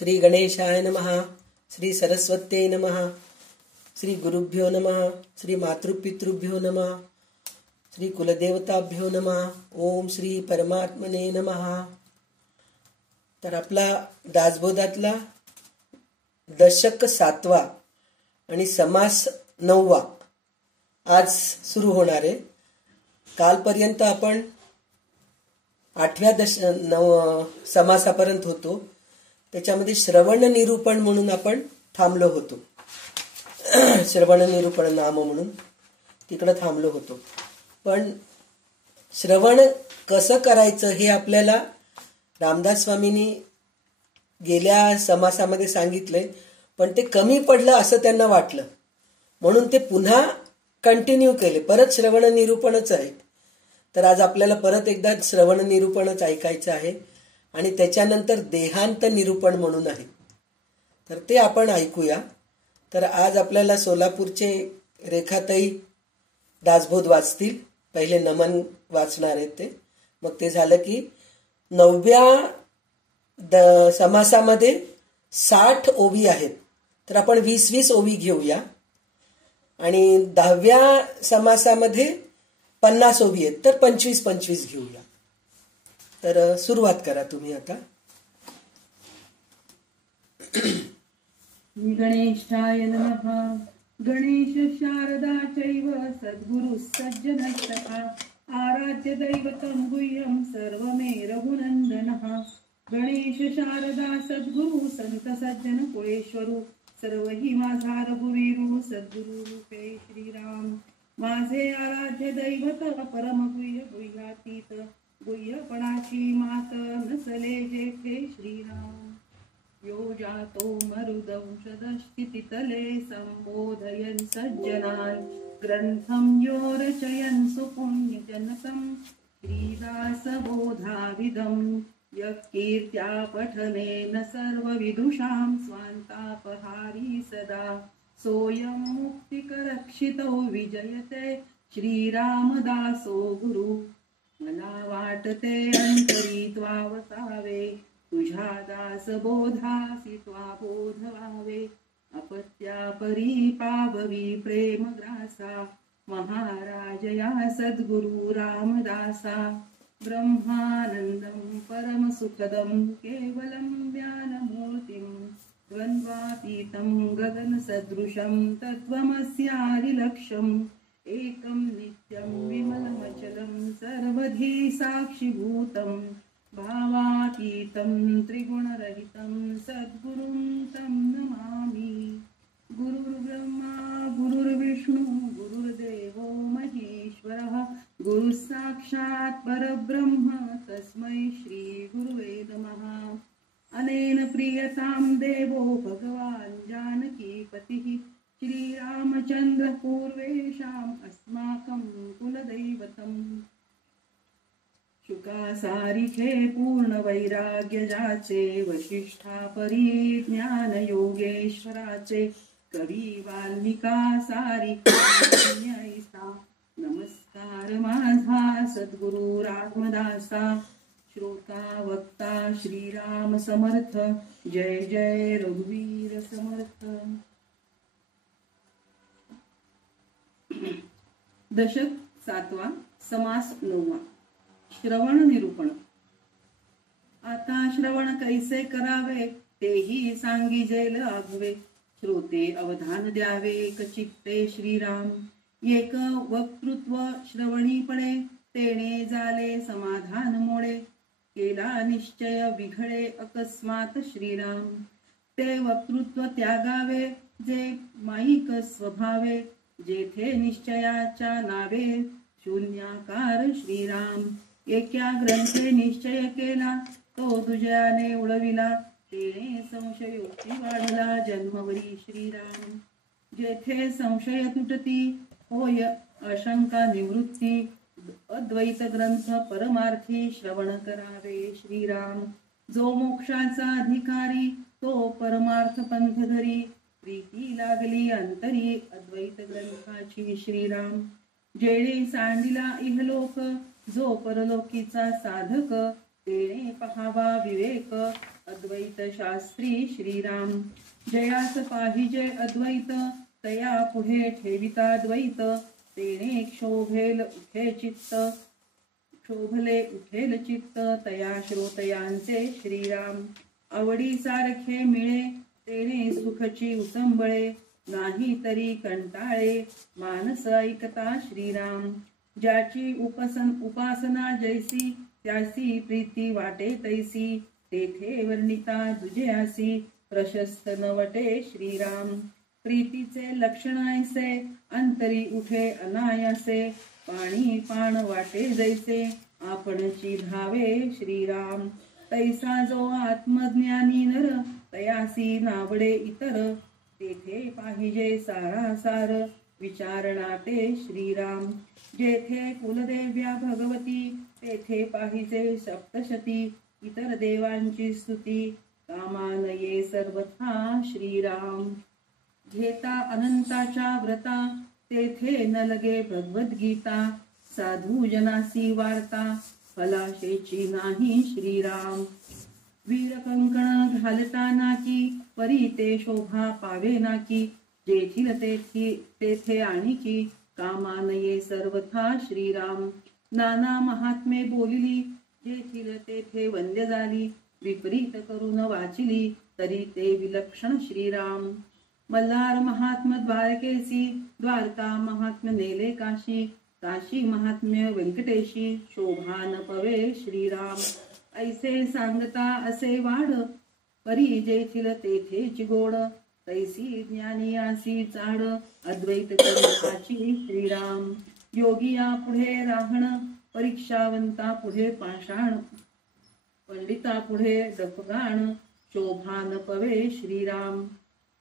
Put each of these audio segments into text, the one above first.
श्री गणेशाय नमः, श्री सरस्वत्यै नमः, श्री गुरुभ्यो नमः, श्री मातृपितृभ्यो नमः, श्री कुलदेवताभ्यो नमः, ओम श्री परमात्मने नमः. तर आपला दासबोधातला दशक 7वा आणि समास 9वा आज सुरू होणार आहे. कालपर्यंत आपण 8व्या समासापर्यंत होतो. त्याच्यामध्ये श्रवण निरूपण म्हणून आपण थांबलो होतो. श्रवण निरूपण नाम म्हणून तिकडे थांबलो होतो. पण श्रवण कसं करायचं हे आपल्याला रामदास स्वामींनी गेल्या समासामध्ये सांगितलंय, पण ते कमी पडलं असं त्यांना वाटलं म्हणून ते पुन्हा कंटिन्यू केले. परत श्रवण निरूपणच आहे. तर आज आपल्याला परत एकदा श्रवण निरूपणच ऐकायचं आहे आणि त्याच्यानंतर देहांत निरूपण म्हणून आहे, तर ते आपण ऐकूया. तर आज आपल्याला सोलापूरचे रेखाताई दासबोध वाचतील. पहिले नमन वाचणार आहेत ते, मग ते झालं की 9व्या समासामध्ये 60 ओवी आहेत, तर आपण 20-20 ओवी घेऊया. आणि 10व्या समासामध्ये 50 ओवी आहेत, तर 25-25 घेऊया. तर सुरुवात करा तुम्ही आता. गणेशाय नमः. गणेश शारदा चैव सद्गुरु सज्जनस्तथा आराध्य दैवतं गुह्यं सर्वमे रघुनन्दनः. गणेश शारदा सद्गुरु संत सज्जन कुळेश्वरू सर्व ही माझा रघुवीरू सद्गुरु रूपे श्रीराम. माझे आराध्य दैवत परम गुह्य गुह्यातीत गुह्यपणाची मात नसले जेथे श्रीराम. यो जातो मरुदंशदस्थितितले संबोधयन् सज्जनान् ग्रंथं यो रचयन् सुपुण्यजनकं श्रीदासबोधाविदं यः कीर्त्या पठनेन सर्वविदुषां स्वान्तापहारी सदा सोऽयं मुक्तिकरक्षितो विजयते श्रीरामदासो गुरु. मला वाटते अंतरी त्वावसावे तुझ्या दासबोधासी त्वा बोधवावे. अपत्यापरी पाववी प्रेमग्रासा महाराज या सद्गुरु रामदासा. ब्रह्मानंदं परमसुखदं केवलं ज्ञानमूर्तिं द्वन्द्वातीतं गगनसदृशं तत्त्वमस्यादिलक्ष्यम्. एकं नित्यं विमलमचलं सर्वधी साक्षिभूतं भावातीतं त्रिगुणरहितं सद्गुरुं तं नमामि. गुरुर्ब्रह्मा गुरुर्विष्णु गुरुर्देवो महेश्वरः गुरुः साक्षात् परब्रह्म तस्मै श्री गुरुवे नमः. अनेन प्रियतां देवो भगवान् जानकीपतिः श्रीरामचंद्र पूर्वेशाम् अस्माकं कुलदैवतम्. शुकासारिखे पूर्ण वैराग्य जाचे वशिष्ठा परिज्ञान योगेश्वराचे कवी वाल्मिका सारिका. नमस्कार माझा सद्गुरु रामदासा. श्रोता वक्ता श्रीराम समर्थ. जय जय रघुवीर समर्थ. दशक 7वा समास 9वा श्रवण निरूपण. आता श्रवण कैसे करावे तेही सांगिजेल आघवे. श्रोते अवधान द्यावे कचित्ते श्रीराम. एक वक्तृत्व श्रवणीपणे तेणे झाले समाधान मोडे. केला निश्चय विघडे अकस्मात श्रीराम. ते वक्तृत्व त्यागावे जे माईक स्वभावे. जेथे निश्चयाच्या नावे शून्याकार श्रीराम. एका ग्रंथे निश्चय केला तो दुजयाने उडविला. तेने संशयोक्ती वाढला जन्मवरी श्रीराम. जेथे संशय तुटती होय अशंका निवृत्ती. अद्वैत ग्रंथ परमार्थी श्रवण करावे श्रीराम. जो मोक्षाचा अधिकारी तो परमार्थ पंथ धरी. प्रीती लागली अंतरी अद्वैत ग्रंथाची श्रीराम. जेणे सांडिला इहलोक जो परलोकीचा साधक. तेणे पहावा विवेक अद्वैत शास्त्री श्रीराम. जयास पाहिजे अद्वैत, तया पुढे ठेविता द्वैत. तेने क्षोभले उठेल चित्त, तया श्रोतयांचे श्रीराम. आवडी सारखे मिळे, तेने सुखची उचंबळे. नाही तरी कंटाळे, मानस ऐकता श्रीराम. ज्याची उपासना जैसी, त्यासी प्रीती वाटे तैसी. तेथे वर्णिता तुझ्यासी, प्रशस्त नवटे श्रीराम. प्रीतीचे लक्षण ऐसे, अंतरी उठे अनायासे. पाणी पाण वाटे जैसे, आपणची धावे श्रीराम. तैसा जो आत्मज्ञानी नर, तयासी नावडे इतर. तेथे पाहिजे सारासार, विचारणा ते श्रीराम. जेथे कुलदेव्या भगवती, तेथे पाहिजे सप्तशती. इतर देवांची स्तुती, कामानये सर्वथा श्रीराम. घेता अनंताच्या व्रता, तेथे न लगे भगवद्गीता. साधू जनासी वार्ता, फलाशेची नाही श्रीराम. वीर कंकण घालता नाकी, परी ते शोभा पावे नाकी. जेथील तेथे आणिकी, कामानये सर्वथा श्रीराम. नाना महात्मे बोलिली, जेथील तेथे वंद्य झाली. विपरीत करून वाचिली, तरी ते विलक्षण श्रीराम. मल्हार महात्म द्वारकेसी, द्वारका महात्म्य नेले काशी. काशी महात्म्य व्यंकटेशी, शोभा न पवे श्रीराम. ऐसे सांगता असे वाढ, परी जेथील तेथेची गोड. तैसी ज्ञानी आसी चाड, अद्वैत करुणाची श्रीराम. योगिया पुढे राहण, परीक्षावंता पुढे पाषाण. पंडिता पुढे डफगाण, शोभा न पवे श्रीराम.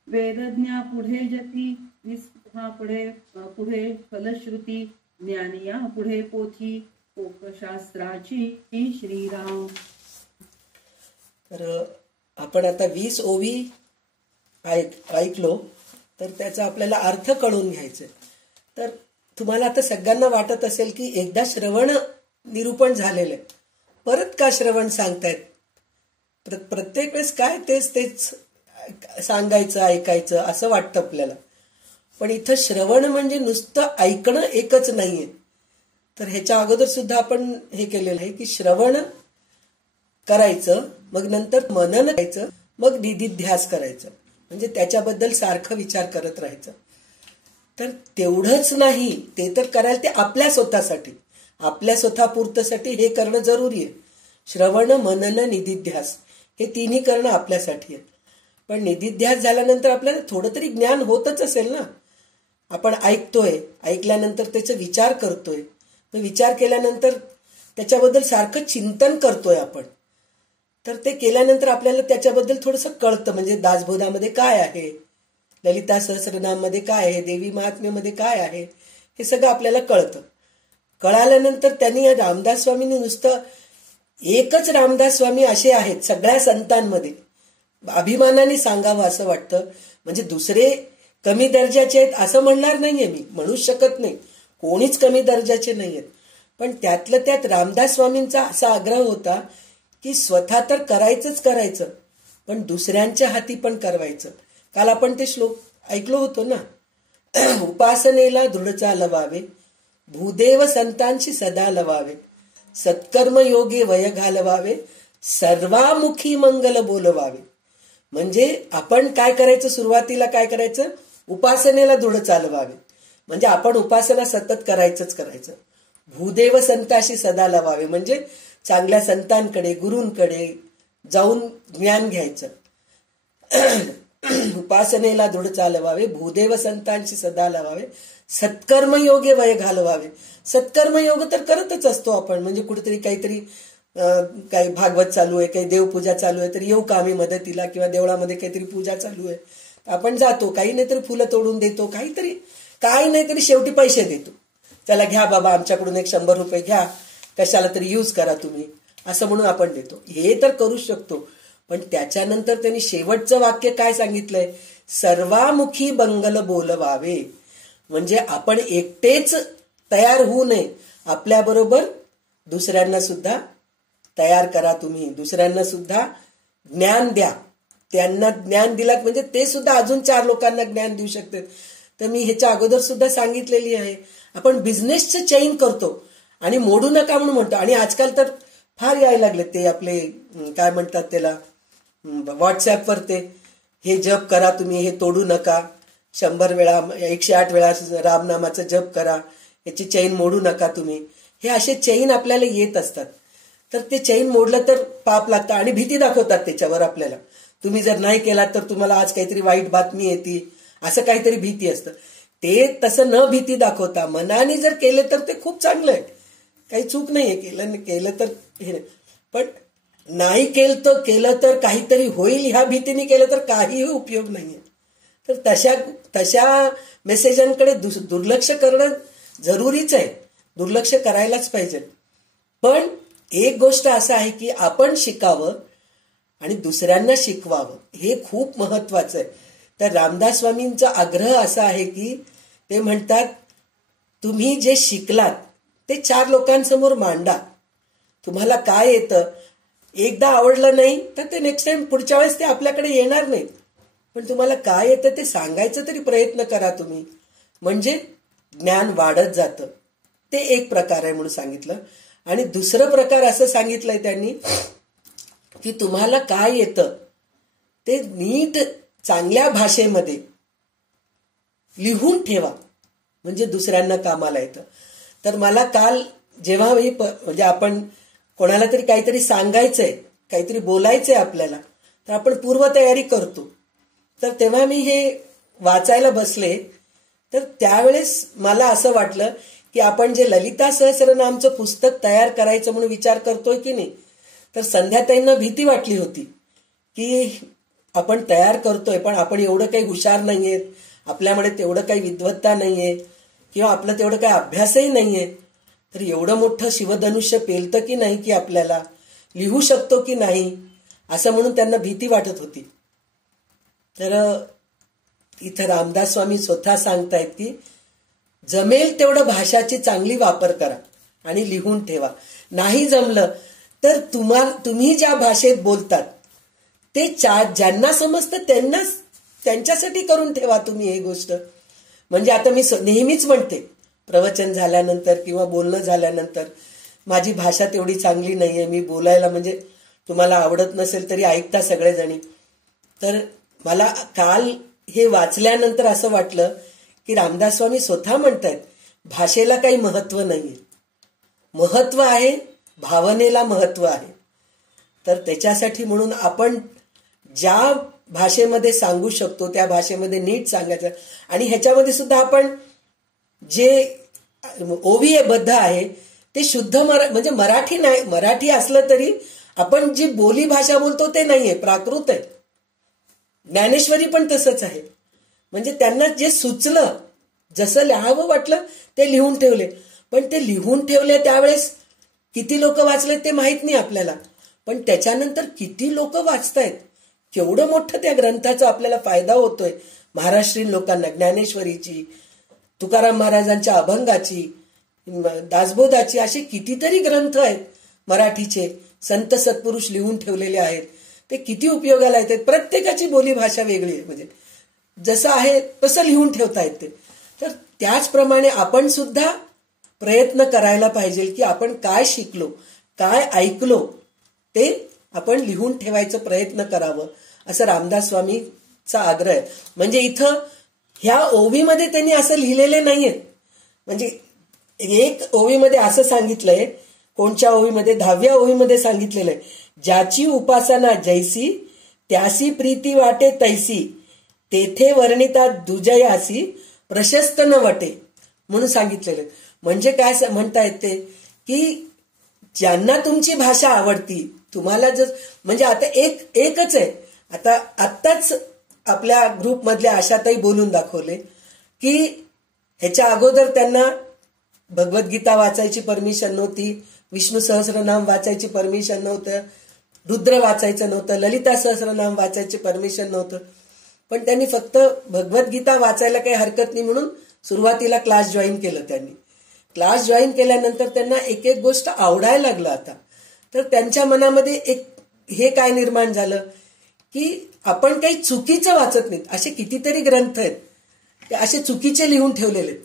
वेदज्ञा पुढे जती, निष्ठा पुढे फलश्रुती. ज्ञानिया पुढे पोथी, कोकशास्त्राची श्रीराम. तर आपण आता 20 ओवी ऐकलो, तर त्याचा आपल्याला अर्थ कळून घ्यायचा. तर तुम्हाला आता सगळ्यांना वाटत असेल की एकदा श्रवण निरूपण झालेलं आहे, परत का श्रवण सांगतायत? प्रत्येक वेळेस काय तेच सांगायचं ऐकायचं असं वाटतं आपल्याला. पण इथं श्रवण म्हणजे नुसतं ऐकणं एकच नाहीये. तर ह्याच्या अगोदर सुद्धा आपण हे केलेलं आहे की श्रवण करायचं, मग नंतर मनन करायचं, मग निधिध्यास करायचं. म्हणजे त्याच्याबद्दल सारखं विचार करत राहायचं. तर तेवढंच नाही, ते तर करायला ते आपल्या स्वतःसाठी, आपल्या स्वतःपुरतसाठी हे करणं जरुरी आहे. श्रवण मनन निधिध्यास हे तिन्ही करणं आपल्यासाठी आहे. पण निधिध्यास झाल्यानंतर आपल्याला थोडं तरी ज्ञान होतच असेल ना. आपण ऐकतोय, ऐकल्यानंतर त्याचा विचार करतोय, तो विचार केल्यानंतर त्याच्याबद्दल सारखं चिंतन करतोय आपण. तर ते केल्यानंतर आपल्याला त्याच्याबद्दल थोडंसं कळतं. म्हणजे दासबोधामध्ये काय आहे, ललिता सहस्रनाममध्ये काय आहे, देवी महात्म्यामध्ये काय आहे, हे सगळं आपल्याला कळतं. कळाल्यानंतर त्यांनी रामदास स्वामींनी नुसतं एकच रामदास स्वामी असे आहेत सगळ्या संतांमध्ये, अभिमानाने सांगावं असं वाटतं. म्हणजे दुसरे कमी दर्जाचे आहेत असं म्हणणार नाहीये मी, म्हणूच शकत नाही, कोणीच कमी दर्जाचे नाहीयेत. पण त्यातलं त्यात रामदास स्वामींचा असा आग्रह होता की स्वतः तर करायचं, पण दुसऱ्यांच्या हाती पण करवायचं. काल आपण ते श्लोक ऐकलो होतो ना, उपासनेला दृढ चालवावे, भूदेव संतांशी सदा लवावे, सत्कर्म योगे वय घालवावे, सर्वामुखी मंगल बोलवावे. म्हणजे आपण काय करायचं, सुरुवातीला काय करायचं, उपासनेला दृढ चालवावे. म्हणजे आपण उपासना सतत करायचं. भूदेव संताशी सदा लवावे, म्हणजे चांगल्या संतांकडे, गुरूंकडे जाऊन ज्ञान घ्यायचं. उपासनेला दृढ चालवावे, भूदेव संतांशी सदा लवावे, सत्कर्मयोगे वय घालवावे. सत्कर्मयोग तर करतच असतो आपण. म्हणजे कुठेतरी काहीतरी काही भागवत चालू आहे, काही देवपूजा चालू आहे, तर येऊ का आम्ही मदतीला, किंवा देवळामध्ये काहीतरी पूजा चालू आहे आपण जातो. काही नाहीतरी फुलं तोडून देतो, काही नाहीतरी शेवटी पैसे देतो. चला घ्या बाबा, आमच्याकडून एक 100 रुपये घ्या, कशाला तरी यूज करा तुम्ही, असं म्हणून आपण देतो. हे तर करू शकतो. पण त्याच्यानंतर त्यांनी शेवटचं वाक्य काय सांगितलंय, सर्वामुखी मंगल बोलवावे. म्हणजे आपण एकटेच तयार होऊ नये, आपल्याबरोबर दुसऱ्यांना सुद्धा तयार करा. तुम्ही दुसऱ्यांना सुद्धा ज्ञान द्या. त्यांना ज्ञान दिलात म्हणजे ते सुद्धा अजून 4 लोकांना ज्ञान देऊ शकतात. तर मी ह्याच्या अगोदर सुद्धा सांगितलेली आहे, आपण बिझनेसचं चेन करतो आणि मोडू नका म्हणून म्हणतो. आणि आजकाल तर फार यायला लागले ते आपले काय म्हणतात त्याला, व्हॉट्सॲपवर ते हे जप करा तुम्ही, हे तोडू नका, 100 वेळा 108 वेळा रामनामाचं जप करा, याची चैन मोडू नका तुम्ही. हे असे चैन आपल्याला येत असतात. तर ते चैन मोडलं तर पाप लागतं आणि भीती दाखवतात त्याच्यावर आपल्याला. तुम्ही जर नाही केलात तर तुम्हाला आज काहीतरी वाईट बातमी येते, असं काहीतरी भीती असतं. ते तसं न भीती दाखवता मनाने जर केले तर ते खूप चांगलं आहे, काही चूक नाहीये. केलं तर हे नाही. पण नाही केलं तर काहीतरी होईल ह्या भीतीने केलं तर काहीही उपयोग नाहीये. तर तशा मेसेजांकडे दुर्लक्ष करणं जरुरीच आहे, दुर्लक्ष करायलाच पाहिजे. पण एक गोष्ट असं आहे की आपण शिकावं आणि दुसऱ्यांना शिकवावं, हे खूप महत्वाचं आहे. तर रामदास स्वामींचा आग्रह असा आहे की ते म्हणतात, तुम्ही जे शिकलात ते 4 लोकांसमोर मांडा. तुम्हाला काय येतं, एकदा आवडलं नाही तर ते नेक्स्ट टाइम पुढच्या वेळेस ते आपल्याकडे येणार नाही. पण तुम्हाला काय येतं ते सांगायचं तरी प्रयत्न करा तुम्ही, म्हणजे ज्ञान वाढत जातं. ते एक प्रकार आहे म्हणून सांगितलं. आणि दुसरं प्रकार असं सांगितलंय त्यांनी की तुम्हाला काय येतं ते नीट चांगल्या भाषेमध्ये लिहून ठेवा, म्हणजे दुसऱ्यांना कामाला येतं. तर मला काल जेव्हा म्हणजे आपण कोणाला तरी काहीतरी सांगायचंय, काहीतरी बोलायचंय आपल्याला, तर आपण पूर्वतयारी करतो. तर तेव्हा मी हे वाचायला बसले तर त्यावेळेस मला असं वाटलं की आपण जे ललिता सहस्रनामचं पुस्तक तयार करायचं म्हणून विचार करतोय की नाही, तर संध्याताईंना भीती वाटली होती की आपण तयार करतोय पण आपण एवढं काही हुशार नाहीये, आपल्यामध्ये तेवढं काही विद्वत्ता नाहीये किंवा आपलं तेवढं काही अभ्यासही नाहीये, तर एवढं मोठं शिवधनुष्य पेलतं की नाही, की आपल्याला लिहू शकतो की नाही, असं म्हणून त्यांना भीती वाटत होती. तर इथं रामदास स्वामी स्वतः सांगतायत की जमेल तेवढं भाषाची चांगली वापर करा आणि लिहून ठेवा. नाही जमलं तर तुम्ही ज्या भाषेत बोलतात ते ज्यांना समजतं त्यांच्यासाठी करून ठेवा तुम्ही ही गोष्ट. म्हणजे आता मी नेहमीच म्हणते प्रवचन झाल्यानंतर किंवा बोलणं झाल्यानंतर, माझी भाषा तेवढी चांगली नाहीये, मी बोलायला म्हणजे तुम्हाला आवडत नसेल तरी ऐकता सगळेजणी. तर मला काल हे वाचल्यानंतर असं वाटलं की रामदास स्वामी स्वतः म्हणतायत भाषेला काही महत्व नाहीये, महत्व आहे भावनेला महत्व आहे. तर त्याच्यासाठी म्हणून आपण ज्या भाषेमध्ये सांगू शकतो त्या भाषेमध्ये नीट सांगायचं. आणि ह्याच्यामध्ये सुद्धा आपण जे ओवीयबद्ध आहे ते शुद्ध म्हणजे मराठी नाही, मराठी असलं तरी आपण जी बोली भाषा बोलतो ते नाहीये, प्राकृत आहे. ज्ञानेश्वरी पण तसंच आहे. म्हणजे त्यांना जे सुचलं, जसं लिहावं वाटलं ते लिहून ठेवले. पण ते लिहून ठेवले त्यावेळेस किती लोक वाचले ते माहित नाही आपल्याला, पण त्याच्यानंतर किती लोक वाचतायत, केवढं मोठं त्या ग्रंथाचा आपल्याला फायदा होतोय. महाराष्ट्रीयन लोकांना ज्ञानेश्वरीची, तुकाराम महाराजांच्या अभंगाची, दासबोधाची, असे कितीतरी ग्रंथ आहेत मराठीचे, संत सत्पुरुष लिहून ठेवलेले आहेत. ते किती उपयोगाला येतात. प्रत्येकाची बोली भाषा वेगळी आहे, म्हणजे जसं आहे तसं लिहून ठेवता येते. तर त्याचप्रमाणे आपण सुद्धा प्रयत्न करायला पाहिजे की आपण काय शिकलो, काय ऐकलो ते आपण लिहून ठेवायचा प्रयत्न करावं, असं रामदास स्वामीचा आग्रह आहे. म्हणजे इथं ह्या ओवीमध्ये त्यांनी असं लिहिलेले नाहीये. म्हणजे एक ओवीमध्ये असं सांगितलंय, कोणत्या ओवीमध्ये, 10व्या ओवीमध्ये सांगितलेलं आहे, ज्याची उपासना जैसी त्यासी प्रीती वाटे तैसी, तेथे वर्णिता दुजयासी प्रशस्त न वटे म्हणून सांगितलेलं. म्हणजे काय म्हणता येते की ज्यांना तुमची भाषा आवडती, तुम्हाला जर म्हणजे आता एकच आहे, आत्ताच आपल्या ग्रुप मधल्या आशाताई बोलून दाखवले की ह्याच्या अगोदर त्यांना भगवद्गीता वाचायची परमिशन नव्हती, विष्णू सहस्रनाम वाचायची परमिशन नव्हतं, रुद्र वाचायचं नव्हतं, ललिता सहस्रनाम वाचायची परमिशन नव्हतं. पण त्यांनी फक्त भगवद्गीता वाचायला काही हरकत नाही म्हणून सुरुवातीला क्लास जॉईन केलं. त्यांनी क्लास जॉईन केल्यानंतर त्यांना एक एक गोष्ट आवडायला लागलं. आता तर त्यांच्या मनामध्ये एक हे काय निर्माण झालं की आपण काही चुकीचं वाचत नाहीत. असे कितीतरी ग्रंथ आहेत ते असे चुकीचे लिहून ठेवलेले आहेत.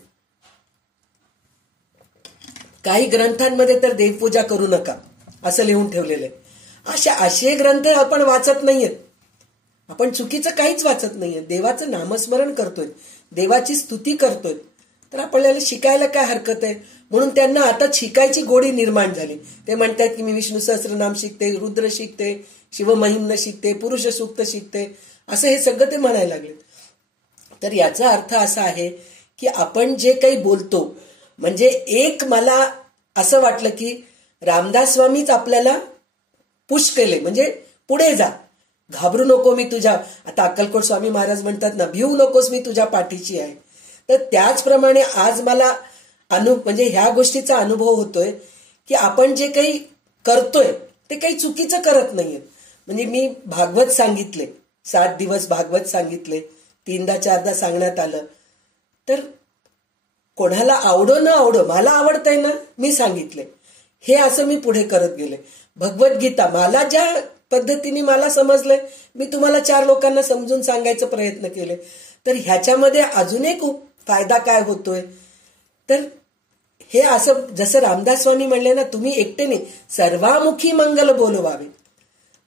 काही ग्रंथांमध्ये तर देवपूजा करू नका असं लिहून ठेवलेलं आहे. असे ग्रंथ आपण वाचत नाहीयेत. आपण चुकीचं काहीच वाचत नाहीये. देवाचं नामस्मरण करतोय, देवाची स्तुती करतोय, तर आपल्याला शिकायला काय हरकत आहे. म्हणून त्यांना आता शिकायची गोडी निर्माण झाली. ते म्हणतात की मी विष्णू सहस्त्रनाम शिकते, रुद्र शिकते, शिवमहिम्न शिकते, पुरुष सूक्त शिकते, असं हे सगळं ते म्हणायला लागले. तर याचा अर्थ असा आहे की आपण जे काही बोलतो, म्हणजे एक मला असं वाटलं की रामदास स्वामीच आपल्याला पुश केले, म्हणजे पुढे जा, घाबरू नको, मी तुझ्या, आता अक्कलकोट स्वामी महाराज म्हणतात ना, भिवू नकोस, मी तुझ्या पाठीची आहे. तर त्याचप्रमाणे आज मला म्हणजे ह्या गोष्टीचा अनुभव होतोय की आपण जे काही करतोय ते काही चुकीचं करत नाहीये. म्हणजे मी भागवत सांगितले, 7 दिवस भागवत सांगितले, 3दा 4दा सांगण्यात आलं, तर कोणाला आवडो न आवडो, मला आवडतंय ना, मी सांगितले, हे असं मी पुढे करत गेले. भगवद्गीता मला ज्या पद्धतीने मला समजलंय, मी तुम्हाला 4 लोकांना समजून सांगायचा प्रयत्न केले. तर ह्याच्यामध्ये अजून एक फायदा काय होतोय, तर हे असं जसं रामदास स्वामी म्हणले ना, तुम्ही एकटे नाही, सर्वामुखी मंगल बोलवावे.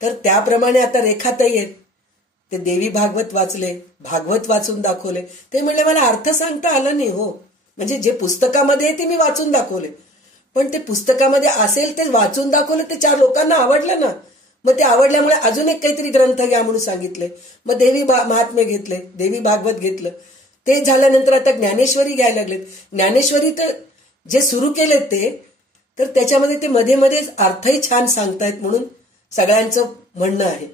तर त्याप्रमाणे आता रेखाताई आहेत, ते देवी भागवत वाचले, भागवत वाचून दाखवले. ते म्हणले मला अर्थ सांगता आला नाही हो, म्हणजे जे पुस्तकामध्ये ते मी वाचून दाखवले, पण ते पुस्तकामध्ये असेल ते वाचून दाखवलं, ते 4 लोकांना आवडलं ना, मग ते आवडल्यामुळे अजून एक काहीतरी ग्रंथ घ्या म्हणून सांगितले. मग देवी महात्म्य घेतले, देवी भागवत घेतलं. ते झाल्यानंतर आता ज्ञानेश्वरी घ्यायला लागलेत. ज्ञानेश्वरी तर जे सुरू केलेत ते, तर त्याच्यामध्ये ते मध्ये मध्ये अर्थही छान सांगतायत म्हणून सगळ्यांचं म्हणणं आहे.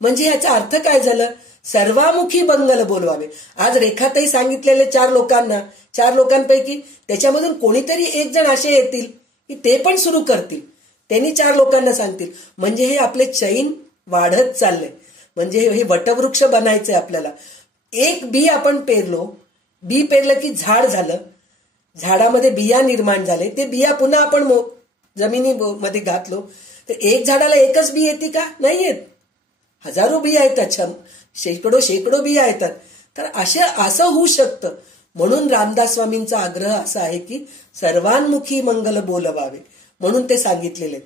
म्हणजे याचा अर्थ काय झालं, सर्वामुखी मंगल बोलवावे. आज रेखाताई सांगितलेले 4 लोकांना, 4 लोकांपैकी त्याच्यामधून कोणीतरी एक जण असे येतील की ते पण सुरू करतील, त्यांनी 4 लोकांना सांगतील. म्हणजे हे आपले चैन वाढत चाललंय. म्हणजे हे वटवृक्ष बनायचंय आपल्याला. एक बी आपण पेरलो, बी पेरलं की झाड झालं, झाडामध्ये बिया निर्माण झाले, ते बिया पुन्हा आपण जमिनीमध्ये घातलो, तर एक झाडाला एकच बी येते का, नाही येत, हजारो बिया येतात, शेकडो बिया येतात. तर असं होऊ शकतं. म्हणून रामदास स्वामींचा आग्रह असा आहे की सर्वांमुखी मंगल बोलवावे, म्हणून ते सांगितलेले.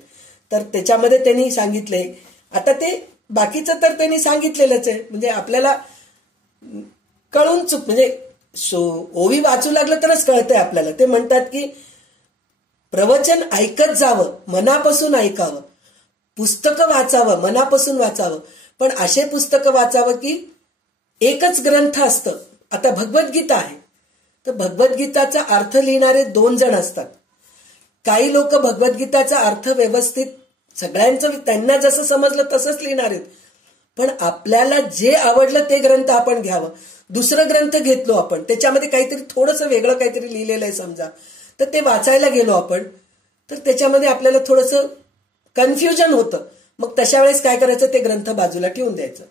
तर त्याच्यामध्ये त्यांनी सांगितले, आता ते बाकीचं तर त्यांनी सांगितलेलंच आहे, म्हणजे आपल्याला कळून म्हणजे ओवी वाचू लागलं तरच कळतंय आपल्याला. ते म्हणतात की प्रवचन ऐकत जावं, मनापासून ऐकावं, पुस्तकं वाचावं, मनापासून वाचावं, पण असे पुस्तकं वाचावं की एकच ग्रंथ असतं. आता भगवद्गीता आहे, तर भगवद्गीताचा अर्थ लिहिणारे 2 जण असतात. काही लोक भगवद्गीताचा अर्थ व्यवस्थित सगळ्यांचं त्यांना जसं समजलं तसंच लिहिणार आहेत, पण आपल्याला जे आवडलं ते ग्रंथ आपण घ्यावं. दुसरं ग्रंथ घेतलो आपण, त्याच्यामध्ये काहीतरी थोडंसं वेगळं काहीतरी लिहिलेलं आहे समजा, तर ते वाचायला गेलो आपण, तर त्याच्यामध्ये आपल्याला थोडंसं कन्फ्युजन होतं. मग तशा वेळेस काय करायचं, ते ग्रंथ बाजूला ठेवून द्यायचं.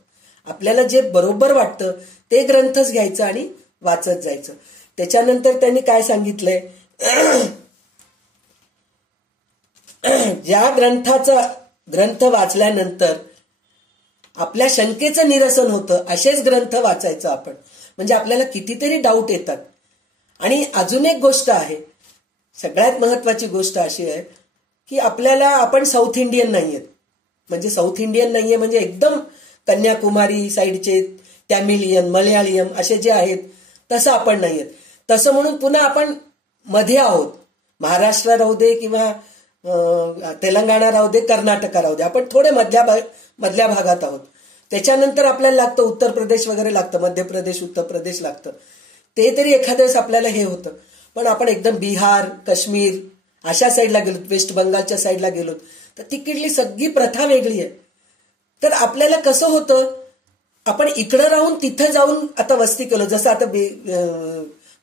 आपल्याला जे बरोबर वाटतं ते ग्रंथच घ्यायचं आणि वाचत जायचं. त्याच्यानंतर त्यांनी काय सांगितलंय, ज्या ग्रंथ वाचल्यानंतर आपल्या शंकेचं निरसन होतं असेच ग्रंथ वाचायचं आपण. म्हणजे आपल्याला कितीतरी डाऊट येतात. आणि अजून एक गोष्ट आहे, सगळ्यात महत्वाची गोष्ट अशी आहे की आपण साऊथ इंडियन नाहीयेत. म्हणजे साऊथ इंडियन नाहीये म्हणजे एकदम कन्याकुमारी साईडचे, तॅमिलियन, मल्याळियम असे जे आहेत तसं आपण नाहीयेत. तसं म्हणून पुन्हा आपण मध्ये आहोत. महाराष्ट्र राहू दे किंवा तेलंगणा राहू दे, कर्नाटक राहू दे, आपण थोडे मधल्या भागात आहोत. त्याच्यानंतर आपल्याला लागतं उत्तर प्रदेश वगैरे लागतं, मध्य प्रदेश, उत्तर प्रदेश लागतं. ते तरी एखाद्या वेळेस आपल्याला हे होतं. पण आपण एकदम बिहार, काश्मीर अशा साईडला गेलो, वेस्ट बंगालच्या साईडला गेलो, तर तिकडली सगळी प्रथा वेगळी आहे. तर आपल्याला कसं होतं, आपण इकडं राहून तिथं जाऊन आता वस्ती केलो. जसं आता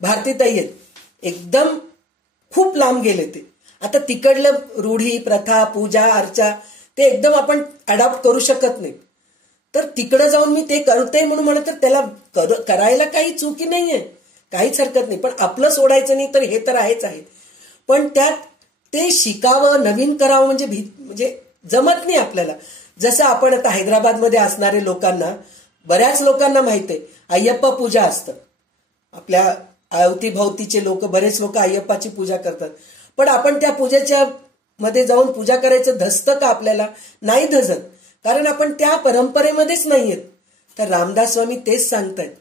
भारतीताई आहेत, एकदम खूप लांब गेले ते. आता तिकडलं रूढी, प्रथा, पूजा, अर्चा ते एकदम आपण अडॉप्ट करू शकत नाही. तर तिकडं जाऊन मी ते करते म्हणून म्हणत, तर त्याला करायला काही चुकी नाहीये, काहीच हरकत नाही. पण आपलं सोडायचं नाही, तर हे तर आहेच आहे. पण त्यात ते शिकावं, नवीन करावं म्हणजे जमत नाही आपल्याला. जसं आपण आता हैदराबादमध्ये असणारे लोकांना, बऱ्याच लोकांना माहित आहे अय्यप्पा पूजा असतं. आपल्या अवतीभवतीचे लोक, बरेच लोक अय्यप्पाची पूजा करतात. पण आपण त्या पूजेच्या मध्ये जाऊन पूजा करायचं धसतं का आपल्याला? नाही धजत, कारण आपण त्या परंपरेमध्येच नाहीयेत. तर रामदास स्वामी तेच सांगतायत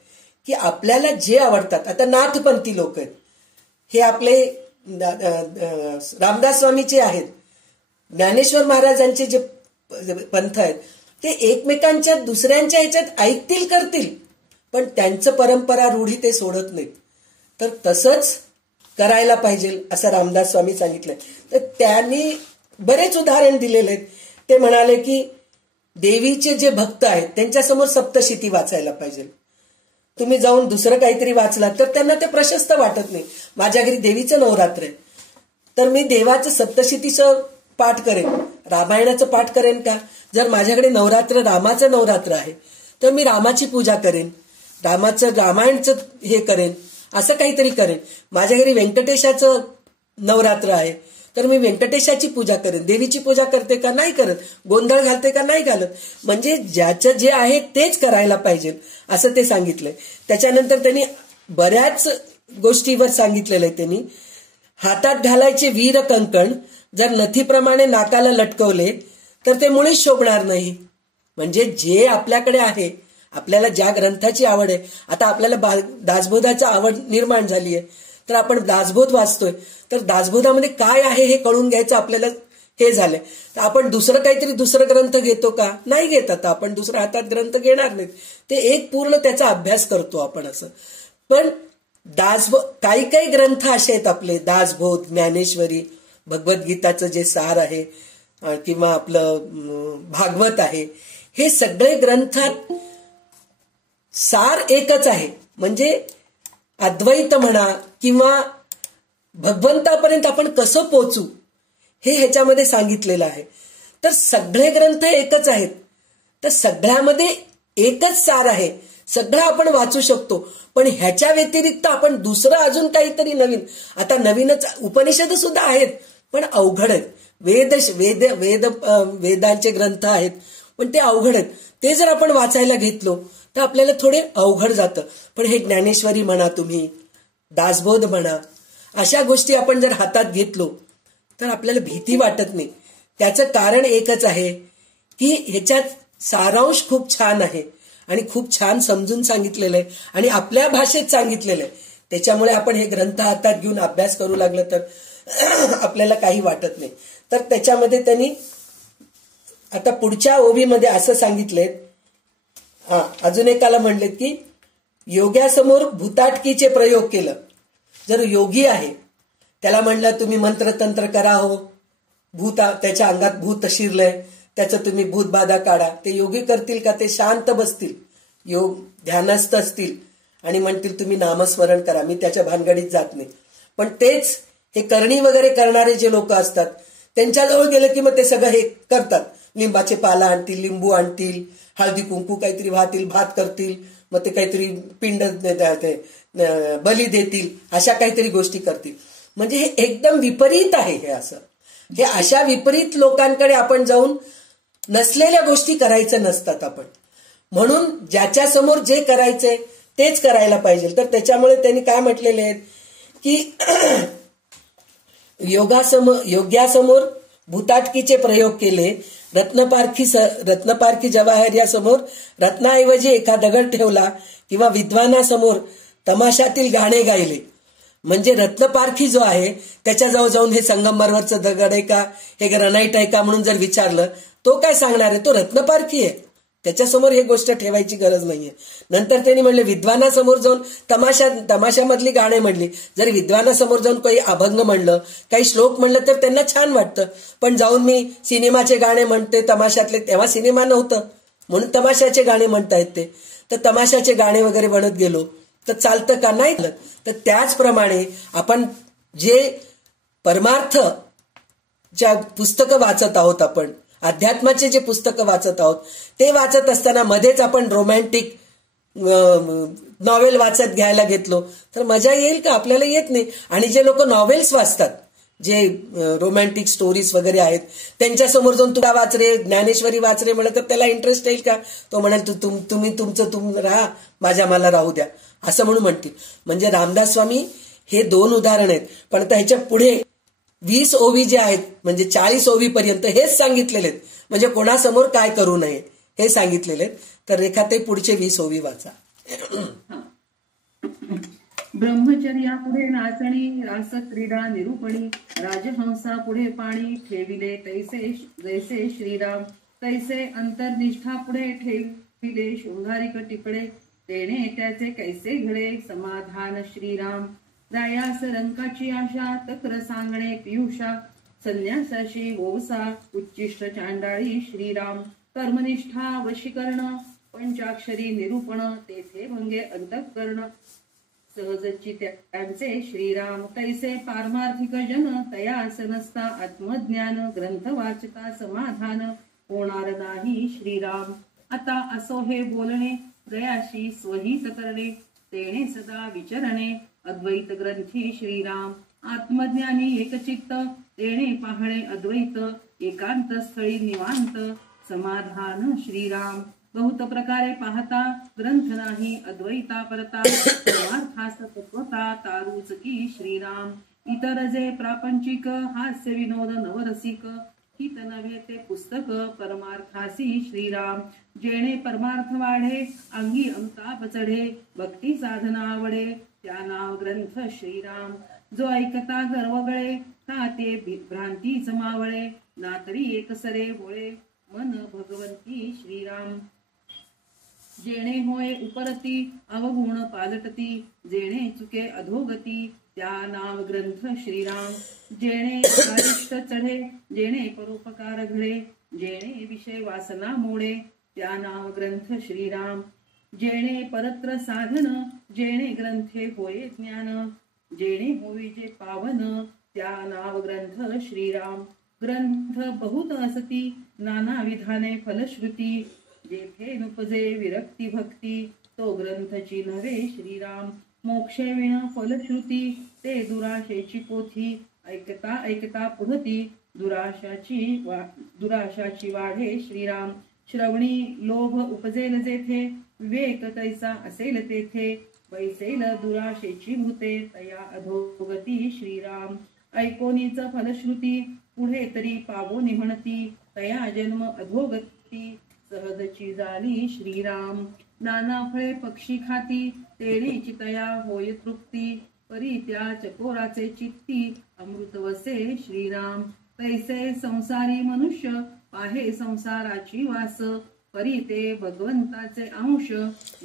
की आपल्याला जे आवडतात, आता नाथपंथी लोक आहेत, हे आपले रामदास स्वामीचे आहेत, ज्ञानेश्वर महाराजांचे जे पंथ आहेत, ते एकमेकांच्या दुसऱ्यांच्या ह्याच्यात ऐकतील करतील, पण त्यांचं परंपरा रूढी ते सोडत नाहीत. तर तसंच करायला पाहिजे असं रामदास स्वामी सांगितलंय. तर त्यांनी बरेच उदाहरण दिलेले आहेत. ते म्हणाले की देवीचे जे भक्त आहेत त्यांच्यासमोर सप्तशती वाचायला पाहिजे. तुम्ही जाऊन दुसरं काहीतरी वाचलात तर त्यांना ते प्रशस्त वाटत नाही. माझ्या घरी देवीचं नवरात्र आहे, तर मी देवाचं सप्तशतीचं पाठ करेन, रामायणाचं पाठ करेन का? जर माझ्याकडे रामाचं नवरात्र आहे तर मी रामाची पूजा करेन, रामायणचं हे करेन, असं काहीतरी करेन. माझ्या घरी व्यंकटेशाचं नवरात्र आहे तर मी व्यंकटेशाची पूजा करेन. देवीची पूजा करते का? नाही करत. गोंधळ घालते का? नाही घालत. म्हणजे ज्याचं जे आहे तेच करायला पाहिजे असं ते सांगितलंय. त्याच्यानंतर त्यांनी बऱ्याच गोष्टीवर सांगितलेलं आहे. त्यांनी हातात घालायचे वीर कंकण जर नथीप्रमाणे नाकाला लटकवले तर ते मुळीच शोभणार नाही. म्हणजे जे आपल्याकडे आहे, आपल्याला ज्या ग्रंथाची आवड आहे, आता आपल्याला दासबोधाची आवड निर्माण झाली आहे तर आपण दासबोध वाचतोय, तर दासबोधामध्ये काय आहे हे कळून घ्यायचं आपल्याला हे झालंय. तर आपण दुसरं ग्रंथ घेतो का? नाही घेत. आता आपण दुसऱ्या हातात ग्रंथ घेणार नाहीत. ते एक पूर्ण त्याचा अभ्यास करतो आपण असं. पण काही काही ग्रंथ असे आहेत आपले, दासबोध, ज्ञानेश्वरी, भगवद्गीताचं जे सार आहे किंवा आपलं भागवत आहे, हे सगळे ग्रंथात सार एकच आहे. म्हणजे अद्वैत म्हणा किंवा भगवंतापर्यंत आपण कसं पोचू हे ह्याच्यामध्ये सांगितलेलं आहे. तर सगळे ग्रंथ एकच आहेत, तर सगळ्यामध्ये एकच सार आहे. सगळं आपण वाचू शकतो. पण ह्याच्या व्यतिरिक्त आपण दुसरं अजून काहीतरी नवीन, आता नवीनच उपनिषद सुद्धा आहेत पण अवघड आहेत. वेदांचे ग्रंथ आहेत पण ते अवघड आहेत. ते जर आपण वाचायला घेतलो तर आपल्याला थोडे अवघड जातं. पण हे ज्ञानेश्वरी म्हणा, तुम्ही दासबोध म्हणा, अशा गोष्टी आपण जर हातात घेतलो तर आपल्याला भीती वाटत नाही. त्याचं कारण एकच आहे की ह्याच्यात सारांश खूप छान आहे आणि खूप छान समजून सांगितलेलं आहे आणि आपल्या भाषेत सांगितलेलं आहे. त्याच्यामुळे आपण हे ग्रंथ हातात घेऊन अभ्यास करू लागलं तर आपल्याला काही वाटत नाही. तर त्याच्यामध्ये त्यांनी आता पुढच्या ओवीमध्ये असं सांगितलंय, अजून एकाला म्हणलेत की योग्यासमोर भूताटकीचे प्रयोग केलं. जर योगी आहे त्याला म्हणलं तुम्ही मंत्रतंत्र करा, हो त्याच्या अंगात भूत शिरलंय, त्याचं तुम्ही भूतबाधा काढा. ते योगी करतील का? ते शांत बसतील, योग ध्यानस्थ असतील आणि म्हणतील तुम्ही नामस्मरण करा, मी त्याच्या भानगडीत जात नाही. पण तेच हे करणी वगैरे करणारे जे लोक असतात त्यांच्याजवळ गेलं की मग ते सगळं हे करतात. लिंबाचे पाला आणतील, लिंबू आणतील, हळदी कुंकू काहीतरी वाहतील, भात करतील, मग ते काहीतरी पिंड बली देतील, अशा काहीतरी गोष्टी करतील. म्हणजे हे एकदम विपरीत आहे. हे असं हे अशा विपरीत लोकांकडे आपण जाऊन नसलेल्या गोष्टी करायचं नसतात आपण. म्हणून ज्याच्या समोर जे करायचंय तेच करायला पाहिजे. तर त्याच्यामुळे त्यांनी काय म्हटलेले आहेत की योग्यासमोर भूताटकीचे प्रयोग केले, रत्नपारखी जवाहर या समोर रत्नाऐवजी एका दगड ठेवला किंवा विद्वानासमोर तमाशातील गाणे गायले. म्हणजे रत्नपारखी जो आहे त्याच्याजवळ जाऊन हे संगमरवरचं दगड आहे का, हे ग्रनाईट आहे का म्हणून जर विचारलं, तो काय सांगणार आहे? तो रत्नपारखी आहे, त्याच्यासमोर ही गोष्ट ठेवायची गरज नाहीये. नंतर त्यांनी म्हणले विद्वानासमोर जाऊन तमाशामधली गाणे म्हणली. जर विद्वानासमोर जाऊन काही अभंग म्हणलं, काही श्लोक म्हणलं तर त्यांना छान वाटतं. पण जाऊन मी सिनेमाचे गाणे म्हणते तमाशातले, तेव्हा सिनेमा नव्हतं म्हणून तमाशाचे गाणे म्हणतायत ते, तर तमाशाचे गाणे वगैरे म्हणत गेलो तर चालतं का? नाही. तर त्याचप्रमाणे आपण जे परमार्थ ज्या पुस्तकं वाचत आहोत, आपण अध्यात्माचे जे पुस्तकं वाचत आहोत, ते वाचत असताना मध्येच आपण रोमॅन्टिक नॉवेल वाचत घ्यायला घेतलो तर मजा येईल का? आपल्याला येत नाही. आणि जे लोक नॉवेल्स वाचतात, जे रोमॅन्टिक स्टोरीज वगैरे आहेत त्यांच्यासमोर जाऊन तुला वाच रे, ज्ञानेश्वरी वाच रे म्हणलं तर त्याला इंटरेस्ट येईल का? तो म्हणाल तुम्ही तुमचं राहा, माझ्या मला राहू द्या, असं म्हणून म्हणतील. म्हणजे रामदास स्वामी हे 2 उदाहरण आहेत. पण आता ह्याच्या पुढे 20 ओवी जे आहेत म्हणजे 40 ओवी पर्यंत हेच सांगितलेले आहेत. म्हणजे कोणासमोर काय करू नये हे सांगितलेले आहेत. तर रेखा ते पुढचे 20 ओवी वाचा. ब्रह्मचर्या पुढे नाचणी, रास क्रीडा निरूपणी, राजहंसा पुढे पाणी, ठेविले जैसे श्रीराम, तैसे अंतर्निष्ठा पुढे ठेविले शृंगारिक टिपडे, तेने त्याचे कैसे घडे समाधान श्रीराम, रायास रंकाची आशा, तक्र सांगणे पियुषा, संन्यासाशी ओवसा, उच्चिष्ट चांडाळी श्रीराम, कर्मनिष्ठा वशीकरण, पंचाक्षरी निरूपण, तेथे भंगे अंतःकरण, सहजची त्यांचे श्रीराम, तैसे पारमार्थिक जन, तयास नसता आत्मज्ञान, ग्रंथ वाचता समाधान होणार नाही श्रीराम. आता असो हे बोलणे, गयाशी स्वहित करणे, तेने सदा विचरणे, अद्वैत ग्रंथी श्रीराम, आत्मज्ञानी एकचित्त, तेने पाहणे अद्वैत, एकांत स्थळी निवांत समाधान श्रीराम, बहुत प्रकारे पाहता ग्रंथ नाही अद्वैता परता, परमार्थास तत्वता तारूच की श्रीराम, इतर जे प्रापंचिक हास्य विनोद नवरसिक, हित नव्हे ते पुस्तक परमार्थासी श्रीराम, जेणे परमार्थ वाढे अंगी अंताप चढे, भक्ती साधना आवडे त्या नाव ग्रंथ श्रीराम, जो ऐकता गर्वगळे ता ते भ्रांतीच मावळे, ना तरी एकसरे बोळे मन भगवंती श्रीराम, जेणे होय उपरती अवगुण पालटती, जेणे चुके अधोगती त्या नाव ग्रंथ श्रीराम, जेणे कारिष्ट चढे, जेणे परोपकार घडे, जेणे विषय वासना मोडे त्या नाव ग्रंथ श्रीराम, जेणे परत्र साधन, जेणे ग्रंथे होय ज्ञान, जेणे होई जे पावन त्या नाव ग्रंथ श्रीराम, ग्रंथ बहुत असती नाना विधाने फलश्रुती, जेथे नुपजे विरक्ती भक्ती तो ग्रंथची नव्हे श्रीराम, मोक्षे विण फलश्रुती ते दुराशेची पोथी, ऐकता ऐकता पुढती दुराशाची वाढे श्रीराम, श्रवणी लोभ उपजेल जेथे, विवेक तैसा असेल तेथे, बैसेल दुराशेची भूते तया अधोगती श्रीराम, ऐकोनीच फलश्रुती पुढे तरी पावोनी म्हणती, तया जन्म अधोगती सहजची झाली श्रीराम, नाना फळे पक्षी खाती तेनेची तया होय तृप्ती, परी त्या चकोराचे चित्ती अमृत वसे श्रीराम, तैसे संसारी मनुष्य पाहे संसाराची वास, परी ते भगवंताचे अंश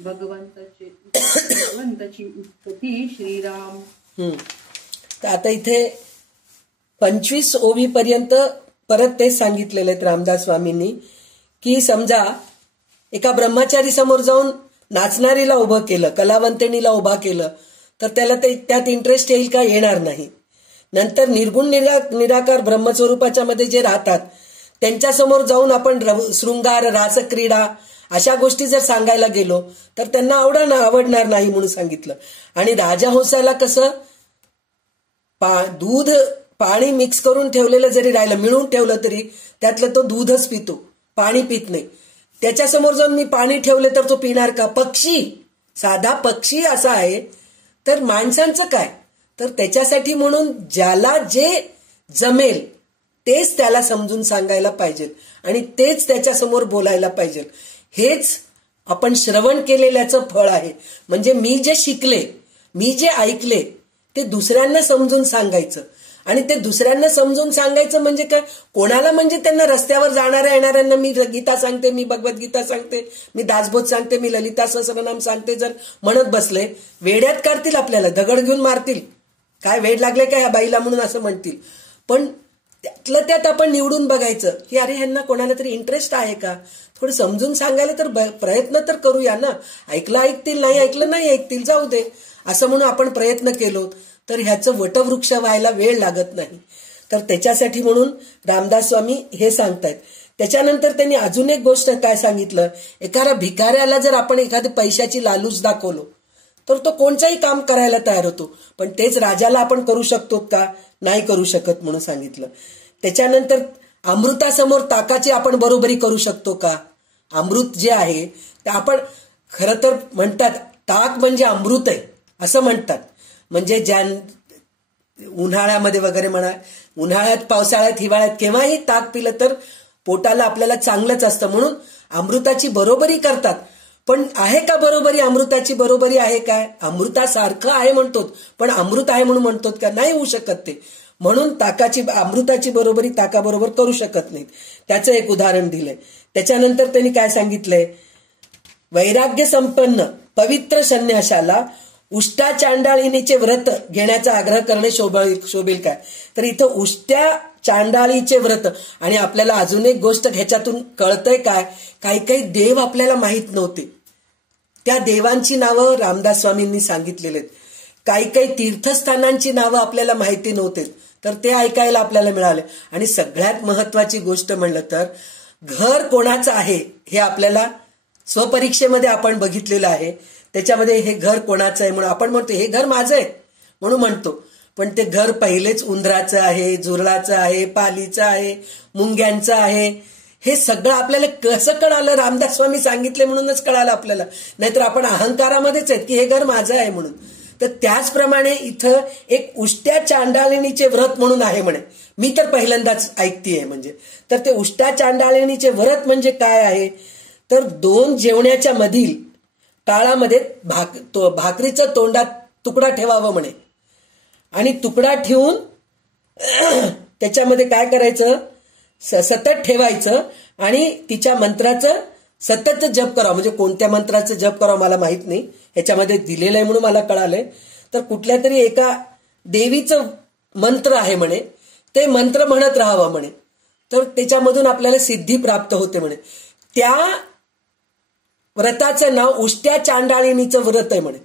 भगवंताची उत्पत्ती श्रीराम. तर आता इथे 25 ओवी पर्यंत परत तेच सांगितलेले आहेत रामदास स्वामींनी की समजा एका ब्रह्मचारी समोर जाऊन नाचणारीला उभं केलं, कलावंतिणीला उभा केलं तर त्याला त्यात इंटरेस्ट येईल का? येणार नाही. नंतर निर्गुण निराकार ब्रह्मस्वरूपाच्या मध्ये जे राहतात त्यांच्यासमोर जाऊन आपण शृंगार रासक्रीडा अशा गोष्टी जर सांगायला गेलो तर त्यांना आवडणार नाही म्हणून सांगितलं. आणि राजहंसाला कसं दूध पाणी मिक्स करून ठेवलेलं जरी राहिलं, मिळून ठेवलं तरी त्यातलं तो दूधच पितो, पाणी पित नाही. त्याच्यासमोर जाऊन मी पाणी ठेवले तर तो पिणार का? पक्षी, साधा पक्षी असा आहे. तर माणसांचं काय? तर त्याच्यासाठी म्हणून ज्याला जे जमेल तेच त्याला समजून सांगायला पाहिजे आणि तेच त्याच्यासमोर बोलायला पाहिजे. हेच आपण श्रवण केलेल्याचं फळ आहे. म्हणजे मी जे शिकले, मी जे ऐकले ते दुसऱ्यांना समजून सांगायचं. आणि ते दुसऱ्यांना समजून सांगायचं म्हणजे काय? कोणाला? म्हणजे त्यांना रस्त्यावर जाणाऱ्या येणाऱ्यांना मी गीता सांगते, मी भगवद्गीता सांगते, मी दासबोध सांगते, मी ललिता सहस्रनाम सांगते जर म्हणत बसले, वेड्यात काढतील आपल्याला, दगड घेऊन मारतील. काय वेड लागले काय या बाईला म्हणून असं म्हणतील. पण त्यातलं त्यात आपण निवडून बघायचं की अरे ह्यांना कोणाला तरी इंटरेस्ट आहे का? थोडं समजून सांगायला तर प्रयत्न तर करूया ना. ऐकलं ऐकतील, नाही ऐकलं नाही ऐकतील, जाऊ दे असं म्हणून आपण प्रयत्न केलो तर ह्याचं वटवृक्ष व्हायला वेळ लागत नाही. तर त्याच्यासाठी म्हणून रामदास स्वामी हे सांगतायत. त्याच्यानंतर त्यांनी अजून एक गोष्ट काय सांगितलं, एखाद्या भिकाऱ्याला जर आपण एखादी पैशाची लालूच दाखवलो तर तो कोणताही काम करायला तयार होतो. पण तेच राजाला आपण करू शकतो का? नाही करू शकत म्हणून सांगितलं. त्याच्यानंतर अमृतासमोर ताकाची आपण बरोबरी करू शकतो का? अमृत जे आहे ते आपण खरं तर म्हणतात ताक म्हणजे अमृत आहे असं म्हणतात. म्हणजे ज्या उन्हाळ्यामध्ये वगैरे म्हणा, उन्हाळ्यात पावसाळ्यात हिवाळ्यात केव्हाही ताक पिलं तर पोटाला आपल्याला चांगलंच असतं म्हणून अमृताची बरोबरी करतात. पण आहे का बरोबरी? अमृताची बरोबरी आहे काय? अमृतासारखं आहे म्हणतो पण अमृत आहे म्हणून म्हणतो का? नाही होऊ शकत ते. म्हणून अमृताची बरोबरी ताकाबरोबर करू शकत नाहीत. त्याचं एक उदाहरण दिलंय. त्याच्यानंतर त्यांनी काय सांगितलंय? वैराग्य संपन्न पवित्र संन्याशाला उष्ट्या चांडाळिनीचे व्रत घेण्याचा आग्रह करणे शोभेल काय? तर इथं उष्ट्या चांडाळीचे व्रत. आणि आपल्याला अजून एक गोष्ट ह्याच्यातून कळतंय काय? काही काही देव आपल्याला माहित नव्हते. त्या देवांची नावं रामदास स्वामींनी सांगितलेले आहेत. काही काही तीर्थस्थानांची नावं आपल्याला माहिती नव्हते तर ते ऐकायला आपल्याला मिळाले. आणि सगळ्यात महत्वाची गोष्ट म्हणलं तर घर कोणाचं आहे हे आपल्याला स्वपरीक्षेमध्ये आपण बघितलेलं आहे. त्याच्यामध्ये हे घर कोणाचं आहे म्हणून आपण म्हणतो हे घर माझं आहे म्हणून म्हणतो. पण ते घर पहिलेच उंदराचं आहे, झुरळाचं आहे, पालीचं आहे, मुंग्यांचं आहे. हे सगळं आपल्याला कसं कळालं? रामदास स्वामी सांगितले म्हणूनच कळालं आपल्याला. नाहीतर आपण अहंकारामध्येच आहेत की हे घर माझं आहे म्हणून. तर त्याचप्रमाणे इथं एक उष्ट्या चांडाळिणीचे व्रत म्हणून आहे म्हणे. मी तर पहिल्यांदाच ऐकतेय. म्हणजे तर ते उष्ट्या चांडाळिणीचे व्रत म्हणजे काय आहे? तर 2 जेवण्याच्या मधील काळामध्ये भाकरीचं तोंडात तुकडा ठेवावं म्हणे. आणि तुकडा ठेवून त्याच्यामध्ये काय करायचं? सतत ठेवायचं आणि तिच्या मंत्राचं सतत जप करावं. म्हणजे कोणत्या मंत्राचं जप करावं मला माहित नाही, ह्याच्यामध्ये दिलेलं आहे म्हणून मला कळालंय. तर कुठल्या तरी एका देवीचं मंत्र आहे म्हणे, ते मंत्र म्हणत राहावं म्हणे. तर त्याच्यामधून आपल्याला सिद्धी प्राप्त होते म्हणे. त्या व्रताचं नाव उष्ट्या चांडाळिनीचं व्रत आहे म्हणे.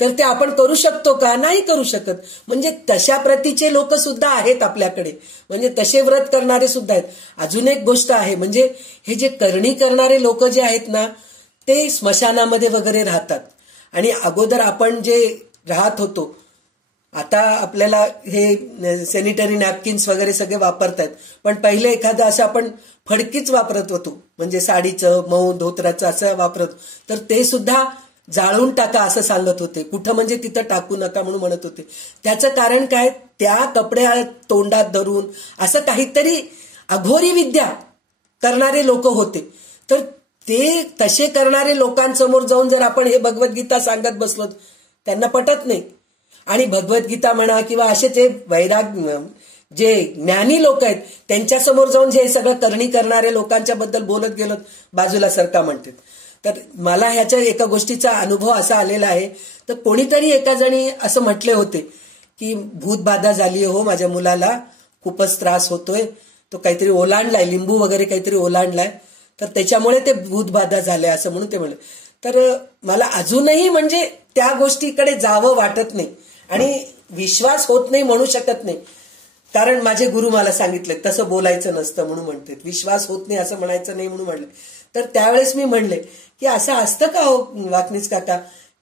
तर ते आपण करू शकतो का? नाही करू शकत. म्हणजे तशा प्रतीचे लोक सुद्धा आहेत आपल्याकडे. म्हणजे तसे व्रत करणारे सुद्धा आहेत. अजून एक गोष्ट आहे, म्हणजे हे जे करणी करणारे लोक जे आहेत ना ते स्मशानामध्ये वगैरे राहतात. आणि अगोदर आपण जे राहत होतो, आता आपल्याला हे सॅनिटरी नॅपकिन्स वगैरे सगळे वापरतात. पण पहिले एखादं असं आपण फडकीच वापरत होतो, म्हणजे साडीचं मऊ धोत्राचं असं वापरत. तर ते सुद्धा जाळून टाका असं सांगत होते. कुठं म्हणजे तिथं टाकू नका म्हणून म्हणत होते. त्याचं कारण काय? त्या कपड्या तोंडात धरून असं काहीतरी अघोरी विद्या करणारे लोक होते. तर ते तसे करणारे लोकांसमोर जाऊन जर आपण हे भगवद्गीता सांगत बसलो त्यांना पटत नाही. आणि भगवद्गीता म्हणा किंवा असे जे जे ज्ञानी लोक आहेत त्यांच्यासमोर जाऊन जे सगळं करणी करणारे लोकांच्या बद्दल बोलत गेलो बाजूला सरका म्हणतात. तर मला ह्याच्या एका गोष्टीचा अनुभव असा आलेला आहे. तर कोणीतरी एका जणी असं म्हटले होते की भूतबाधा झाली हो माझ्या मुलाला, खूपच त्रास होतोय, तो काहीतरी ओलांडलाय, लिंबू वगैरे काहीतरी ओलांडलाय, तर त्याच्यामुळे ते भूतबाधा झाले असं म्हणून ते म्हणले. तर मला अजूनही म्हणजे त्या गोष्टीकडे जावं वाटत नाही आणि विश्वास होत नाही म्हणू शकत नाही. कारण माझे गुरु मला सांगितले तसं बोलायचं नसतं म्हणून म्हणते. विश्वास होत नाही असं म्हणायचं नाही म्हणून म्हणले. तर त्यावेळेस मी म्हणले की असं असतं का हो वाकनीस काका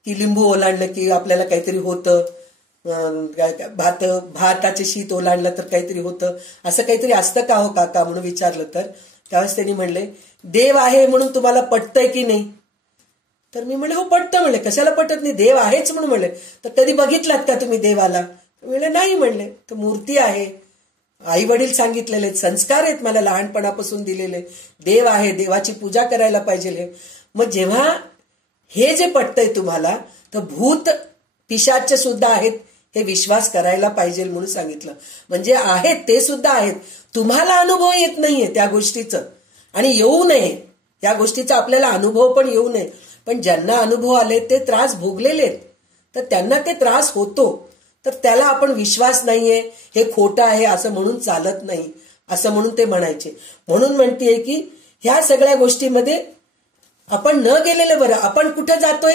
की लिंबू ओलांडलं की आपल्याला काहीतरी होतं, भाताचे शीत ओलांडलं तर काहीतरी होतं, असं काहीतरी असतं का हो काका म्हणून विचारलं. तर त्यावेळेस त्यांनी म्हणले देव आहे म्हणून तुम्हाला पटतंय की नाही? तर मी म्हणले हो पटतं. म्हणले कशाला पटत नाही, देव आहेच म्हणून म्हणले. तर कधी बघितलात का तुम्ही देवाला? म्हणले नाही. म्हणले तर मूर्ती आहे, आई वडील सांगितलेले संस्कार आहेत मला लहानपणापासून दिलेले, देव आहे, देवाची पूजा करायला पाहिजे. मग जेव्हा हे जे पटतंय तुम्हाला तर भूत पिशाच सुद्धा आहेत हे विश्वास करायला पाहिजे म्हणून सांगितलं. म्हणजे आहेत ते सुद्धा आहेत, तुम्हाला अनुभव येत नाहीये त्या गोष्टीचं आणि येऊ नये, या गोष्टीचा आपल्याला अनुभव पण येऊ नये. पण ज्यांना अनुभव आले ते त्रास भोगलेले आहेत तर त्यांना ते त्रास होतो. तर त्याला आपण विश्वास नाहीये, हे खोटं आहे असं म्हणून चालत नाही असं म्हणून ते म्हणायचे. म्हणून म्हणतेय की ह्या सगळ्या गोष्टीमध्ये आपण न गेलेलं बरं. आपण कुठे जातोय?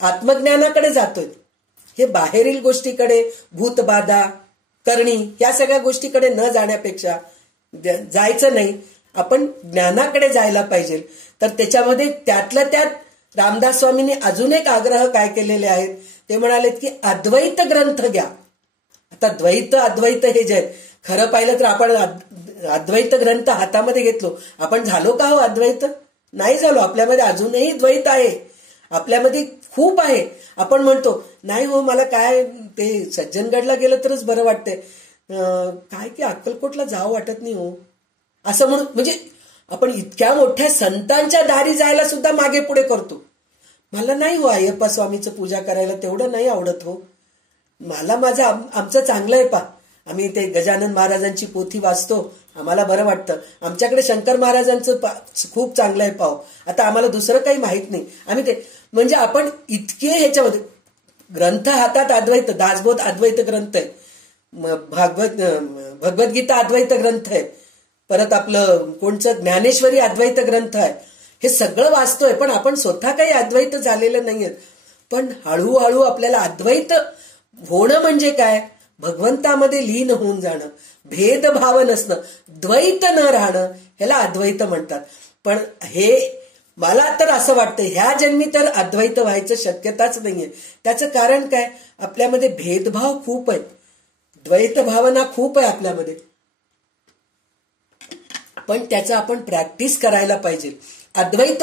आत्मज्ञानाकडे जातोय. हे बाहेरील गोष्टीकडे, भूतबाधा करणी या सगळ्या गोष्टीकडे न जाण्यापेक्षा जायचं नाही, आपण ज्ञानाकडे जायला पाहिजे. तर त्याच्यामध्ये त्यातल्या त्यात रामदास स्वामींनी अजून एक आग्रह काय केलेले आहेत ते म्हणालेत की अद्वैत ग्रंथ घ्या. आता द्वैत अद्वैत हे जे आहेत, खरं पाहिलं तर आपण अद्वैत ग्रंथ हातामध्ये घेतलो, आपण झालो का हो अद्वैत? नाही झालो. आपल्यामध्ये अजूनही द्वैत आहे, आपल्यामध्ये खूप आहे. आपण म्हणतो नाही हो, मला काय ते सज्जनगडला गेलं तरच बरं वाटतंय, काय की अक्कलकोटला जावं वाटत नाही हो, असं म्हणून. म्हणजे आपण इतक्या मोठ्या संतांच्या दारी जायला सुद्धा मागे पुढे करतो. मला नाही हो अय्यप्पा स्वामीचं पूजा करायला तेवढं नाही आवडत हो, मला आमचं चांगलं आहे पा, आम्ही ते गजानन महाराजांची पोथी वाचतो, आम्हाला बरं वाटतं. आमच्याकडे शंकर महाराजांचं खूप चांगलं आहे पाव, आता आम्हाला दुसरं काही माहित नाही, आम्ही ते. म्हणजे आपण इतके ह्याच्यामध्ये ग्रंथ हातात अद्वैत, दासबोध अद्वैत ग्रंथ आहे, भगवद्गीता अद्वैत ग्रंथ आहे, परत आपलं कोणचं ज्ञानेश्वरी अद्वैत ग्रंथ आहे, हे सगळं वाचतोय. पण आपण स्वतः काही अद्वैत झालेलं नाहीये. पण हळूहळू आपल्याला अद्वैत होणं म्हणजे काय? भगवंतामध्ये लीन होऊन जाणं, भेदभाव नसणं, द्वैत न राहणं, ह्याला अद्वैत म्हणतात. पण हे मला तर असं वाटतं ह्या जन्मी तर अद्वैत व्हायचं शक्यताच नाहीये. त्याचं कारण काय? आपल्यामध्ये भेदभाव खूप आहे, द्वैत भावना खूप आहे आपल्यामध्ये. पण त्याचं आपण प्रॅक्टिस करायला पाहिजे. अद्वैत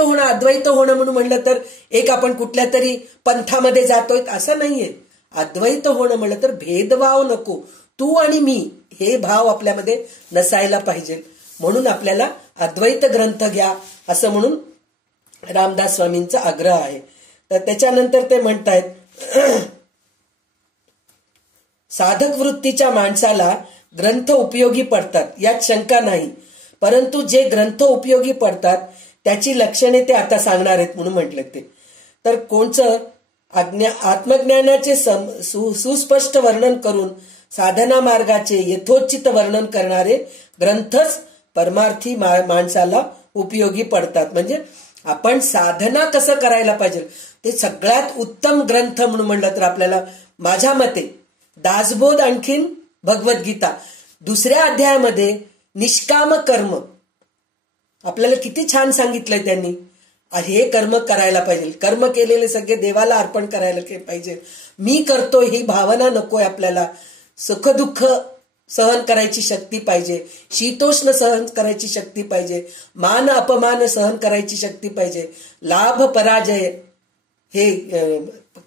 होणं म्हणून म्हणलं तर एक आपण कुठल्या तरी पंथामध्ये जातोय असं नाहीये. अद्वैत होणं म्हणलं तर भेदभाव नको, तू आणि मी हे भाव आपल्यामध्ये नसायला पाहिजे. म्हणून आपल्याला अद्वैत ग्रंथ घ्या असं म्हणून रामदास स्वामींचा आग्रह आहे. तर त्याच्यानंतर ते म्हणतायत, साधक वृत्तीच्या माणसाला ग्रंथ उपयोगी पडतात यात शंका नाही, परंतु जे ग्रंथ उपयोगी पडतात त्याची लक्षणे ते आता सांगणार आहेत म्हणून म्हटलं ते. तर कोणचं आत्मज्ञानाचे सुस्पष्ट वर्णन करून साधना मार्गाचे यथोचित वर्णन करणारे ग्रंथच परमार्थी माणसाला उपयोगी पडतात. म्हणजे आपण साधना कसं करायला पाहिजे ते सगळ्यात उत्तम ग्रंथ म्हणून म्हणलं तर आपल्याला माझ्या मते दासबोध, आणखीन भगवद्गीता. दुसऱ्या अध्यायामध्ये निष्काम कर्म आपल्याला किती छान सांगितलंय त्यांनी. हे कर्म करायला पाहिजे, कर्म केलेले सगळे देवाला अर्पण करायला पाहिजे. मी करतोय ही भावना नकोय आपल्याला. सुख दुःख सहन करायची शक्ती पाहिजे, शीतोष्ण सहन करायची शक्ती पाहिजे, मान अपमान सहन करायची शक्ती पाहिजे, लाभ पराजय हे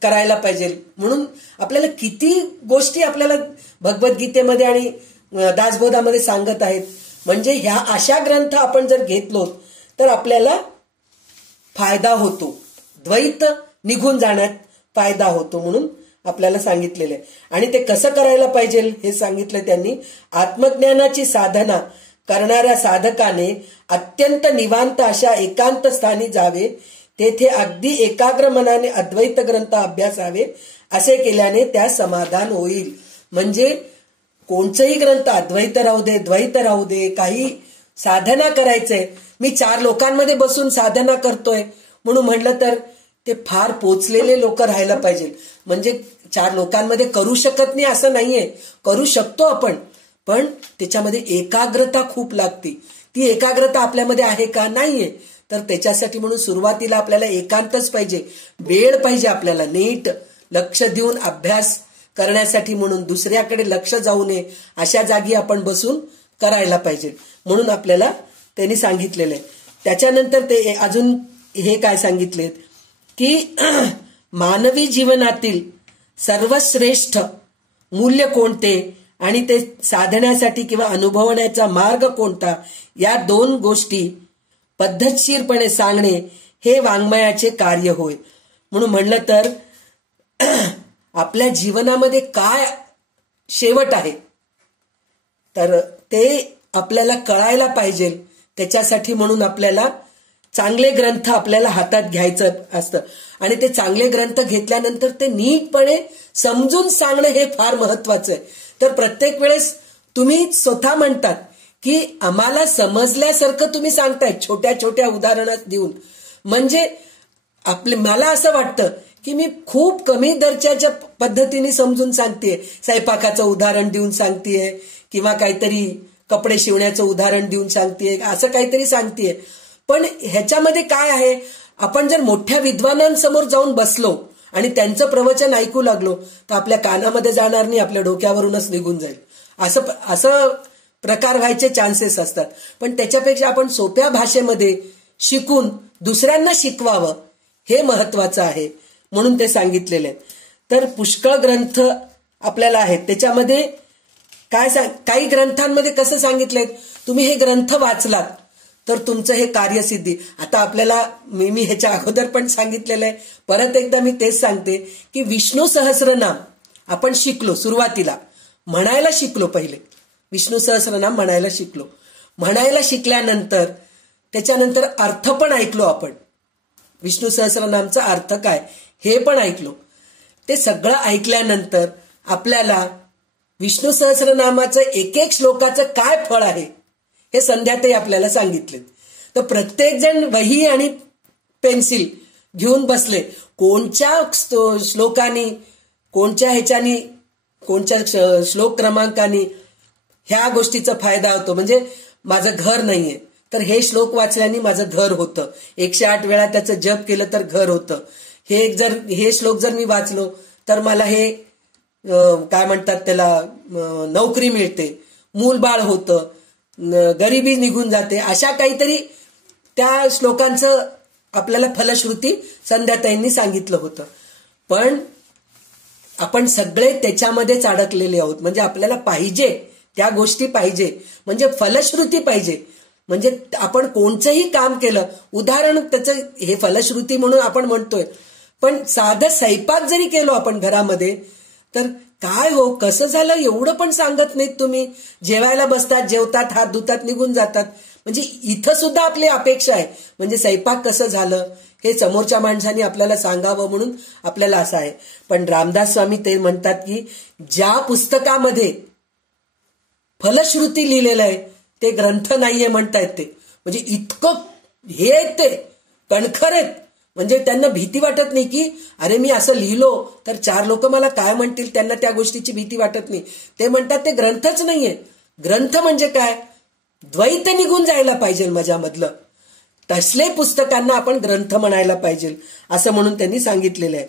करायला पाहिजे. म्हणून आपल्याला किती गोष्टी आपल्याला भगवद्गीतेमध्ये आणि दासबोधामध्ये सांगत आहेत. म्हणजे ह्या अशा ग्रंथ आपण जर घेतलो तर आपल्याला फायदा होतो, द्वैत निघून जाण्यात फायदा होतो म्हणून आपल्याला सांगितलेलं आहे. आणि ते कसं करायला पाहिजे हे सांगितलं त्यांनी. आत्मज्ञानाची साधना करणाऱ्या साधकाने अत्यंत निवांत अशा एकांत स्थानी जावे, तेथे अगदी एकाग्र मनाने अद्वैत ग्रंथ अभ्यासावे. असे केल्याने त्या समाधान होईल. म्हणजे कोणचंही ग्रंथ अद्वैत राहू दे, द्वैत राहू दे, काही साधना करायचंय, मी 4 लोकांमध्ये बसून साधना करतोय म्हणून म्हणलं तर ते फार पोचलेले लोक राहायला पाहिजे. म्हणजे 4 लोकांमध्ये करू शकत नाही असं नाहीये, करू शकतो आपण, पण त्याच्यामध्ये एकाग्रता खूप लागते. ती एकाग्रता आपल्यामध्ये आहे का? नाहीये. तर त्याच्यासाठी म्हणून सुरुवातीला आपल्याला एकांतच पाहिजे, वेळ पाहिजे आपल्याला नीट लक्ष देऊन अभ्यास करण्यासाठी. म्हणून दुसऱ्याकडे लक्ष जाऊ नये, अशा जागी आपण बसून करायला पाहिजे म्हणून आपल्याला त्यांनी सांगितलेलं आहे. त्याच्यानंतर ते अजून हे काय सांगितलेत की मानवी जीवनातील सर्वश्रेष्ठ मूल्य कोणते आणि ते साधण्यासाठी किंवा अनुभवण्याचा मार्ग कोणता, या 2 गोष्टी पद्धतशीरपणे सांगणे हे वाङ्मयाचे कार्य होय. म्हणून म्हणलं तर आपल्या जीवनामध्ये काय शेवट आहे तर ते आपल्याला कळायला पाहिजे. त्याच्यासाठी म्हणून आपल्याला चांगले ग्रंथ आपल्याला हातात घ्यायचं असतं आणि ते चांगले ग्रंथ घेतल्यानंतर ते नीटपणे समजून सांगणं हे फार महत्वाचं आहे. तर प्रत्येक वेळेस तुम्ही स्वतः म्हणतात की आम्हाला समजल्यासारखं तुम्ही सांगताय छोट्या छोट्या उदाहरणं देऊन. म्हणजे मला असं वाटतं की मी खूप कमी दर्जाच्या पद्धतीने समजून सांगतेय, स्वयंपाकाचं उदाहरण देऊन सांगतेय किंवा काहीतरी कपडे शिवण्याचं उदाहरण देऊन सांगतेय, असं काहीतरी सांगतेय. पण ह्याच्यामध्ये काय आहे, आपण जर मोठ्या विद्वानांसमोर जाऊन बसलो आणि त्यांचं प्रवचन ऐकू लागलो तर आपल्या कानामध्ये जाणार नाही, आपल्या डोक्यावरूनच निघून जाईल. असं प्रकार व्हायचे चान्सेस असतात. पण त्याच्यापेक्षा आपण सोप्या भाषेमध्ये शिकून दुसऱ्यांना शिकवावं हे महत्वाचं आहे, म्हणून ते सांगितलेले आहे. तर पुष्कळ ग्रंथ आपल्याला आहेत. त्याच्यामध्ये काही ग्रंथांमध्ये कसं सांगितलंय, तुम्ही हे ग्रंथ वाचलात तर तुमचं हे कार्यसिद्धी. आता आपल्याला मी ह्याच्या अगोदर पण सांगितलेलं आहे, परत एकदा मी तेच सांगते की विष्णू सहस्रनाम आपण शिकलो, सुरुवातीला म्हणायला शिकलो. पहिले विष्णू सहस्रनाम म्हणायला शिकल्यानंतर त्याच्यानंतर अर्थ पण ऐकलो आपण. विष्णू सहस्रनामचा अर्थ काय हे पण ऐकलो. ते सगळं ऐकल्यानंतर आपल्याला विष्णू सहस्रनामाचं एक एक श्लोकाचं काय फळ आहे हे संध्याताई आपल्याला सांगितले. तर प्रत्येक जण वही आणि पेन्सिल घेऊन बसले, कोणत्या श्लोकानी, कोणत्या श्लोक क्रमांकानी ह्या गोष्टीचा फायदा होतो. म्हणजे माझं घर नाहीये तर हे श्लोक वाचल्याने माझं घर होतं, 108 वेळा त्याचं जप केलं तर घर होतं, हे श्लोक जर मी वाचलो तर मला हे काय म्हणतात त्याला, नोकरी मिळते, मूलबाळ होतं, गरिबी निघून जाते. अशा काहीतरी त्या श्लोकांचं आपल्याला फलश्रुती संध्याताईंनी सांगितलं होतं. पण आपण सगळे त्याच्यामध्येच अडकलेले आहोत. म्हणजे आपल्याला पाहिजे त्या गोष्टी पाहिजे, म्हणजे फलश्रुती पाहिजे. म्हणजे आपण कोणतंही काम केलं, उदाहरण त्याचं हे फलश्रुती म्हणून आपण म्हणतोय, पण साधं स्वयंपाक जरी केलो आपण घरामध्ये तर काय हो कसं झालं एवढं पण सांगत नाहीत तुम्ही. जेवायला बसतात, जेवतात, हात धुतात, निघून जातात. म्हणजे इथं सुद्धा आपली अपेक्षा आहे, म्हणजे स्वयंपाक कसं झालं हे समोरच्या माणसाने आपल्याला सांगावं म्हणून आपल्याला असं आहे. पण रामदास स्वामी ते म्हणतात की ज्या पुस्तकामध्ये फलश्रुती लिहिलेलं आहे ते ग्रंथ नाहीये म्हणतायत ते. म्हणजे इतकं हे आहेत ते कणखर आहेत, म्हणजे त्यांना भीती वाटत नाही की अरे मी असं लिहिलो तर 4 लोक मला काय म्हणतील, त्यांना त्या गोष्टीची भीती वाटत नाही. ते म्हणतात ते ग्रंथच नाहीये. ग्रंथ म्हणजे काय, द्वैत निघून जायला पाहिजे माझ्यामधलं, तसले पुस्तकांना आपण ग्रंथ म्हणायला पाहिजे असं म्हणून त्यांनी सांगितलेलं आहे.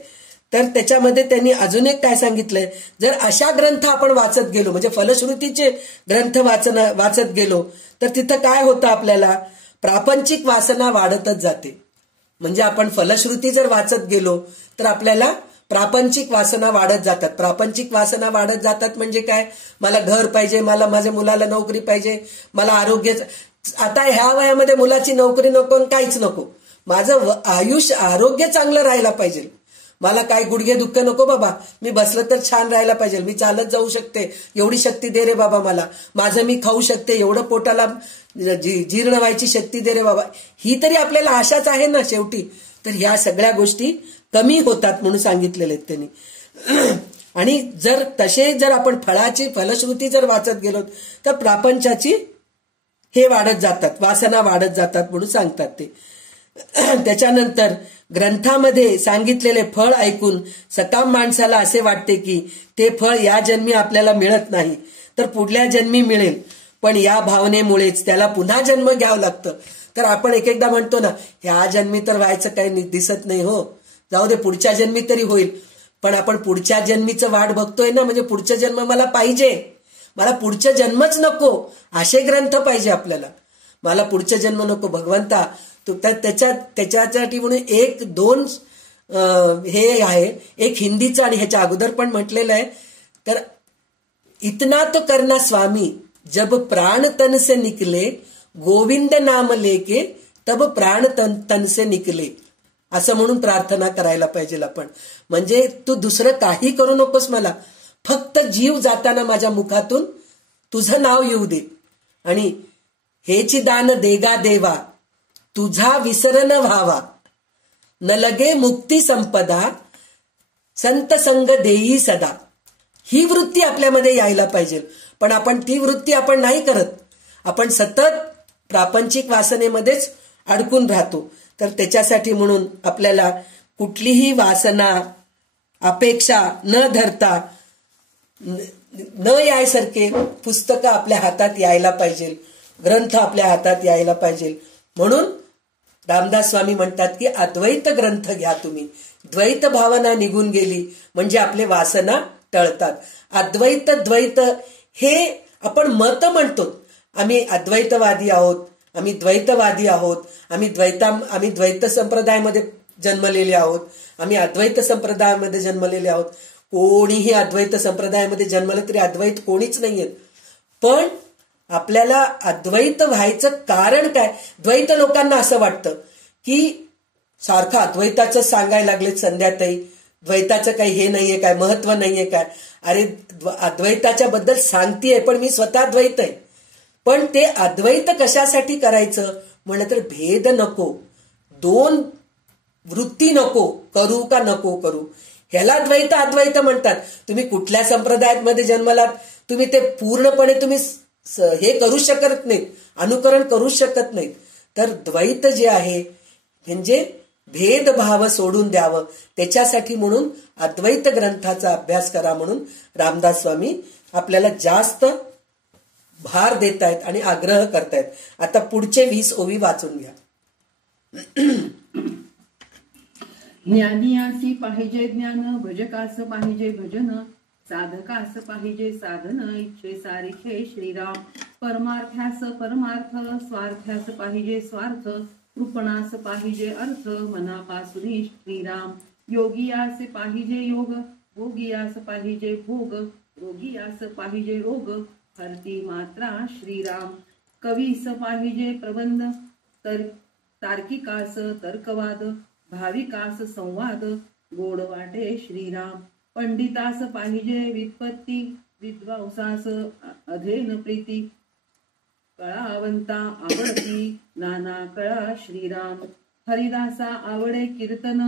तर त्याच्यामध्ये त्यांनी अजून एक काय सांगितलंय, जर अशा ग्रंथ आपण वाचत गेलो, म्हणजे फलश्रुतीचे ग्रंथ वाचत गेलो तर तिथं काय होतं, आपल्याला प्रापंचिक वासना वाढतच जाते. म्हणजे आपण फलश्रुती जर वाचत गेलो तर आपल्याला प्रापंचिक वासना वाढत जातात. प्रापंचिक वासना वाढत जातात म्हणजे काय, मला घर पाहिजे, मला माझ्या मुलाला नोकरी पाहिजे, मला आरोग्य, आता ह्या वयामध्ये मुलाची नोकरी नको, काहीच नको, माझं आरोग्य चांगलं राहायला पाहिजे, मला काय गुडघे दुःख नको बाबा, मी बसलं तर छान राहायला पाहिजे, मी चालत जाऊ शकते, एवढी शक्ती दे रे बाबा मला, माझं मी खाऊ शकते, एवढं पोटाला जीर्ण व्हायची शक्ती दे रे बाबा. ही तरी आपल्याला आशाच आहे ना शेवटी. तर ह्या सगळ्या गोष्टी कमी होतात म्हणून सांगितलेले आहेत त्यांनी. आणि जर आपण फलश्रुती जर वाचत गेलो तर प्रापंचाची हे वाढत जातात, वासना वाढत जातात म्हणून सांगतात ते. त्याच्यानंतर ग्रंथामध्ये सांगितलेले फळ ऐकून सकाम माणसाला असे वाटते की ते फळ या जन्मी आपल्याला मिळत नाही तर पुढल्या जन्मी मिळेल, पण या भावनेमुळेच त्याला पुन्हा जन्म घ्यावं लागतं. तर आपण एक एकदा म्हणतो ना, ह्या जन्मी तर व्हायचं काही दिसत नाही हो, जाऊ दे पुढच्या जन्मी तरी होईल. पण आपण पुढच्या जन्मीचं वाट बघतोय ना, म्हणजे पुढचा जन्म मला पाहिजे, मला पुढचा जन्मच नको असे ग्रंथ पाहिजे आपल्याला. मला पुढचा जन्म नको भगवंता, त्याच्यासाठी म्हणून 1-2 हे आहे. एक हिंदीचं आणि ह्याच्या अगोदर पण म्हटलेलं आहे. तर इतना तो करना स्वामी जब प्राण तन से निकले, गोविंद नाम लेके तब प्राण तन से निकले, असं म्हणून प्रार्थना करायला पाहिजे आपण. म्हणजे तू दुसरं काही करू नकोस, मला फक्त जीव जाताना माझ्या मुखातून तुझं नाव येऊ दे. आणि हेची दान देगा देवा, तुझा विसरण व्हावा, न लगे मुक्ती संपदा, संत संग देई सदा. ही वृत्ती आपल्यामध्ये यायला पाहिजे. पण आपण ती वृत्ती आपण नाही करत, आपण सतत प्रापंचिक वासनेमध्येच अडकून राहतो. तर त्याच्यासाठी म्हणून आपल्याला कुठलीही वासना अपेक्षा न धरता न यायसारखे पुस्तकं आपल्या हातात यायला पाहिजे, ग्रंथ आपल्या हातात यायला पाहिजे. म्हणून रामदास स्वामी म्हणतात की अद्वैत ग्रंथ घ्या तुम्ही, द्वैत भावना निघून गेली म्हणजे आपले वासना टळतात. अद्वैत द्वैत हे आपण मत म्हणतो. आम्ही अद्वैतवादी आहोत, आम्ही द्वैतवादी आहोत, आम्ही द्वैत संप्रदायामध्ये जन्मलेले आहोत, आम्ही अद्वैत संप्रदायामध्ये जन्मलेले आहोत. कोणीही अद्वैत संप्रदायामध्ये जन्मलं तरी अद्वैत कोणीच नाहीये. पण आपल्याला अद्वैत व्हायचं कारण काय? द्वैत लोकांना असं वाटतं की सारखं अद्वैताचं सांगायला लागलेत संध्याताई, द्वैताचं काही हे नाहीये काय, महत्व नाहीये काय. अरे अद्वैताच्या बद्दल सांगतेय पण मी स्वतः द्वैत आहे. पण ते अद्वैत कशासाठी करायचं म्हणलं तर भेद नको, दोन वृत्ती नको करू का नको करू, ह्याला द्वैत अद्वैत म्हणतात. तुम्ही कुठल्या संप्रदायामध्ये जन्मलात तुम्ही ते पूर्णपणे तुम्ही हे करू शकत नाहीत, अनुकरण करू शकत नाहीत. तर द्वैत जे आहे म्हणजे भेदभाव सोडून द्यावं, त्याच्यासाठी म्हणून अद्वैत ग्रंथाचा अभ्यास करा म्हणून रामदास स्वामी आपल्याला जास्त भार देत आहेत आणि आग्रह करतायत. आता पुढचे 20 ओवी वाचून घ्या. ज्ञानियासी पाहिजे ज्ञान, भजकास पाहिजे भजन, साधकास पाहिजे साधन, इच्छे सारिखे श्रीराम. परमार्थ्यास परमार्थ, स्वार्थ्यास पाहिजे स्वार्थ, कृपणास पाहिजे अर्थ, मनापासून श्रीराम. योगियास पाहिजे योग, भोगियास पाहिजे भोग, रोगियास पाहिजे रोग, हरती मात्रा श्रीराम. कवीस पाहिजे प्रबंध, तार्किकास तर्कवाद, भाविकास संवाद, गोड वाटे श्रीराम. पंडितास पाहिजे व्युत्पत्ती, विद्वांसास अधेन प्रीती, कळावंता आवडती नाना कळा श्रीराम. हरिदासा आवडे कीर्तन,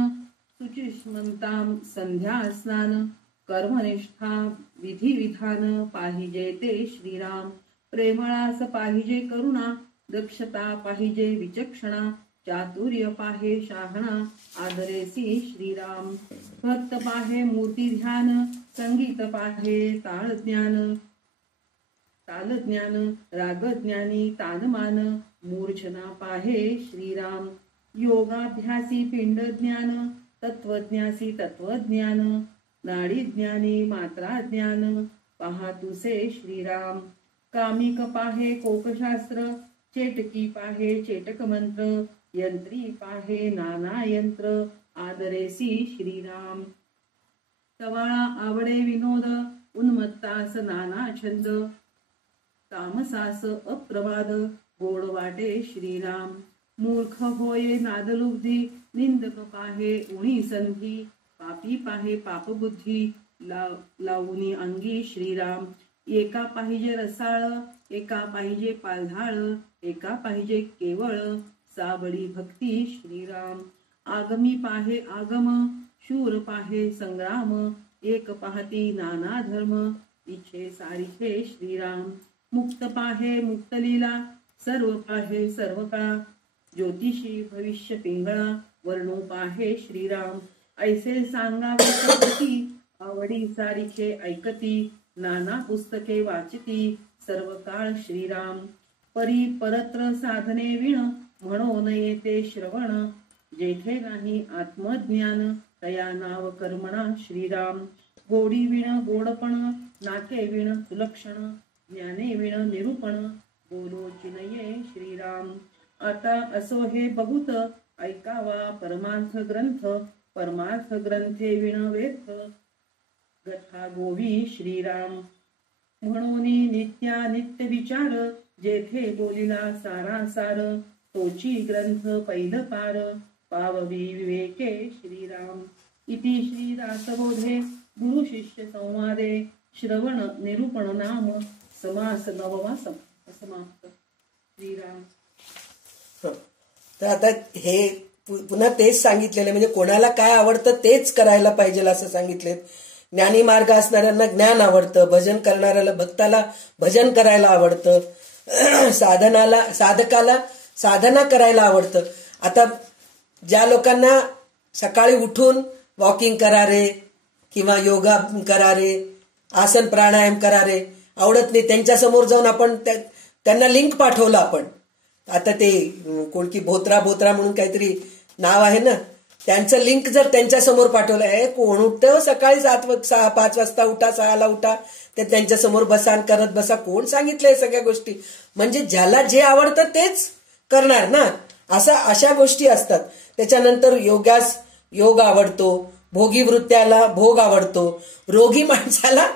सुचिष्मंताम संध्या स्नान, कर्मनिष्ठा विधी विधान पाहिजे ते श्रीराम. प्रेमळास पाहिजे करुणा, दक्षता पाहिजे विचक्षणा, चातुर्य पाहे शहाणा, आदरेसी श्रीराम. भक्त पाहे मूर्ती ध्यान, संगीत पाहे ताळ ज्ञान, राग ज्ञानी तानमान, मूर्छना पाहे श्रीराम. योगाभ्यासी पिंड ज्ञान, तत्वज्ञासी तत्वज्ञान, नाडी ज्ञानी मात्रा ज्ञान, पहा तुसे श्रीराम. कामिक पाहे कोकशास्त्र, चेटकी पाहे चेटक मंत्र, यंत्री पाहे नाना यंत्र, आदरेसी श्रीराम. टवाळा आवडे विनोद, उन्मत्तास नाना छंद, तामसास अप्रवाद, गोड वाटे श्रीराम. मूर्ख होय नादलुब्धी, निंदक पाहे उणी संधी, पापी पाहे पापबुद्धी, लावुनी अंगी श्रीराम. एका पाहिजे रसाळ, एका पाहिजे पालढाळ, एका पाहिजे केवळ, साबळी भक्ती श्रीराम. आगमी पाहे आगम, शूर पाहे संग्राम, एक पाहती नाना धर्म, इच्छे सारिखे श्रीराम. मुक्त पाहे मुक्त लीला, सर्व पाहे सर्व कळा, ज्योतिषी भविष्य पिंगळा, वर्णो पाहे श्रीराम. ऐसे सांगावे सकती, आवडी सारिखे ऐकती, नाना पुस्तके वाचिती, सर्व काळ श्रीराम. परी परत्र साधने विण, म्हणो नये ते श्रवण, जेथे नाही आत्मज्ञान, तया नाव कर्मणा श्रीराम. गोडी विण गोडपण, नाके विण सुलक्षण, ज्ञाने विण निरूपण, बोलोची नये श्रीराम. आता असो हे बहुत, ऐकावा परमार्थ ग्रंथ, परमार्थ ग्रंथे विण व्यर्थ, गथा गोवी श्रीराम. म्हणून नित्या नित्य विचार, जेथे बोलिला सारा सार, तोची ग्रंथ पैल पार, पाववी विवेके श्रीराम. इति श्री दासबोधे गुरु शिष्य संवादे, श्रवण निरूपण नाम समास नवमा समाप्त. श्रीराम. तर आता हे पुन्हा तेच सांगितलेलं म्हणजे कोणाला काय आवडतं तेच करायला पाहिजे असं सांगितले. ज्ञानी मार्ग असणाऱ्यांना ज्ञान आवडतं, भजन करणाऱ्याला भक्ताला भजन करायला आवडतं, साधकाला साधना करायला आवडतं. आता ज्या लोकांना सकाळी उठून वॉकिंग करा रे किंवा योगा करा रे, आसन प्राणायाम करा रे आवडत नाही, त्यांच्या समोर जाऊन आपण त्यांना लिंक पाठवलं. आपण आता ते कोणकी भोत्रा म्हणून काहीतरी नाव आहे ना, त्यांचं लिंक जर त्यांच्या समोर पाठवलं आहे, कोण उठतं सकाळी 5 वाजता उठा, 6ला उठा, ते त्यांच्या समोर बसा करत बसा, कोण सांगितलंय सगळ्या गोष्टी? म्हणजे ज्याला जे आवडतं तेच करणार ना, अशा गोष्टी असतात. त्याच्यानंतर योग आवडतो, भोगी वृत्त्याला भोग आवडतो, रोगी माणसाला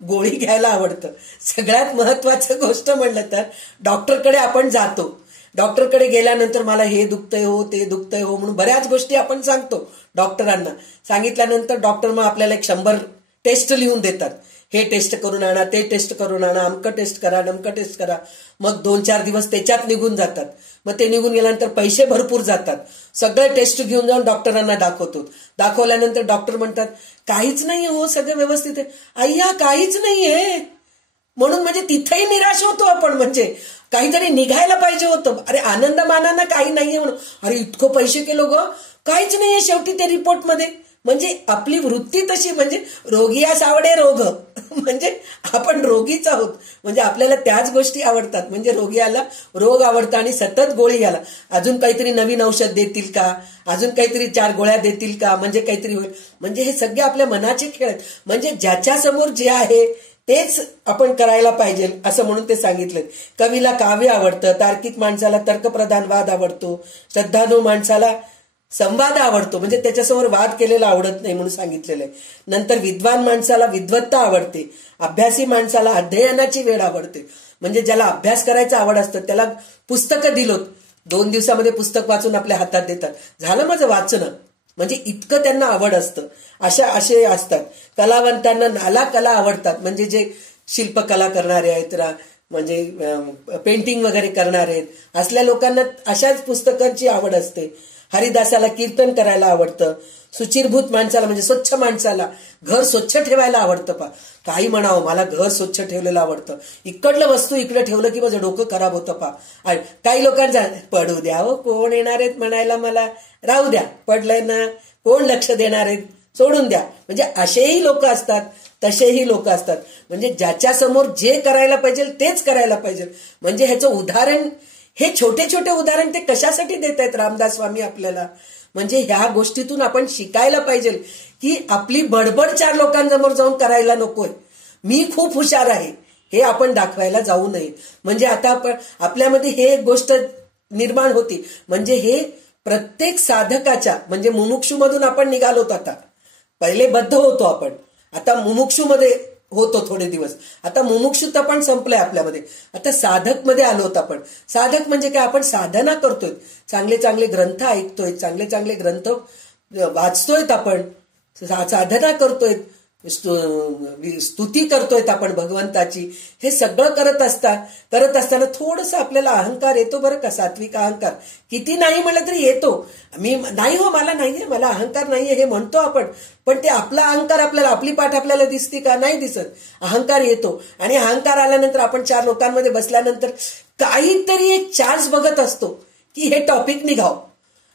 गोळी घ्यायला आवडतं. सगळ्यात महत्वाचं गोष्ट म्हणलं तर डॉक्टरकडे आपण जातो. डॉक्टरकडे गेल्यानंतर मला हे दुखतंय हो, ते दुखतंय हो म्हणून बऱ्याच गोष्टी आपण सांगतो डॉक्टरांना. सांगितल्यानंतर डॉक्टर मग आपल्याला 100 टेस्ट लिहून देतात. हे टेस्ट करून आणा, ते टेस्ट करून आणा, अमकं टेस्ट करा, नमकं टेस्ट करा. मग 2-4 दिवस त्याच्यात निघून जातात. मग ते निघून गेल्यानंतर पैसे भरपूर जातात. सगळे टेस्ट घेऊन जाऊन डॉक्टरांना दाखवतो. दाखवल्यानंतर डॉक्टर म्हणतात काहीच नाही हो, सगळं व्यवस्थित आहे. अय्या काहीच नाहीये म्हणून म्हणजे तिथेही निराश होतो आपण. म्हणजे काहीतरी निघायला पाहिजे होतं. अरे आनंद मानानं काही नाहीये म्हणून, अरे इतकं पैसे केलो ग, काहीच नाहीये शेवटी ते रिपोर्टमध्ये. म्हणजे आपली वृत्ती तशी, म्हणजे रोगियास आवडे रोग, म्हणजे आपण रोगीच आहोत. म्हणजे आपल्याला त्याच गोष्टी आवडतात. म्हणजे रोगियाला रोग आवडतं आणि सतत गोळी घ्यायला. अजून काहीतरी नवीन औषध देतील का, अजून काहीतरी 4 गोळ्या देतील का, म्हणजे काहीतरी होईल. म्हणजे हे सगळे आपल्या मनाचे खेळ आहेत. म्हणजे ज्याच्या समोर जे आहे तेच आपण करायला पाहिजे असं म्हणून ते सांगितलं. कवीला काव्य आवडतं, तार्किक माणसाला तर्कप्रधान वाद आवडतो, श्रद्धाळू माणसाला संवाद आवडतो, म्हणजे त्याच्यासमोर वाद केलेला आवडत नाही म्हणून सांगितलेलं आहे. नंतर विद्वान माणसाला विद्वत्ता आवडते, अभ्यासी माणसाला अध्ययनाची वेळ आवडते. म्हणजे ज्याला अभ्यास करायचं आवड असतं त्याला पुस्तकं दिलोत, 2 दिवसामध्ये पुस्तक वाचून आपल्या हातात देतात, झालं माझं वाचणं. म्हणजे इतकं त्यांना आवड असतं. असे असतात. कलावंतांना नाला कला आवडतात, म्हणजे जे शिल्पकला करणारे आहेत, म्हणजे पेंटिंग वगैरे करणारे आहेत, असल्या लोकांना अशाच पुस्तकांची आवड असते. हरिदासाला कीर्तन करायला आवडतं. सुचिरभूत माणसाला म्हणजे स्वच्छ माणसाला घर स्वच्छ ठेवायला आवडतं. काही म्हणावं, मला घर स्वच्छ ठेवलेलं आवडतं. इकडलं वस्तू इकडे ठेवलं की माझं डोकं खराब होतं. काही लोकांचा पडू द्या हो, कोण येणार आहेत म्हणायला, मला राहू द्या, पडलंय ना, कोण लक्ष देणार आहेत, सोडून द्या. म्हणजे असेही लोक असतात, तसेही लोक असतात. म्हणजे ज्याच्या समोर जे करायला पाहिजे तेच करायला पाहिजे. म्हणजे ह्याचं उदाहरण, हे छोटे छोटे उदाहरण ते कशासाठी देत आहेत रामदास स्वामी आपल्याला? म्हणजे ह्या गोष्टीतून आपण शिकायला पाहिजे की आपली बडबड 4 लोकांसमोर जाऊन करायला नकोय. मी खूप हुशार आहे हे आपण दाखवायला जाऊ नये. म्हणजे आता आपण आपल्यामध्ये हे एक गोष्ट निर्माण होती. म्हणजे हे प्रत्येक साधकाच्या, म्हणजे मुमुक्षू मधून आपण निघालोत. आता पहिले बद्ध होतो आपण, आता मुमुक्षू मध्ये होतो थोडे दिवस. आता मुमुक्षुता पण संपलंय आपल्यामध्ये, आता साधक मध्ये आलोत आपण. साधक म्हणजे काय, आपण साधना करतोय, चांगले चांगले ग्रंथ ऐकतोय, चांगले चांगले ग्रंथ वाचतोय, आपण साधना करतोय, स्तुती करतोय आपण भगवंताची. हे सगळं करत असताना थोडंसं आपल्याला अहंकार येतो बरं का, सात्विक अहंकार. किती नाही म्हणलं तरी येतो. मी नाही हो, मला नाहीये, मला अहंकार नाहीये हे म्हणतो आपण, पण ते आपला अहंकार आपल्याला, आपली पाठ आपल्याला दिसते का? नाही दिसत. अहंकार येतो आणि अहंकार आल्यानंतर आपण 4 लोकांमध्ये बसल्यानंतर काहीतरी एक चान्स बघत असतो की हे टॉपिक निघाव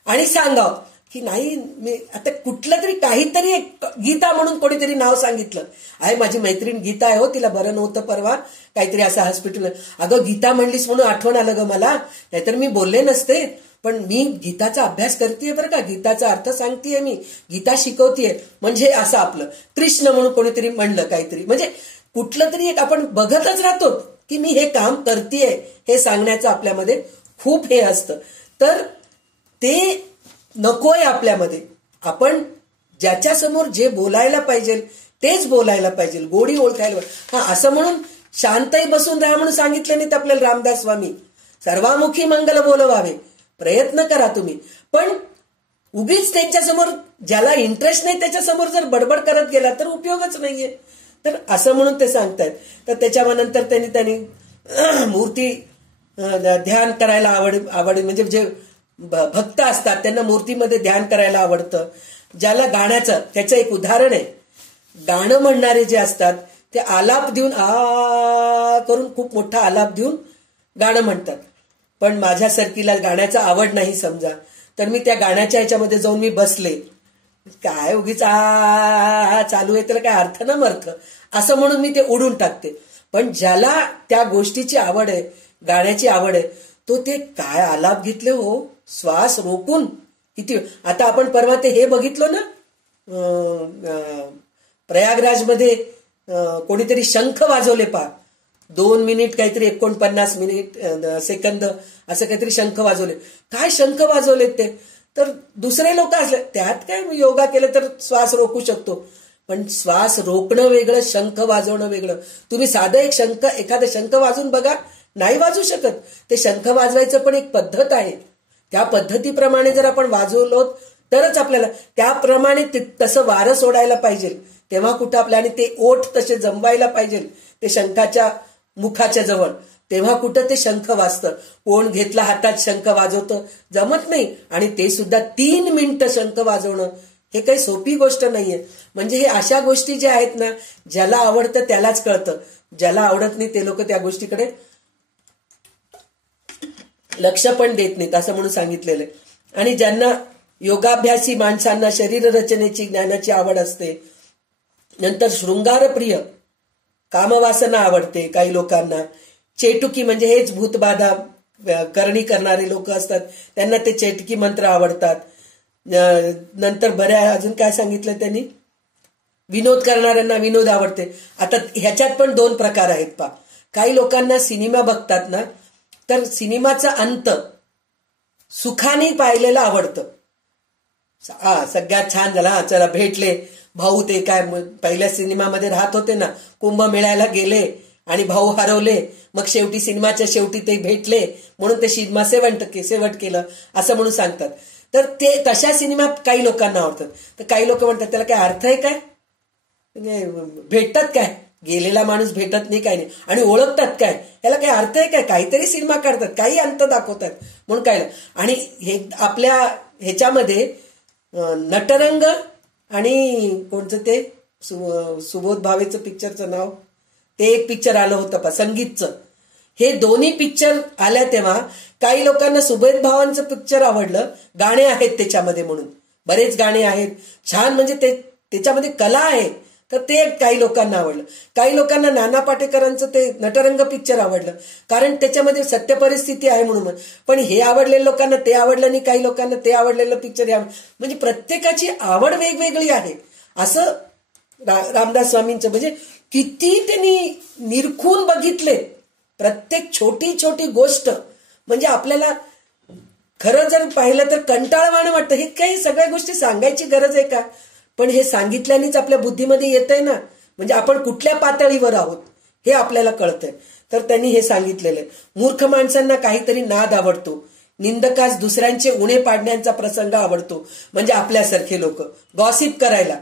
आणि सांगाव की नाही. मी आता कुठलं तरी काहीतरी एक गीता म्हणून कोणीतरी नाव सांगितलं आहे, माझी मैत्रीण गीता आहे हो, तिला बरं नव्हतं परवा, काहीतरी असं हॉस्पिटल. अगं गीता म्हणलीस म्हणून आठवण आलं ग मला, नाहीतर मी बोलले नसते. पण मी गीताचा अभ्यास करतेय बरं का, गीताचा अर्थ सांगतेय, मी गीता शिकवतेय. म्हणजे असं आपलं कृष्ण म्हणून कोणीतरी म्हणलं काहीतरी, म्हणजे कुठलं तरी एक आपण बघतच राहतो की मी हे काम करतेय हे सांगण्याचं आपल्यामध्ये खूप हे असतं. तर ते नकोय आपल्यामध्ये. आपण ज्याच्या समोर जे बोलायला पाहिजे तेच बोलायला पाहिजे, गोडी ओळखायला पाहिजे. असं म्हणून शांतही बसून राहा म्हणून सांगितलं नाहीत आपल्याला रामदास स्वामी. सर्वामुखी मंगल बोलवावे, प्रयत्न करा तुम्ही. पण उगीच त्यांच्यासमोर ज्याला इंटरेस्ट नाही त्याच्यासमोर जर बडबड करत गेला तर उपयोगच नाहीये. तर असं म्हणून ते सांगतायत. तर त्याच्यानंतर त्यांनी मूर्ती ध्यान करायला आवड म्हणजे जे भक्त असतात त्यांना मूर्तीमध्ये ध्यान करायला आवडतं. ज्याला गाण्याचं, त्याचं एक उदाहरण आहे, गाणं म्हणणारे जे असतात ते आलाप देऊन करून खूप मोठा आलाप देऊन गाणं म्हणतात. पण माझ्यासारखीला गाण्याचा आवड नाही समजा, तर मी त्या गाण्याच्या ह्याच्यामध्ये जाऊन मी बसले, काय उगीच चालू आहे, त्याला काय अर्थ ना मर्थ असं म्हणून मी ते उडून टाकते. पण ज्याला त्या गोष्टीची आवड आहे, गाण्याची आवड आहे, तो ते काय आलाप घेतले हो, श्वास रोखून किती आता आपण परवा ते हे बघितलो ना, प्रयागराजमध्ये कोणीतरी शंख वाजवले 2 मिनिट काहीतरी 49 मिनिट सेकंद असं काहीतरी शंख वाजवले. काय शंख वाजवलेत ते, तर दुसरे लोक असले त्यात काय योगा केलं तर श्वास रोखू शकतो, पण श्वास रोखणं वेगळं, शंख वाजवणं वेगळं. तुम्ही साधं एखादा शंख वाजवून बघा, नाही वाजू शकत. ते शंख वाजवायचं पण एक पद्धत आहे. त्या पद्धतीप्रमाणे जर आपण वाजवलो तरच आपल्याला त्याप्रमाणे तसं वारं सोडायला पाहिजे, तेव्हा कुठं आपल्या, आणि ते ओठ तसे जमवायला पाहिजे ते शंखाच्या मुखाच्या जवळ, तेव्हा कुठं ते शंख वाजतं. कोण घेतला हातात शंख वाजवतं, जमत नाही. आणि ते सुद्धा 3 मिनिटं शंख वाजवणं हे काही सोपी गोष्ट नाहीये. म्हणजे हे अशा गोष्टी ज्या आहेत ना, ज्याला आवडतं त्यालाच कळतं, ज्याला आवडत नाही ते लोक त्या गोष्टीकडे लक्ष पण देत नाहीत, असं म्हणून सांगितलेलं आहे. आणि ज्यांना योगाभ्यासी माणसांना शरीर रचनेची ज्ञानाची आवड असते, नंतर शृंगारप्रिय कामवासना आवडते काही लोकांना, चेटुकी म्हणजे हेच भूतबाधा करणी करणारे लोक असतात त्यांना ते चेटकी मंत्र आवडतात. नंतर बऱ्या अजून काय सांगितलं त्यांनी, विनोद करणाऱ्यांना विनोद आवडते. आता ह्याच्यात पण 2 प्रकार आहेत काही लोकांना सिनेमा बघतात ना, तर सिनेमाचा अंत सुखाने पाहिलेलं आवडतं. सगळ्यात छान झाला, चला भेटले भाऊ, ते काय पहिल्या सिनेमामध्ये राहत होते ना, कुंभमेळ्याला गेले आणि भाऊ हरवले, मग शेवटी सिनेमाच्या शेवटी ते भेटले म्हणून ते सिनेमा शेवट केलं असं म्हणून सांगतात. तर ते तशा सिनेमा काही लोकांना आवडतात. तर काही लोक म्हणतात त्याला काय अर्थ आहे काय, म्हणजे भेटतात काय, गेलेला माणूस भेटत नाही काय नाही, आणि ओळखतात काय, याला काही अर्थ आहे काय, काहीतरी सिनेमा काढतात, काही अंत दाखवतात म्हणून काय. आणि हे आपल्या ह्याच्यामध्ये नटरंग आणि कोणतं ते सुबोध भावेचं पिक्चरचं नाव, ते एक पिक्चर आलं होतं संगीतचं. हे दोन्ही पिक्चर आल्या तेव्हा काही लोकांना सुबोध भावांचं पिक्चर आवडलं, गाणे आहेत त्याच्यामध्ये म्हणून, बरेच गाणे आहेत छान, म्हणजे त्याच्यामध्ये कला आहे, तर ते काही लोकांना आवडलं. काही लोकांना नाना पाटेकरांचं ते नटरंग पिक्चर आवडलं, कारण त्याच्यामध्ये सत्य परिस्थिती आहे म्हणून. पण हे आवडलेल्या लोकांना ते आवडलं नाही, काही लोकांना ते आवडलेलं पिक्चर म्हणजे प्रत्येकाची आवड वेगवेगळी आहे. असं रामदास स्वामींचं म्हणजे किती त्यांनी निरखून बघितले प्रत्येक छोटी छोटी गोष्ट. म्हणजे आपल्याला खरं जर पाहिलं तर कंटाळवाणं वाटतं, हे काही सगळ्या गोष्टी सांगायची गरज आहे का, पण हे सांगितल्यानेच आपल्या बुद्धीमध्ये येतंय ना, म्हणजे आपण कुठल्या पातळीवर आहोत हे आपल्याला कळतंय. तर त्यांनी हे सांगितलेलं आहे. मूर्ख माणसांना काहीतरी नाद आवडतो, निंदकास दुसऱ्यांचे उणे पाडण्याचा प्रसंग आवडतो, म्हणजे लोक गॉसिप करायला.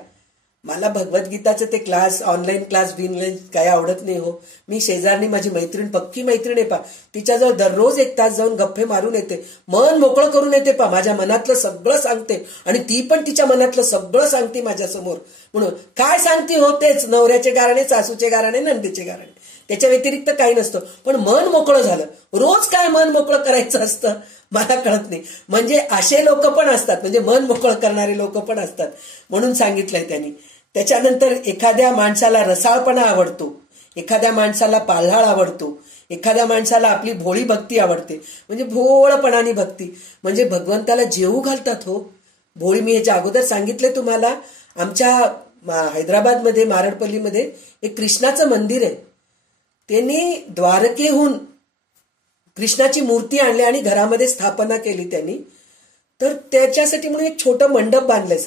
मला भगवद्गीताचं ते क्लास, ऑनलाईन क्लास बिनलाईन काही आवडत नाही हो. मी शेजारनी माझी मैत्रीण, पक्की मैत्रीण आहे तिच्याजवळ दररोज 1 तास जाऊन गप्पे मारून येते, मन मोकळं करून येते माझ्या मनातलं सगळं सांगते, आणि ती पण तिच्या मनातलं सगळं सांगते माझ्यासमोर. म्हणून काय सांगते हो, तेच नवऱ्याचे गाराणे, सासूचे गाराणे, नंदीचे गाराणे, त्याच्या व्यतिरिक्त काही नसतं. पण मन मोकळं झालं, रोज काय मन मोकळं करायचं असतं मला कळत नाही. म्हणजे असे लोक पण असतात, म्हणजे मन मोकळं करणारे लोक पण असतात म्हणून सांगितलंय त्यांनी. त्याच्यानंतर एखाद्या माणसाला रसाळपणा आवडतो, एखाद्या माणसाला पाल्हाळ आवडतो, एखाद्या माणसाला आपली भोळी भक्ती आवडते, म्हणजे भोळपणाने भक्ती, म्हणजे भगवंताला जेवू घालतात हो भोळी. मी ह्याच्या अगोदर सांगितले तुम्हाला, आमच्या हैदराबादमध्ये मारडपल्लीमध्ये एक कृष्णाचं मंदिर आहे. त्यांनी द्वारकेहून कृष्णाची मूर्ती आणली आणि घरामध्ये स्थापना केली त्यांनी. तर त्याच्यासाठी म्हणून एक छोटं मंडप बांधलंय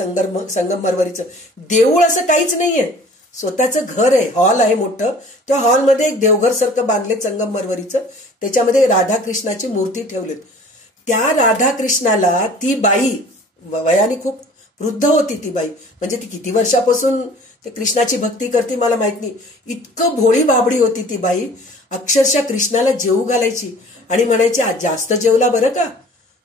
संगमरवरीचं. देऊळ असं काहीच नाहीये, स्वतःचं घर आहे, हॉल आहे मोठं. त्या हॉलमध्ये एक देवघर सारखं बांधले संगमरवरीचं, त्याच्यामध्ये राधाकृष्णाची मूर्ती ठेवली. त्या राधाकृष्णाला ती बाई वयाने खूप वृद्ध होती ती बाई, म्हणजे ती किती वर्षापासून ते कृष्णाची भक्ती करते मला माहित नाही. इतकं भोळी बाबडी होती ती बाई, अक्षरशः कृष्णाला जेवू घालायची आणि म्हणायची आज जास्त जेवला बरं का,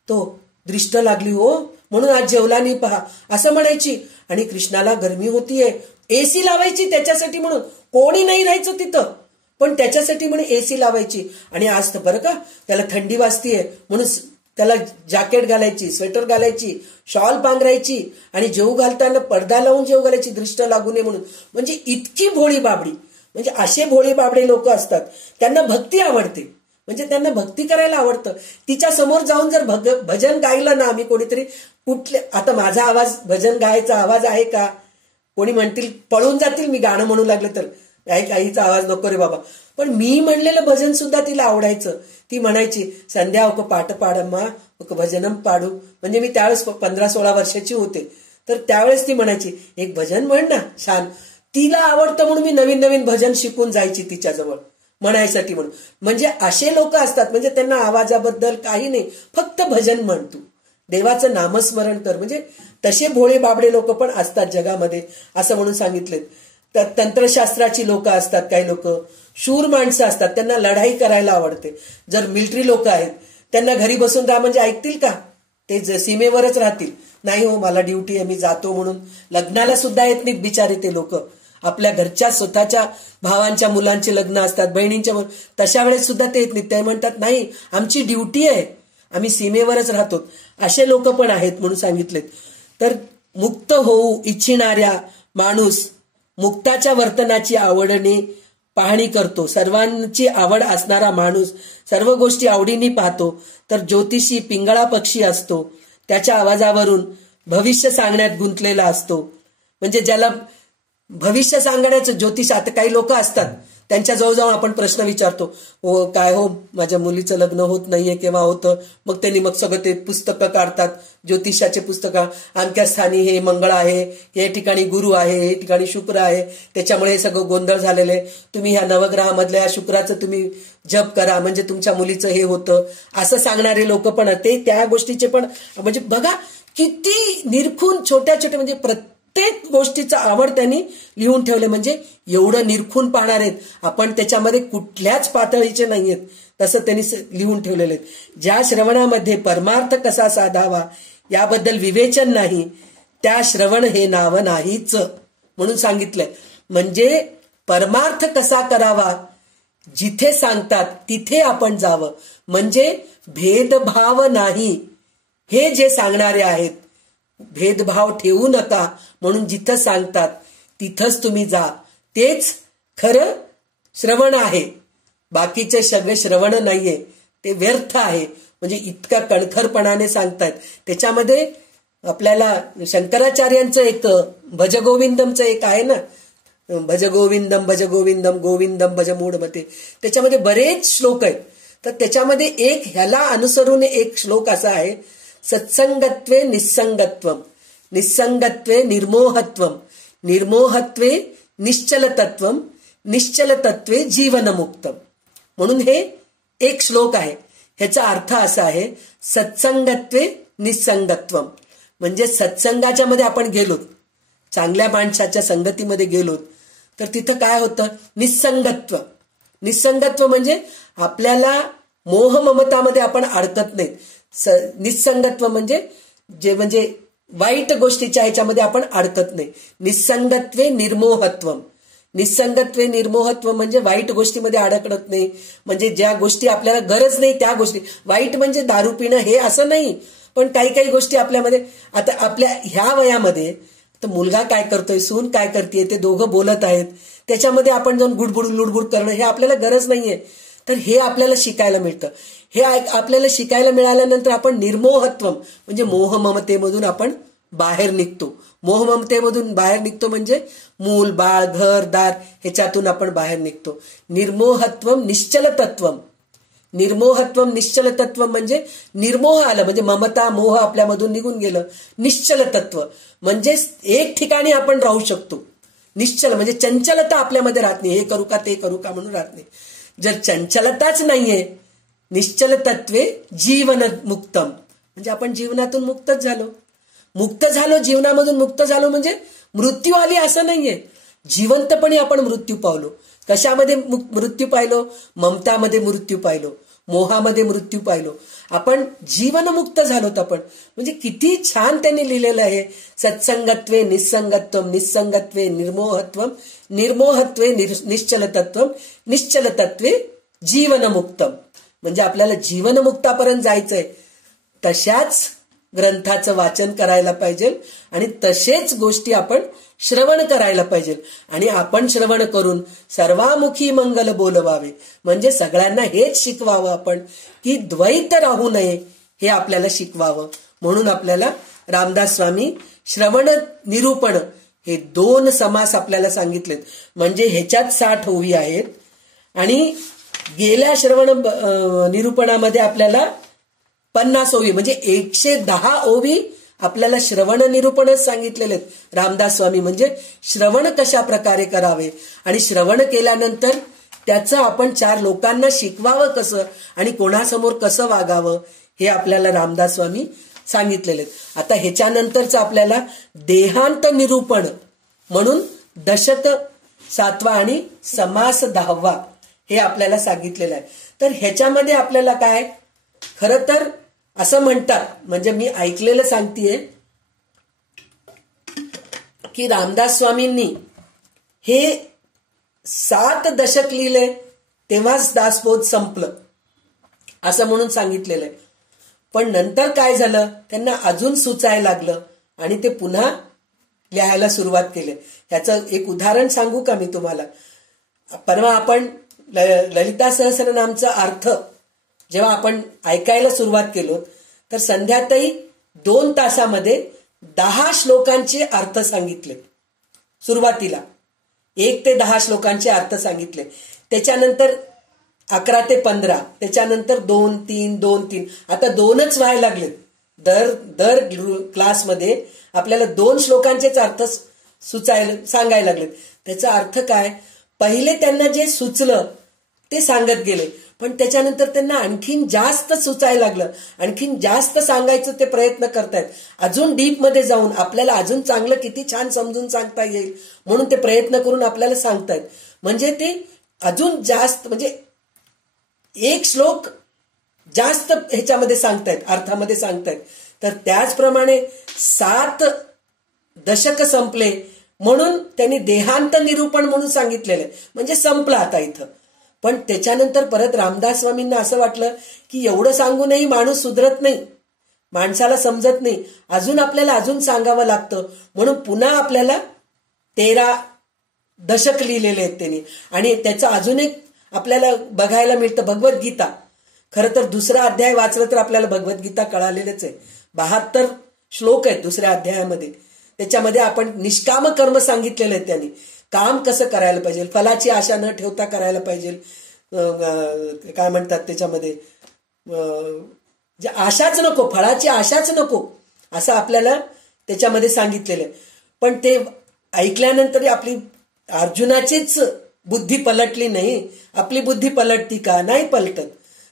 तो दृष्ट लागली हो म्हणून आज जेवला नाही पहा असं म्हणायची. आणि कृष्णाला गरमी होतीये, एसी लावायची त्याच्यासाठी म्हणून, कोणी नाही राहायचं तिथं पण त्याच्यासाठी म्हणून एसी लावायची. आणि आज तर बरं का त्याला थंडी वाजतीये म्हणून त्याला जॅकेट घालायची, स्वेटर घालायची, शॉल पांघरायची आणि जेवू घालताना पडदा लावून जेवू घालायची दृष्ट लागू नये म्हणून. म्हणजे इतकी भोळी बाबडी. म्हणजे असे भोळी बाबडे लोक असतात, त्यांना भक्ती आवडते, म्हणजे त्यांना भक्ती करायला आवडतं. तिच्या समोर जाऊन जर भजन गायलं ना आम्ही कोणीतरी, कुठले आता माझा आवाज भजन गायचा आवाज आहे का? कोणी म्हणतील पळून जातील मी गाणं म्हणू लागले तर, आईचा आवाज नको रे बाबा. पण मी म्हणलेलं भजन सुद्धा तिला आवडायचं. ती म्हणायची संध्या ओक पाठ पाडम्मा ओक भजनम पाडू. म्हणजे मी त्यावेळेस 15-16 वर्षाची होते. तर त्यावेळेस ती म्हणायची एक भजन म्हण ना छान. तिला आवडतं म्हणून मी नवीन नवीन भजन शिकून जायची तिच्याजवळ म्हणायसाठी म्हणून. म्हणजे असे लोक असतात म्हणजे त्यांना आवाजाबद्दल काही नाही, फक्त भजन म्हण तू, देवाचं नामस्मरण कर. म्हणजे तसे भोळे बाबडे लोक पण असतात जगामध्ये असं म्हणून सांगितले. तंत्रशास्त्राची लोक असतात, काही लोक शूर माणसं असतात, त्यांना लढाई करायला आवडते. जर मिलिटरी लोक आहेत त्यांना घरी बसून राहा म्हणजे ऐकतील का? ते सीमेवरच राहतील. नाही हो मला ड्युटी आहे मी जातो म्हणून. लग्नाला सुद्धा येत नाहीत बिचारे ते लोक. आपल्या घरच्या स्वतःच्या भावांच्या मुलांचे लग्न असतात, बहिणींच्या, तशा वेळेस सुद्धा ते येत नाहीत. ते म्हणतात नाही आमची ड्युटी आहे, आम्ही सीमेवरच राहतो. असे लोक पण आहेत म्हणून सांगितलेत. तर मुक्त होऊ इच्छिणाऱ्या माणूस मुक्ताच्या वर्तनाची आवडीने पाहणी करतो. सर्वांची आवड असणारा माणूस सर्व गोष्टी आवडीने पाहतो. तर ज्योतिषी पिंगळा पक्षी असतो, त्याच्या आवाजावरून भविष्य सांगण्यात गुंतलेला असतो. म्हणजे ज्याला भविष्य सांगण्याचं ज्योतिष, आता काही लोक असतात त्यांच्या जवळ जाऊन आपण प्रश्न विचारतो, हो काय हो माझ्या मुलीचं लग्न होत नाहीये, केव्हा होतं? मग त्यांनी मग सगळं ते पुस्तकं काढतात, ज्योतिषाचे पुस्तकं. अमक्या स्थानी हे मंगळ आहे, हे ठिकाणी गुरु आहे, हे ठिकाणी शुक्र आहे, त्याच्यामुळे हे सगळं गोंधळ झालेले. तुम्ही ह्या नवग्रहामधल्या ह्या शुक्राचं तुम्ही जप करा म्हणजे तुमच्या मुलीचं हे होतं, असं सांगणारे लोक पण ते त्या गोष्टीचे पण. म्हणजे बघा किती निरखून छोट्या छोट्या म्हणजे प्रत्येक गोष्टीचं आवड त्यांनी लिहून ठेवले. म्हणजे एवढं निरखून पाहणार आहेत आपण, त्याच्यामध्ये कुठल्याच पातळीचे नाहीयेत तसं त्यांनी लिहून ठेवलेले आहेत. ज्या श्रवणामध्ये परमार्थ कसा साधावा याबद्दल विवेचन नाही त्या श्रवण हे नाव नाहीच म्हणून सांगितलंय. म्हणजे परमार्थ कसा करावा जिथे सांगतात तिथे आपण जावं, म्हणजे भेदभाव नाही हे जे सांगणारे आहेत. भेदभाव ठेवू नका म्हणून जिथं सांगतात तिथंच तुम्ही जा, तेच खरं श्रवण आहे. बाकीचे सगळे श्रवण नाहीये, ते व्यर्थ आहे. म्हणजे इतक्या कणखरपणाने सांगतायत. त्याच्यामध्ये आपल्याला शंकराचार्यांचं एक भजगोविंदमचं एक आहे ना, भजगोविंदम भजगोविंदम गोविंदम भज मूढमते, त्याच्यामध्ये बरेच श्लोक आहेत. तर त्याच्यामध्ये एक ह्याला अनुसरून एक श्लोक असा आहे, सत्संगत्वे निस्संगत्वम, निस्संगत्वे निर्मोहत्वम, निर्मोहत्वे निश्चलतत्वम, निश्चलतत्वे जीवनमुक्तम. म्हणून हे एक श्लोक आहे. ह्याचा अर्थ असा आहे, सत्संगत्वे निस्संगत्वम म्हणजे सत्संगाच्या मध्ये आपण गेलोत, चांगल्या माणसाच्या संगतीमध्ये गेलोत तर तिथं काय होतं, निस्संगत्व. निस्संगत्व म्हणजे आपल्याला मोह ममतामध्ये आपण अडकत नाहीत. निस्संगत्व म्हणजे वाईट गोष्टीच्या ह्याच्यामध्ये आपण अडकत नाही. निस्संगत्वे निर्मोहत्वम, निस्संगत्वे निर्मोहत्व म्हणजे वाईट गोष्टीमध्ये अडकत नाही. म्हणजे ज्या गोष्टी आपल्याला गरज नाही त्या गोष्टी, वाईट म्हणजे दारू पिणं हे असं नाही, पण काही काही गोष्टी आपल्यामध्ये, आता आपल्या ह्या वयामध्ये तर मुलगा काय करतोय, सून काय करतेय, ते दोघं बोलत आहेत, त्याच्यामध्ये आपण जाऊन गुडबुड लुडबुड करणं हे आपल्याला गरज नाहीये. तर हे आपल्याला शिकायला मिळतं. हे आपल्याला शिकायला मिळाल्यानंतर आपण निर्मोहत्व म्हणजे मोहममतेमधून आपण बाहेर निघतो. मोहममतेमधून बाहेर निघतो म्हणजे मूल बाळ घर दार ह्याच्यातून आपण बाहेर निघतो. निर्मोहत्वम निश्चलतत्वम, निर्मोहत्वम निश्चलतत्वम म्हणजे निर्मोह आलं म्हणजे ममता मोह आपल्यामधून निघून गेलं. निश्चलतत्व म्हणजे एक ठिकाणी आपण राहू शकतो. निश्चल म्हणजे चंचलता आपल्यामध्ये राहत नाही, हे करू का ते करू का म्हणून राहत नाही. जर चंचलताच नाहीये, निश्चल तत्वे जीवन मुक्तम म्हणजे आपण जीवनातून मुक्तच झालो. मुक्त झालो, जीवनामधून मुक्त झालो म्हणजे मृत्यू आली असं नाहीये. जिवंतपणे आपण मृत्यू पावलो. कशामध्ये मृत्यू पाहिलो, ममतामध्ये मृत्यू पाहिलो, मोहामध्ये मृत्यू पाहिलो, आपण जीवनमुक्त झालोत आपण. म्हणजे किती छान त्यांनी लिहिलेलं आहे. सत्संगत्वे निस्संगत्वम, निस्संगत्वे निर्मोहत्वम, निर्मोहत्वे निश्चलतत्वम, निश्चलतत्वे जीवनमुक्तम म्हणजे आपल्याला जीवनमुक्तापर्यंत जायचंय. तशाच ग्रंथाचं वाचन करायला पाहिजे आणि तसेच गोष्टी आपण श्रवण करायला पाहिजे. आणि आपण श्रवण करून सर्वामुखी मंगल बोलवावे म्हणजे सगळ्यांना हेच शिकवावं आपण की द्वैत राहू नये, हे आपल्याला शिकवावं. म्हणून आपल्याला रामदास स्वामी श्रवण निरूपण हे 2 समास आपल्याला सांगितलेत. म्हणजे ह्याच्यात 60 ओवी आहेत आणि गेल्या श्रवण निरूपणामध्ये आपल्याला 50 ओवी म्हणजे 110 ओवी आपल्याला श्रवण निरूपणच सांगितलेले आहेत रामदास स्वामी. म्हणजे श्रवण कशा प्रकारे करावे आणि श्रवण केल्यानंतर त्याचं आपण 4 लोकांना शिकवावं कसं आणि कोणासमोर कसं वागावं हे आपल्याला रामदास स्वामी सांगितलेले आहेत. आता ह्याच्यानंतरच आपल्याला देहांत निरूपण म्हणून दशक 7वा आणि समास 10वा हे आपल्याला सांगितलेलं आहे. तर ह्याच्यामध्ये आपल्याला काय खरं तर असं म्हणतात, म्हणजे मी ऐकलेलं सांगतेय की रामदास स्वामींनी हे 7 दशक लिहिले तेव्हाच दासबोध संपलं असं म्हणून सांगितलेलं आहे. पण नंतर काय झालं, त्यांना अजून सुचायला लागलं आणि ते पुन्हा लिहायला सुरुवात केली. ह्याचं एक उदाहरण सांगू का मी तुम्हाला. परवा आपण ललिता सहस्रनामचा अर्थ जेव्हा आपण ऐकायला सुरुवात केलो तर संध्याताई 2 तासामध्ये 10 श्लोकांचे अर्थ सांगितले. सुरुवातीला 1 ते 10 श्लोकांचे अर्थ सांगितले. त्याच्यानंतर 11 ते 15, त्याच्यानंतर 2, 3, 2, 3, आता 2च व्हायला लागले. दर क्लासमध्ये आपल्याला 2 श्लोकांचेच अर्थ सांगायला लागले. त्याचा अर्थ काय, पहिले त्यांना जे सुचलं ते सांगत गेले, पण त्याच्यानंतर त्यांना आणखीन जास्त सुचायला लागलं, आणखीन जास्त सांगायचं ते प्रयत्न करतायत. अजून डीप मध्ये जाऊन आपल्याला अजून चांगलं किती छान समजून सांगता येईल म्हणून ते प्रयत्न करून आपल्याला सांगतायत. म्हणजे ते अजून जास्त, म्हणजे 1 श्लोक जास्त ह्याच्यामध्ये सांगतायत, अर्थामध्ये सांगतायत. तर त्याचप्रमाणे 7 दशक संपले म्हणून त्यांनी देहांत निरूपण म्हणून सांगितलेलं आहे, म्हणजे संपलं आता इथं. पण त्याच्यानंतर परत रामदास स्वामींना असं वाटलं की एवढं सांगूनही माणूस सुधरत नाही, माणसाला समजत नाही, अजून आपल्याला अजून सांगावं लागतं. म्हणून पुन्हा आपल्याला 13 दशक लिहिलेले आहेत त्यांनी. आणि त्याचं अजून एक आपल्याला बघायला मिळतं भगवद्गीता. खरं तर 2रा अध्याय वाचलं तर आपल्याला भगवद्गीता कळालेलेच आहे. 72 श्लोक आहेत 2ऱ्या अध्यायामध्ये. त्याच्यामध्ये आपण निष्काम कर्म सांगितलेलं आहे. त्यांनी काम कसं करायला पाहिजे, फलाची आशा न ठेवता करायला पाहिजे. काय म्हणतात त्याच्यामध्ये, आशाच नको, फळाची आशाच नको असं आपल्याला त्याच्यामध्ये सांगितलेलं आहे. पण ते ऐकल्यानंतर आपली अर्जुनाचीच बुद्धी पलटली नाही, आपली बुद्धी पलटती का, नाही पलटत.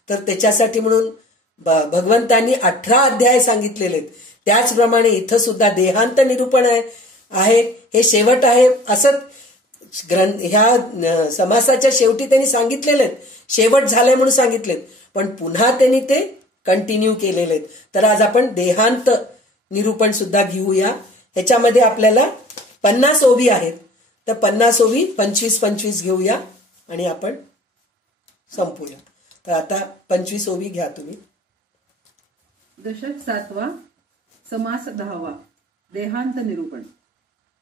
तर त्याच्यासाठी म्हणून भगवंतांनी 18 अध्याय सांगितलेले आहेत. त्याचप्रमाणे इथं सुद्धा देहांत निरूपण आहे, हे शेवट आहे असं ह्या समासाच्या शेवटी त्यांनी सांगितलेले आहेत. शेवट झालाय म्हणून सांगितलेत, पण पुन्हा त्यांनी ते कंटिन्यू केलेले आहेत. तर आज आपण देहांत निरूपण सुद्धा घेऊया. ह्याच्यामध्ये आपल्याला 50 ओवी आहेत, तर 50 ओवी 25-25 घेऊया आणि आपण संपूया. तर आता 25 ओवी घ्या तुम्ही. दशक 7वा समास 10वा देहांत निरूपण.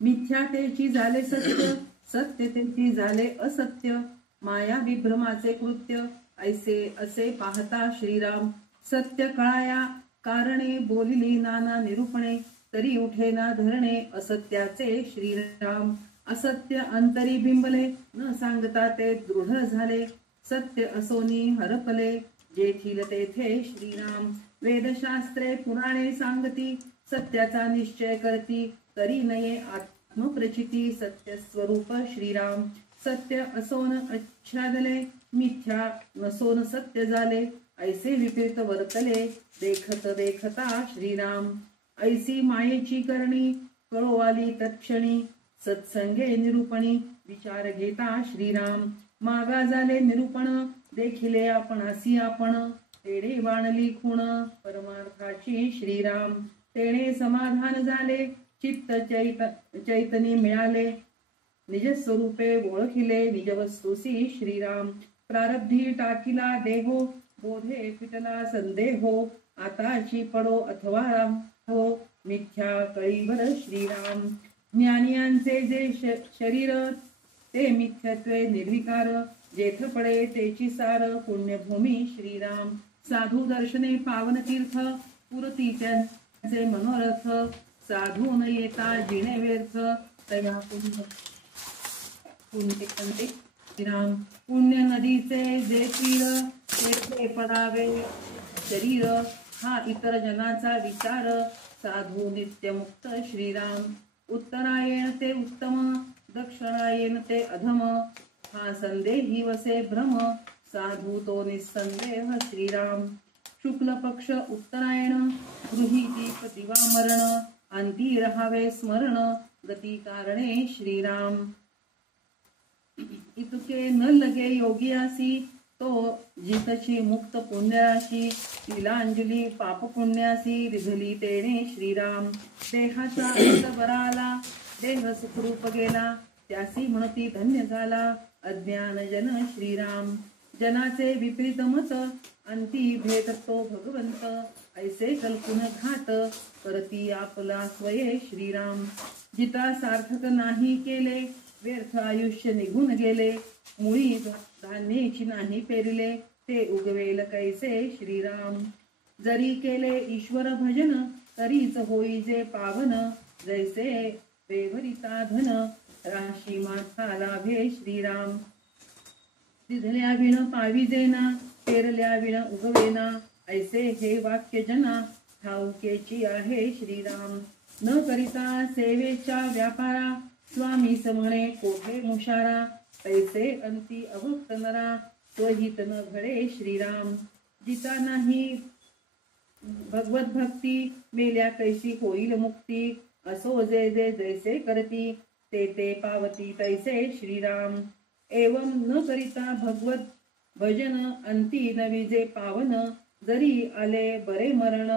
मिथ्यातेची झाले सत्य, सत्यतेची झाले असत्य, माया विभ्रमाचे कृत्य, ऐसे असे पाहता श्रीराम. सत्य कळाया कारणे, बोलिली नाना निरूपणे, तरी उठेना धरणे असत्याचे श्रीराम. असत्य अंतरी बिंबले, न सांगता ते दृढ झाले, सत्य असोनी हरपले, जेथील तेथे श्रीराम. वेदशास्त्रे पुराणे सांगती, सत्याचा निश्चय करती, तरी नये आत्मप्रचिती, सत्य स्वरूप श्रीराम. सत्य असोन आच्छादले, मिथ्या नसोन सत्य झाले, ऐसे विपरीत वर्तले, देखत देखता श्रीराम. ऐसी मायेची करणी, कळो आली तत्क्षणी, सत्संगे निरूपणी, विचार घेता श्रीराम. मागा झाले निरूपण, देखिले आपणासी आपण, तेडे बाणली खूण, परमार्थाची श्रीराम. तेणे समाधान झाले, चित्त चैतनी मिळाले, निज स्वरूपे ओळखिले, निज वस्तुसी श्रीराम. प्रारब्धी टाकिला देहो, बोधे फिटला संदेहो, आताची पडो अथवा हो, मिथ्या कळीवर श्रीराम. ज्ञानियांचे जे शरीर, ते मिथ्यत्वे निर्विकार, जेथ पडे तेची सार, पुण्यभूमी श्रीराम. साधू दर्शने पावन तीर्थ, चे मनोरथ साधून येता जिणे व्यर्थ तया पुण्य श्रीराम पुण्य नदीचे जे तीर तेथे पडावे शरीर हा इतर जनाचा विचार साधू नित्यमुक्त श्रीराम उत्तरायण ते उत्तम दक्षिणायन ते अधम हा संदेही वसे भ्रम साधू तो निसंदेह श्रीराम शुक्ल पक्ष उत्तरायण गृहीती पतिवा मरण अंती रहावे स्मरण गती कारणे श्रीराम इतके न लगे योगियासी तो जितची मुक्त पुण्यराशी तिलांजली पाप पुण्यासी रिझली तेने श्रीराम देहाचा अंत बराला देह सुखरूप गेला त्यासी म्हणती धन्य झाला अज्ञान जन श्रीराम जनाचे विपरीत मत अंती भेटतो भगवंत ऐसे कल्पुन घात करती आपला स्वये श्रीराम जिता सार्थक नाही केले व्यर्थ आयुष्य निघून गेले मुळी धान्याची नाही पेरले ते उगवेल कैसे श्रीराम जरी केले ईश्वर भजन तरीच होई जे पावन जैसे वेवरिता धन राशी माथा लाभे श्रीराम दिधल्या विण पाविजेना पेरल्या विण उगवेना ऐसे हे वाक्य जना ठाऊकेची आहे श्रीराम न करिता सेवेच्या व्यापारा स्वामीस म्हणे कोठे मुशारा पैसे अंती अभक्त नरा स्वहित न घडे श्रीराम जिता नाही भगवत भक्ती मेल्या कैसी होईल मुक्ती असो जे जे जैसे करती ते ते पावती तैसे श्रीराम एवं न करिता भगवत भजन अंती नविजे पावन जरी आले बरे मरण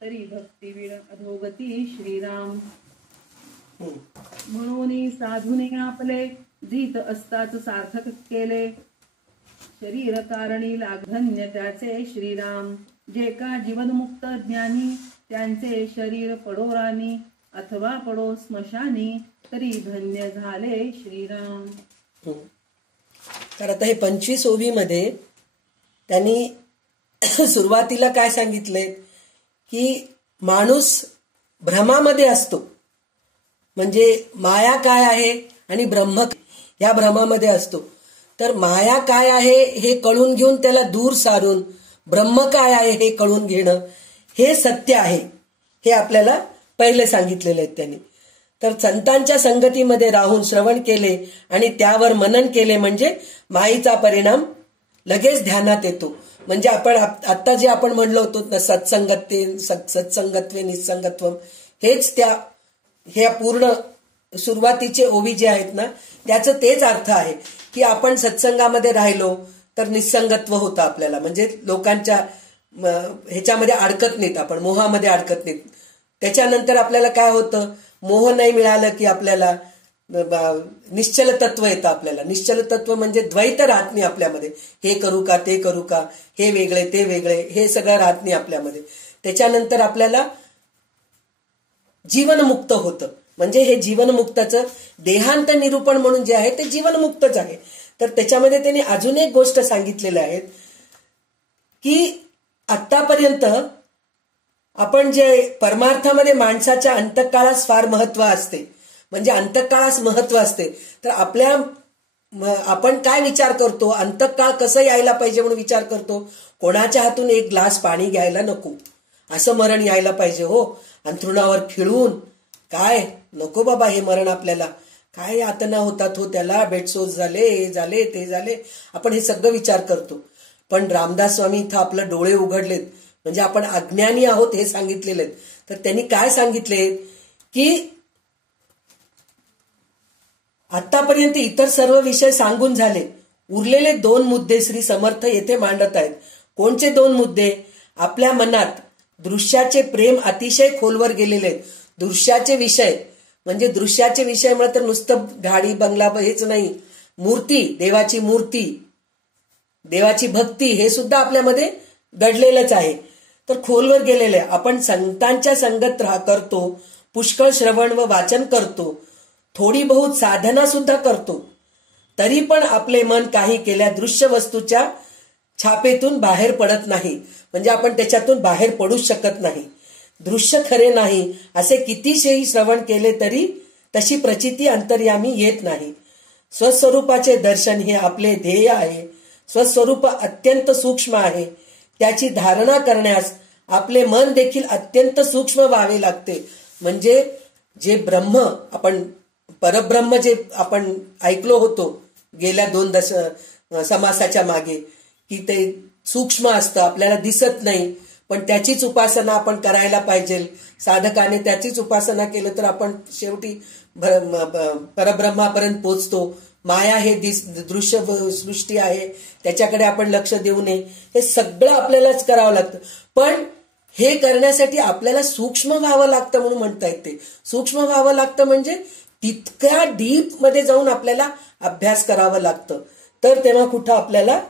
तरी भक्ती विण अधोगती श्रीराम म्हणून साधूने आपले जीत असताच सार्थक केले शरीर कारणी लागधन्य त्याचे श्रीराम जे का जीवनमुक्त ज्ञानी त्यांचे शरीर पडो रानी अथवा पडो स्मशानी तरी धन्य झाले श्रीराम. तर आता हे 25 ओवीमध्ये त्यांनी सुरुवातीला काय सांगितले की माणूस भ्रमामध्ये असतो, म्हणजे माया काय आहे आणि ब्रह्म या भ्रमामध्ये असतो. तर माया काय आहे हे कळून घेऊन त्याला दूर सारून ब्रह्म काय आहे हे कळून घेणं हे सत्य आहे, हे आपल्याला पहिले सांगितलेले आहेत त्यांनी. तर संतांच्या संगतीमध्ये राहून श्रवण केले आणि त्यावर मनन केले म्हणजे मायेचा परिणाम लगेच ध्यानात येतो. म्हणजे आपण आता जे आपण म्हणलो होतो ना, सत्संगत्वे निसंगत्वम, हेच त्या हे पूर्ण सुरुवातीचे ओवी जे आहेत ना त्याचं तेच अर्थ आहे की आपण सत्संगामध्ये राहिलो तर निसंगत्व होतं आपल्याला, म्हणजे लोकांच्या ह्याच्यामध्ये अडकत नाहीत, आपण मोहामध्ये अडकत नाहीत. त्याच्यानंतर आपल्याला काय होतं, मोह नाही मिळालं की आपल्याला निश्चल तत्व येतं. आपल्याला निश्चल तत्व म्हणजे द्वैत राहत नाही आपल्यामध्ये, हे करू का ते करू का, हे वेगळे ते वेगळे, हे सगळं राहत नाही आपल्यामध्ये. त्याच्यानंतर आपल्याला जीवनमुक्त होतं, म्हणजे हे जीवनमुक्ताचं देहांत निरूपण म्हणून जे आहे ते जीवनमुक्तच आहे. तर त्याच्यामध्ये त्यांनी अजून एक गोष्ट सांगितलेली आहे की आतापर्यंत आपण जे परमार्थामध्ये माणसाच्या अंतःकाळास फार महत्व असते, म्हणजे अंतःकाळास महत्व असते. तर आपण काय विचार करतो, अंतःकाळ कसं यायला पाहिजे म्हणून विचार करतो. कोणाच्या हातून एक ग्लास पाणी घ्यायला नको असं मरण यायला पाहिजे. हो, अंथरुणावर खिळून काय नको बाबा, हे मरण आपल्याला काय यातना होतात हो, त्याला बेडसोर झाले, हे झाले ते झाले, आपण हे सगळं विचार करतो. पण रामदास स्वामी इथं आपलं डोळे उघडलेत, म्हणजे आपण अज्ञानी आहोत हे सांगितलेले. तर त्यांनी काय सांगितले की आतापर्यंत इतर सर्व विषय सांगून झाले, उरलेले 2 मुद्दे श्री समर्थ येथे मांडत आहेत. कोणचे 2 मुद्दे? आपल्या मनात दृश्याचे प्रेम अतिशय खोलवर गेलेले आहेत. दृश्याचे विषय म्हणजे दृश्याचे विषय म्हणजे तर नुसतं गाडी बंगला हेच नाही, मूर्ती, देवाची मूर्ती, देवाची भक्ती हे सुद्धा आपल्यामध्ये दडलेलंच आहे. तर खोलवर गेलेले आपण संतांच्या संगत करतो, पुष्कळ श्रवण व वाचन करतो, थोडी बहुत साधना सुद्धा करतो, तरी पण आपले मन काही केल्या दृश्य वस्तूच्या छापेतून बाहेर पडत नाही, म्हणजे आपण त्याच्यातून बाहेर पडूच शकत नाही. दृश्य खरे नाही असे कितीशेही श्रवण केले तरी तशी प्रचिती अंतर्यामी येत नाही. स्वस्वरूपाचे दर्शन हे आपले ध्येय आहे. स्वस्वरूप अत्यंत सूक्ष्म आहे. त्याची धारणा करण्यास आपले मन देखील अत्यंत सूक्ष्म व्हावे लागते. म्हणजे जे ब्रह्म आपण परब्रह्म जे आपण ऐकलो होतो गेल्या 2 समासाच्या मागे की ते सूक्ष्म असतं, आपल्याला दिसत नाही, पण त्याचीच उपासना आपण करायला पाहिजे. साधकाने त्याचीच उपासना केलं तर आपण शेवटी परब्रह्मापर्यंत पोहोचतो. माया हे दृश्य सृष्टी आहे, त्याच्याकडे आपण लक्ष देऊ नये. हे सगळं आपल्यालाच करावं लागतं. पण हे करण्यासाठी आपल्याला सूक्ष्म व्हावं लागतं म्हणून म्हणता येते. सूक्ष्म व्हावं लागतं म्हणजे तितक्या डीप मध्ये जाऊन आपल्याला अभ्यास करावं लागतं. तर तेव्हा कुठं आपल्याला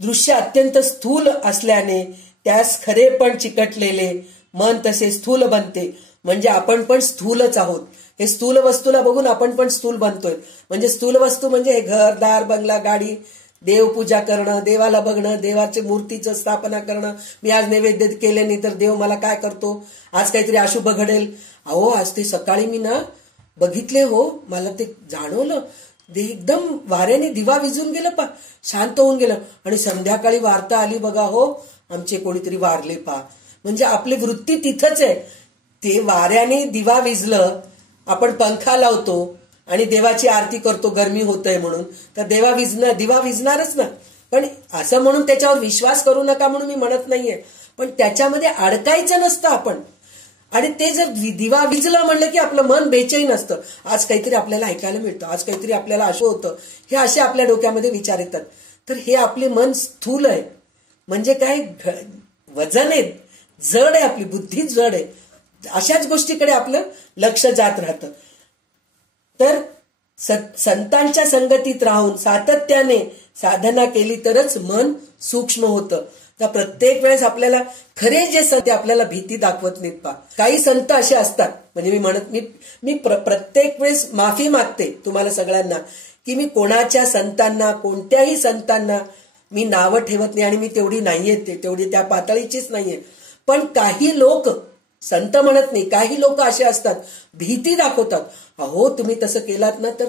दृश्य अत्यंत स्थूल असल्याने त्यास खरे पण चिकटलेले मन तसे स्थूल बनते. म्हणजे आपण पण स्थूलच आहोत. हे स्थूल वस्तूला बघून आपण पण स्थूल बनतोय. म्हणजे स्थूल वस्तू म्हणजे हे घर, दार, बंगला, गाडी, देवपूजा करणं, देवाला बघणं, देवाची मूर्तीचं स्थापना करणं. मी आज नैवेद्य केले नाही तर देव मला काय करतो, आज काहीतरी अशुभ घडेल. अहो आज ते सकाळी मी ना बघितले हो, मला ते जाणवलं, ते एकदम वाऱ्याने दिवा विझून गेलं पा, शांत होऊन गेलं. आणि संध्याकाळी वार्ता आली बघा हो, आमचे कोणीतरी वारले पा. म्हणजे आपली वृत्ती तिथंच आहे. ते वाऱ्याने दिवा विझलं, आपण पंखा लावतो आणि देवाची आरती करतो गरमी होतंय म्हणून, तर दिवा विझणारच ना. पण असं म्हणून त्याच्यावर विश्वास करू नका म्हणून मी म्हणत नाहीये, पण त्याच्यामध्ये अडकायचं नसतं आपण. आणि ते जर दिवा विझलं म्हणलं की आपलं मन बेचैन असतं. आज काहीतरी आपल्याला ऐकायला मिळतं, आज काहीतरी आपल्याला असं होतं, हे असे आपल्या डोक्यामध्ये विचार येतात. तर हे आपले मन स्थूल आहे. म्हणजे काय, वजन आहे, जड आहे, आपली बुद्धी जड आहे. अशाच गोष्टीकडे आपलं लक्ष जात राहतं. तर संतांच्या संगतीत राहून सातत्याने साधना केली तरच मन सूक्ष्म होतं. तर प्रत्येक वेळेस आपल्याला खरे जे संत आपल्याला भीती दाखवत नाहीत पा. काही संत असे असतात, म्हणजे मी प्रत्येक वेळेस माफी मागते तुम्हाला सगळ्यांना की मी कोणाच्या संतांना, कोणत्याही संतांना मी नावं ठेवत नाही आणि मी तेवढी नाहीये, तेवढी त्या पातळीचीच नाहीये. पण काही लोक, संत म्हणत नाही, काही लोक असे असतात, भीती दाखवतात. अहो तुम्ही तसं केलात ना तर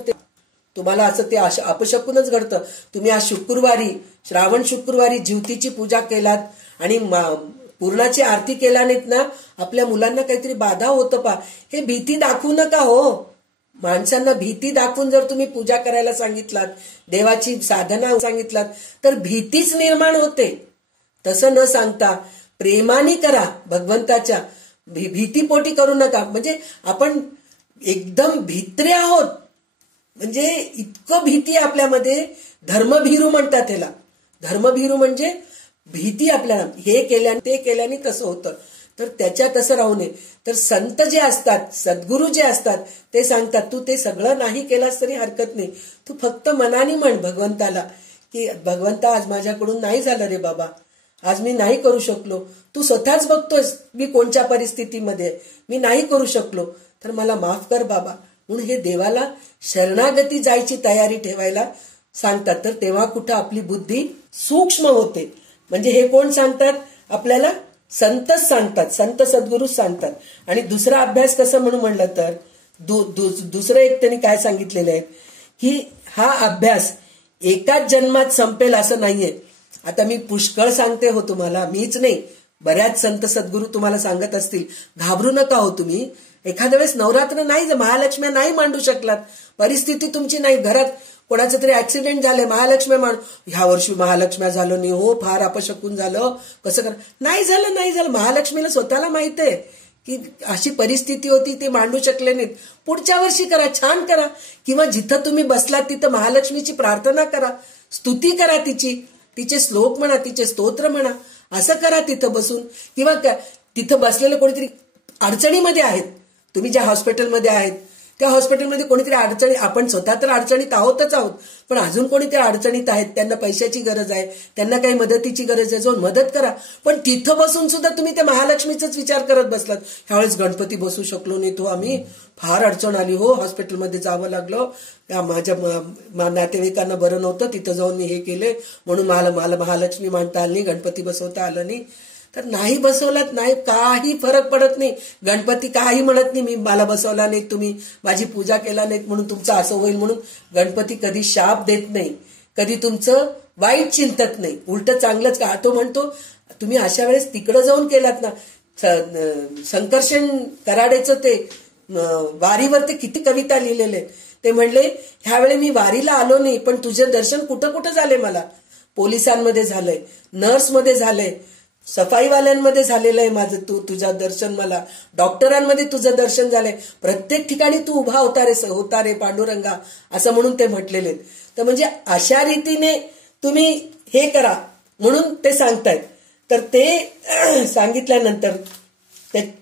तुम्हाला असं ते अपशकुनच घडतं. तुम्ही आज शुक्रवारी, श्रावण शुक्रवारी ज्योतीची पूजा केलात आणि पूर्णाची आरती केला नाहीत ना, आपल्या मुलांना काहीतरी बाधा होतं पा. हे भीती दाखवू नका हो. माणसांना भीती दाखवून जर तुम्ही पूजा करायला सांगितलात, देवाची साधना सांगितलात, तर भीतीच निर्माण होते. तसं न सांगता प्रेमाने करा, भगवंताच्या भीतीपोटी करू नका. म्हणजे आपण एकदम भित्रे आहोत, म्हणजे इतकं भीती आपल्यामध्ये. धर्मभीरू म्हणतात त्याला. धर्मभीरू म्हणजे भीती आपल्याला, हे केल्याने ते केल्याने तसं होतं, तर त्याच्या तसं राहू नये. तर संत जे असतात, सद्गुरू जे असतात, ते सांगतात तू ते सगळं नाही केलास तरी हरकत नाही. तू फक्त मनाने म्हण भगवंताला की भगवंता आज माझ्याकडून नाही झालं रे बाबा, आज मी नाही करू शकलो. तू स्वतःच बघतोयस मी कोणत्या परिस्थितीमध्ये, मी नाही करू शकलो, तर मला माफ कर बाबा. म्हणून हे देवाला शरणागती जायची तयारी ठेवायला सांगतात. तर तेव्हा कुठं आपली बुद्धी सूक्ष्म होते. म्हणजे हे कोण सांगतात आपल्याला? संतच सांगतात, संत सद्गुरूच सांगतात. आणि दुसरा अभ्यास कसं म्हणून म्हणलं तर दुसरं एक त्यांनी काय सांगितलेलं आहे की हा अभ्यास एकाच जन्मात संपेल असं नाहीये. आता मी पुष्कळ सांगते हो तुम्हाला, मीच नाही, बऱ्याच संत सद्गुरू तुम्हाला सांगत असतील. घाबरू नका हो तुम्ही. एखाद्या वेळेस नवरात्र नाही, महालक्ष्म्या नाही मांडू शकलात, परिस्थिती तुमची नाही, घरात कोणाचं तरी ऍक्सिडेंट झाले, महालक्ष्म्या ह्या वर्षी महालक्ष्म्या झालं नाही हो, फार अपशकून झालं, कसं कर, नाही झालं. महालक्ष्मीला स्वतःला माहित आहे की अशी परिस्थिती होती, ते मांडू शकले नाहीत. पुढच्या वर्षी करा, छान करा. किंवा जिथं तुम्ही बसलात तिथं महालक्ष्मीची प्रार्थना करा, स्तुती करा, तिचे श्लोक म्हणा, तिचे स्तोत्र म्हणा, असं करा तिथं बसून. किंवा तिथं बसलेलं कोणीतरी अडचणीमध्ये आहेत, तुम्ही ज्या हॉस्पिटलमध्ये आहेत त्या हॉस्पिटलमध्ये कोणीतरी अडचणी, आपण स्वतः तर अडचणीत आहोतच आहोत, पण अजून कोणीतरी अडचणीत आहेत, त्यांना पैशाची गरज आहे, त्यांना काही मदतीची गरज आहे, जाऊन मदत करा. पण तिथं बसून सुद्धा तुम्ही त्या महालक्ष्मीचाच विचार करत बसलात. ह्यावेळेस गणपती बसू शकलो नाही तो आम्ही, फार अडचण आली हो, हॉस्पिटलमध्ये जावं लागलं, माझ्या नातेवाईकांना बरं नव्हतं, तिथं जाऊन मी हे केले म्हणून मला महालक्ष्मी मांडता आली नाही, गणपती बसवता आलं नाही. तर नाही बसवलात नाही, काही फरक पडत नाही. गणपती काही म्हणत नाही, मी मला बसवला नाही, तुम्ही माझी पूजा केला नाहीत म्हणून तुमचं असं होईल म्हणून. गणपती कधी शाप देत नाही, कधी तुमचं वाईट चिंतत नाही, उलट चांगलंच का. तो म्हणतो तुम्ही अशा वेळेस तिकडं जाऊन केलात ना, संकर्षण कराडेचं ते वारीवर ते किती कविता लिहिलेले. ते म्हणले ह्यावेळी मी वारीला आलो नाही, पण तुझे दर्शन कुठं कुठं झाले मला. पोलिसांमध्ये झालंय, नर्समध्ये झालंय, सफाईवाल्यांमध्ये झालेलं आहे माझं तुझं दर्शन, मला डॉक्टरांमध्ये तुझं दर्शन झालंय, प्रत्येक ठिकाणी तू उभा होता रे पांडुरंगा, असं म्हणून ते म्हटलेले. तर म्हणजे अशा रीतीने तुम्ही हे करा म्हणून ते सांगतायत. तर ते सांगितल्यानंतर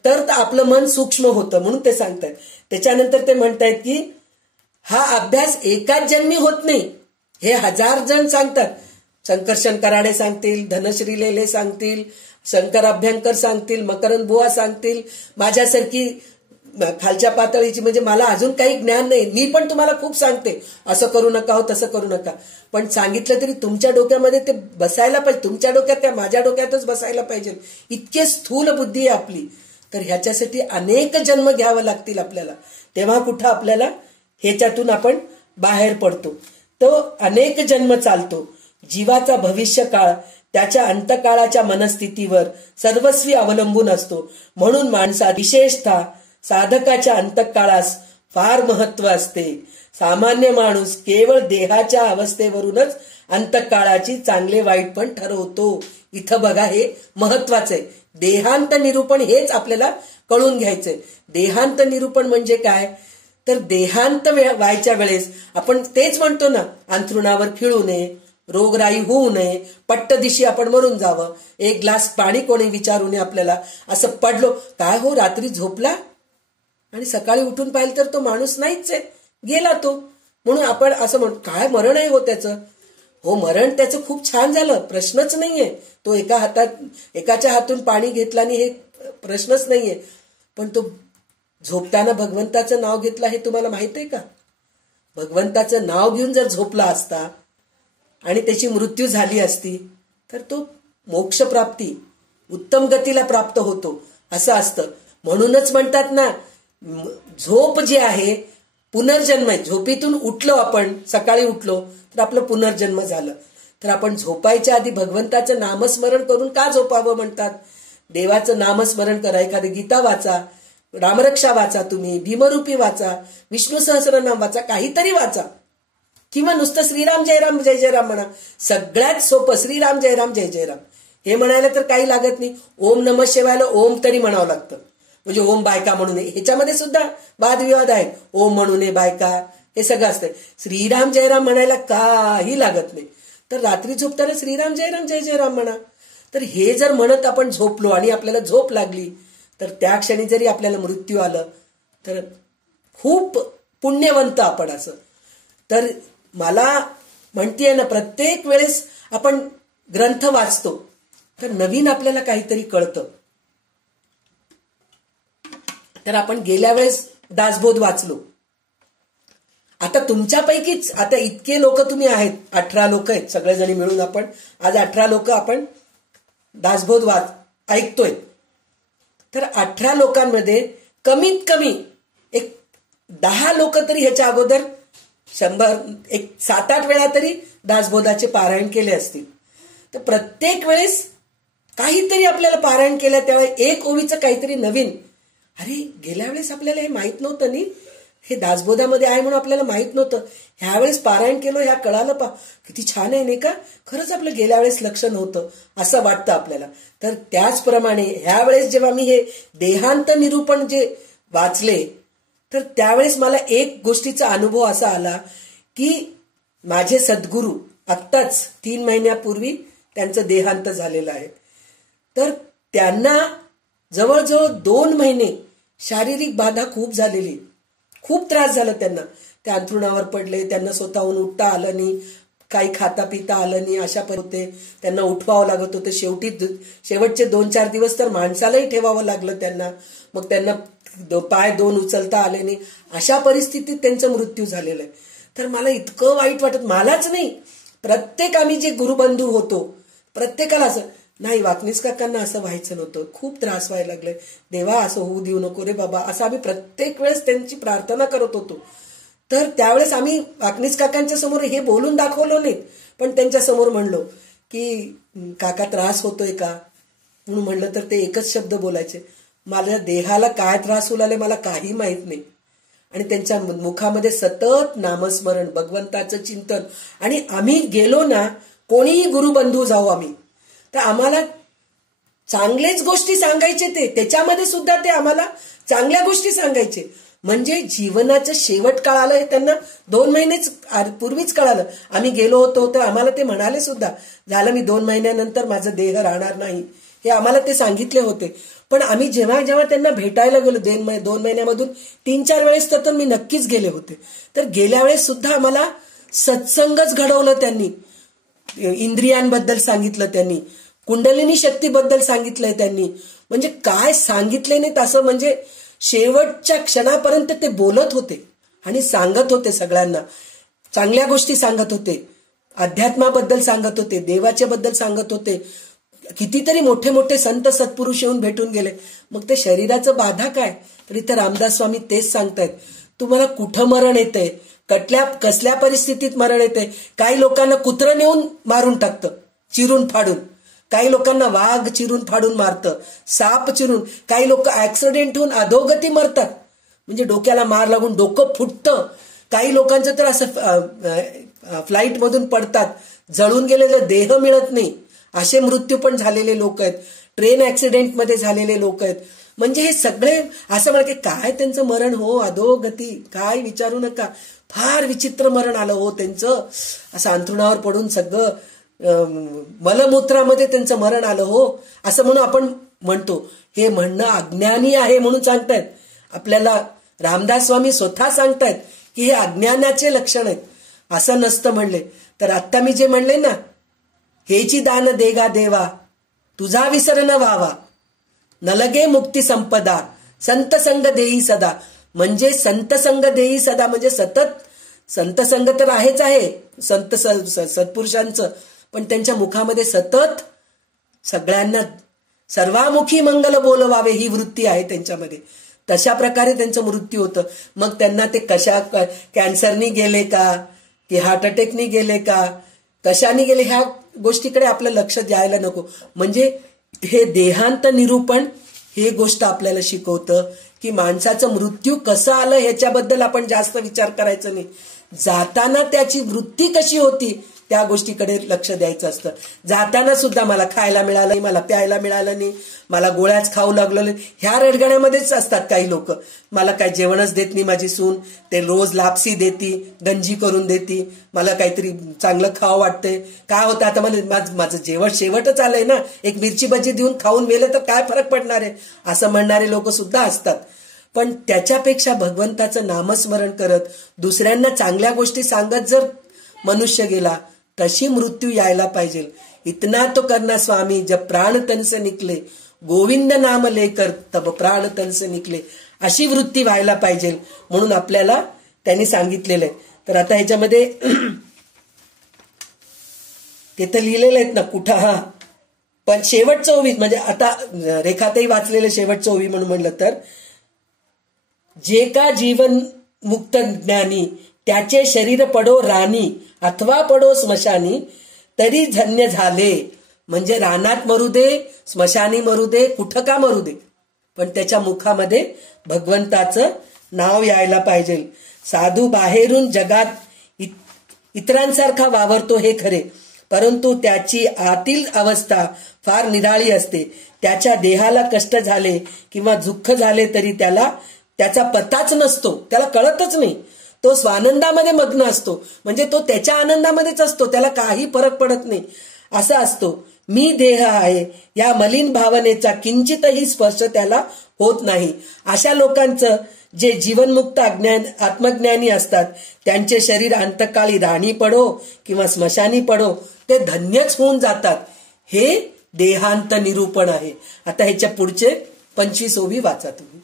तर आपलं मन सूक्ष्म होतं म्हणून ते सांगतायत. त्याच्यानंतर ते म्हणतायत की हा अभ्यास एकाच जन्मी होत नाही, हे 1000 जण सांगतात. संकर्षण कराडे सांगतील, धनश्री लेले सांगतील, शंकर अभ्यंकर सांगतील, मकरंद बुवा सांगतील, माझ्यासारखी खालच्या पातळीची, म्हणजे मला अजून काही ज्ञान नाही, मी पण तुम्हाला खूप सांगते असं करू नका, हो तसं करू नका, पण सांगितलं तरी तुमच्या डोक्यामध्ये ते बसायला पाहिजे, तुमच्या डोक्यात त्या माझ्या डोक्यातच बसायला पाहिजे. इतके स्थूल बुद्धी आहे आपली. तर ह्याच्यासाठी अनेक जन्म घ्यावं लागतील आपल्याला, तेव्हा कुठं आपल्याला ह्याच्यातून आपण बाहेर पडतो. तो अनेक जन्म चालतो. जीवाचा भविष्य काळ त्याच्या अंतकाळाच्या मनस्थितीवर सर्वस्वी अवलंबून असतो. म्हणून माणसा विशेषतः साधकाच्या अंतकाळास फार महत्व असते. सामान्य माणूस केवळ देहाच्या अवस्थेवरूनच अंतकाळाची चांगले वाईट पण ठरवतो. इथं बघा, हे महत्वाचं आहे. देहांत निरूपण हेच आपल्याला कळून घ्यायचंय. देहांत निरूपण म्हणजे काय, तर देहांत व्हायच्या वेळेस आपण तेच म्हणतो ना, अंथरुणावर खिळू नये, रोगराई होऊ नये, पट्टदिशी आपण मरून जावं, एक ग्लास पाणी कोणी विचारू नये आपल्याला. असं पडलो काय हो, रात्री झोपला आणि सकाळी उठून पाहिलं तर तो माणूस नाहीच आहे, गेला तो. म्हणून आपण असं म्हणतो काय मरण आहे हो त्याचं. हो, मरण त्याचं खूप छान झालं, प्रश्नच नाहीये. तो एकाच्या हातून पाणी घेतला आणि हे प्रश्नच नाहीये. पण तो झोपताना भगवंताचं नाव घेतलं, हे तुम्हाला माहित आहे का. भगवंताचं नाव घेऊन जर झोपला असता आणि त्याची मृत्यू झाली असती तर तो मोक्षप्राप्ती उत्तम गतीला प्राप्त होतो, असं असतं. म्हणूनच म्हणतात ना, झोप जी आहे पुनर्जन्म आहे. झोपेतून उठलो आपण, सकाळी उठलो तर आपलं पुनर्जन्म झालं. तर आपण झोपायच्या आधी भगवंताचं नामस्मरण करून का झोपावं म्हणतात. देवाचं नामस्मरण करा, एखादी गीता वाचा, रामरक्षा वाचा, तुम्ही भीमरूपी वाचा, विष्णू सहस्रनाम वाचा, काहीतरी वाचा, किंवा नुसतं श्रीराम जय राम जय जय राम म्हणा. सगळ्यात सोपं श्रीराम जय राम जय जय राम हे म्हणायला तर काही लागत नाही. ओम नमः शिवायला ओम तरी म्हणावं लागतं, म्हणजे ओम बायका म्हणू नये, ह्याच्यामध्ये सुद्धा वादविवाद आहेत. ओम म्हणू नये, बायका, हे सगळं असतं. श्रीराम जय राम म्हणायला काही लागत नाही. तर रात्री झोपताना श्रीराम जय जय राम म्हणा. तर हे जर म्हणत आपण झोपलो आणि आपल्याला झोप लागली तर त्या क्षणी जरी आपल्याला मृत्यू आलं तर खूप पुण्यवंत आपण असं. तर मला म्हणतीये ना, प्रत्येक वेळेस आपण ग्रंथ वाचतो तर नवीन आपल्याला काहीतरी कळतं. तर आपण गेल्या वेळेस दासबोध वाचलो. आता तुमच्यापैकीच आता इतके लोक तुम्ही आहेत, 18 लोक आहेत सगळेजणी मिळून, आपण आज 18 लोक आपण दासबोध ऐकतोय. तर 18 लोकांमध्ये कमीत कमी एक 10 लोक तरी ह्याच्या अगोदर 7-8 वेळा तरी दासबोधाचे पारायण केले असतील. तर प्रत्येक वेळेस काहीतरी आपल्याला पारायण केलं त्यावेळेस एक ओवीचं काहीतरी नवीन, अरे गेल्या वेळेस आपल्याला हे माहित नव्हतं नी, हे दासबोधामध्ये आहे म्हणून आपल्याला माहित नव्हतं, ह्यावेळेस पारायण केलं ह्या कळालं, किती छान आहे नाही का, खरंच आपलं गेल्या वेळेस लक्ष नव्हतं असं वाटतं आपल्याला. तर त्याचप्रमाणे ह्यावेळेस जेव्हा मी हे देहांत निरूपण जे वाचले तर त्यावेळेस मला एक गोष्टीचा अनुभव असा आला की माझे सद्गुरू आत्ताच 3 महिन्यापूर्वी त्यांचं देहांत झालेलं आहे. तर त्यांना जवळजवळ 2 महिने शारीरिक बाधा खूप झालेली, खूप त्रास झाला त्यांना. ते अंथरुणावर पडले, त्यांना स्वतःहून उठता आलं नाही, काही खाता पिता आलं नाही, अशा होते. त्यांना उठवावं लागत होतं. शेवटचे 2-4 दिवस तर माणसालाही ठेवावं लागलं त्यांना. मग त्यांना पाय 2 उचलता आले नाही, अशा परिस्थितीत त्यांचा मृत्यू झालेला आहे. तर मला इतकं वाईट वाटत, मलाच नाही, प्रत्येक आम्ही जे गुरुबंधू होतो प्रत्येकाला असं. नाही, वाकनीस काकांना असं व्हायचं नव्हतं, खूप त्रास व्हायला लागलाय, देवा असं होऊ देऊ नको रे बाबा, असं आम्ही प्रत्येक वेळेस त्यांची प्रार्थना करत होतो. तर त्यावेळेस आम्ही वाकनीस काकांच्या समोर हे बोलून दाखवलो नाही, पण त्यांच्या समोर म्हणलो की काका त्रास होतोय का म्हणून म्हणलं तर ते एकच शब्द बोलायचे, माझ्या देहाला काय त्रास होऊ लागले मला काही माहित नाही. आणि त्यांच्या मुखामध्ये सतत नामस्मरण, भगवंताचं चिंतन. आणि आम्ही गेलो ना, कोणीही गुरुबंधू जाऊ आम्ही, तर आम्हाला चांगलेच गोष्टी सांगायचे, ते त्याच्यामध्ये सुद्धा ते आम्हाला चांगल्या गोष्टी सांगायचे. म्हणजे जीवनाचं शेवट कळालं हे त्यांना 2 महिनेच पूर्वीच कळालं. आम्ही गेलो होतो तर आम्हाला ते म्हणाले सुद्धा, झालं मी 2 महिन्यानंतर माझा देह राहणार नाही, हे आम्हाला ते सांगितले होते. पण आम्ही जेव्हा जेव्हा त्यांना भेटायला गेलो 2 महिन्यामधून 3-4 वेळेस तर मी नक्कीच गेले होते. तर गेल्या वेळेस सुद्धा आम्हाला सत्संगच घडवलं त्यांनी, इंद्रियांबद्दल सांगितलं त्यांनी, कुंडलिनी शक्तीबद्दल सांगितलंय त्यांनी. म्हणजे काय सांगितले नाही तसं, म्हणजे शेवटच्या क्षणापर्यंत ते बोलत होते आणि सांगत होते, सगळ्यांना चांगल्या गोष्टी सांगत होते, अध्यात्माबद्दल सांगत होते, देवाच्या बद्दल सांगत होते. कितीतरी मोठे मोठे संत सत्पुरुष येऊन भेटून गेले. मग ते शरीराचं बाधा काय, तर इथं रामदास स्वामी तेच सांगतायत, तुम्हाला कुठं मरण येतंय, कसल्या परिस्थितीत मरण येतंय. काही लोकांना कुत्रं नेऊन मारून टाकतं, चिरून फाडून, काही लोकांना वाघ चिरून फाडून मारतं, साप चिरून, काही लोक ऍक्सिडेंट होऊन अधोगती मरतात, म्हणजे डोक्याला मार लागून डोकं फुटतं. काही लोकांचं तर असं फ्लाईट मधून पडतात, जळून गेलेलं देह मिळत नाही, असे मृत्यू पण झालेले लोक आहेत. ट्रेन ऍक्सिडेंटमध्ये झालेले लोक आहेत. म्हणजे हे सगळे असं म्हणा की काय त्यांचं मरण हो, अधोगती, काय विचारू नका, फार विचित्र मरण आलं हो त्यांचं. असं अंथरुणावर पडून सगळं मलमूत्रामध्ये त्यांचं मरण आलं हो, असं म्हणून आपण म्हणतो. हे म्हणणं अज्ञानी आहे म्हणून सांगतायत आपल्याला. रामदास स्वामी स्वतः सांगतायत की हे अज्ञानाचे लक्षण आहेत, असं नसतं म्हणले. तर आत्ता मी जे म्हणले ना, हेची दान देगा देवा, तुझा विसर न व्हावा, न लगे मुक्ती संपदा, संत संग देई सदा. म्हणजे संत संग देई सदा म्हणजे सतत संत संग तर आहेच आहे संत सत्पुरुषांचं, पण त्यांच्या मुखामध्ये सतत सगळ्यांना सर्वामुखी मंगल बोलवावे ही वृत्ती आहे त्यांच्यामध्ये. तशा प्रकारे त्यांचं मृत्यू होतं. मग त्यांना ते कॅन्सरनी गेले का की हार्ट अटॅकनी गेले का, कशाने गेले, ह्या गोष्टीकडे आपलं लक्ष द्यायला नको. म्हणजे हे देहांत निरूपण हे गोष्ट आपल्याला शिकवतं की माणसाचं मृत्यू कसं आलं ह्याच्याबद्दल आपण जास्त विचार करायचा नाही, जाताना त्याची वृत्ती कशी होती त्या गोष्टीकडे लक्ष द्यायचं असतं. जाताना सुद्धा मला खायला मिळालं नाही, मला प्यायला मिळालं नाही, मला गोळ्याच खाऊ लागलं, ह्या रडगण्यामध्येच असतात काही लोक. मला काय जेवणच देत नाही माझी सून, ते रोज लापसी देती, गंजी करून देती, मला काहीतरी चांगलं खावं वाटतंय. काय होतं आता मला माझं जेवण शेवटच आलंय ना, एक मिरची भजी देऊन खाऊन मेलं तर काय फरक पडणार आहे, असं म्हणणारे लोक सुद्धा असतात. पण त्याच्यापेक्षा भगवंताचं नामस्मरण करत दुसऱ्यांना चांगल्या गोष्टी सांगत जर मनुष्य गेला, तशी मृत्यू यायला पाहिजे. इतना तो करना स्वामी जब प्राण तन से निकले, गोविंद नाम लेकर तब प्राण तन से निकले, अशी वृत्ती व्हायला पाहिजे म्हणून आपल्याला त्यांनी सांगितलेलं आहे. तर आता ह्याच्यामध्ये ते तर लिहिलेलं आहेत ना कुठं, हा पण शेवटचं ओवी म्हणजे आता रेखातही वाचलेलं शेवटचं ओवी म्हणून म्हणलं तर, जे का जीवन मुक्त ज्ञानी त्याचे शरीर पडो राणी अथवा पडो स्मशानी तरी धन्य झाले. म्हणजे रानात मरू दे, स्मशानी मरू दे, कुठं का मरू दे, पण त्याच्या मुखामध्ये भगवंताचं नाव यायला पाहिजे. साधू बाहेरून जगात इतरांसारखा वावरतो हे खरे, परंतु त्याची आतील अवस्था फार निराळी असते. त्याच्या देहाला कष्ट झाले किंवा दुःख झाले तरी त्याचा पत्ताच नसतो, त्याला कळतच नाही. तो स्वानंदामध्ये मग्न असतो, म्हणजे तो त्याच्या आनंदामध्येच असतो, त्याला काही फरक पडत नाही, असा असतो. मी देह आहे या मलिन भावनेचा किंचितही स्पर्श त्याला होत नाही. अशा लोकांचं जे जीवनमुक्त आत्मज्ञानी असतात त्यांचे शरीर अंतकाळी राणी पडो किंवा स्मशानी पडो ते धन्यच होऊन जातात. हे देहांत निरूपण आहे. आता ह्याच्या पुढचे 25 ओवी वाचा तुम्ही.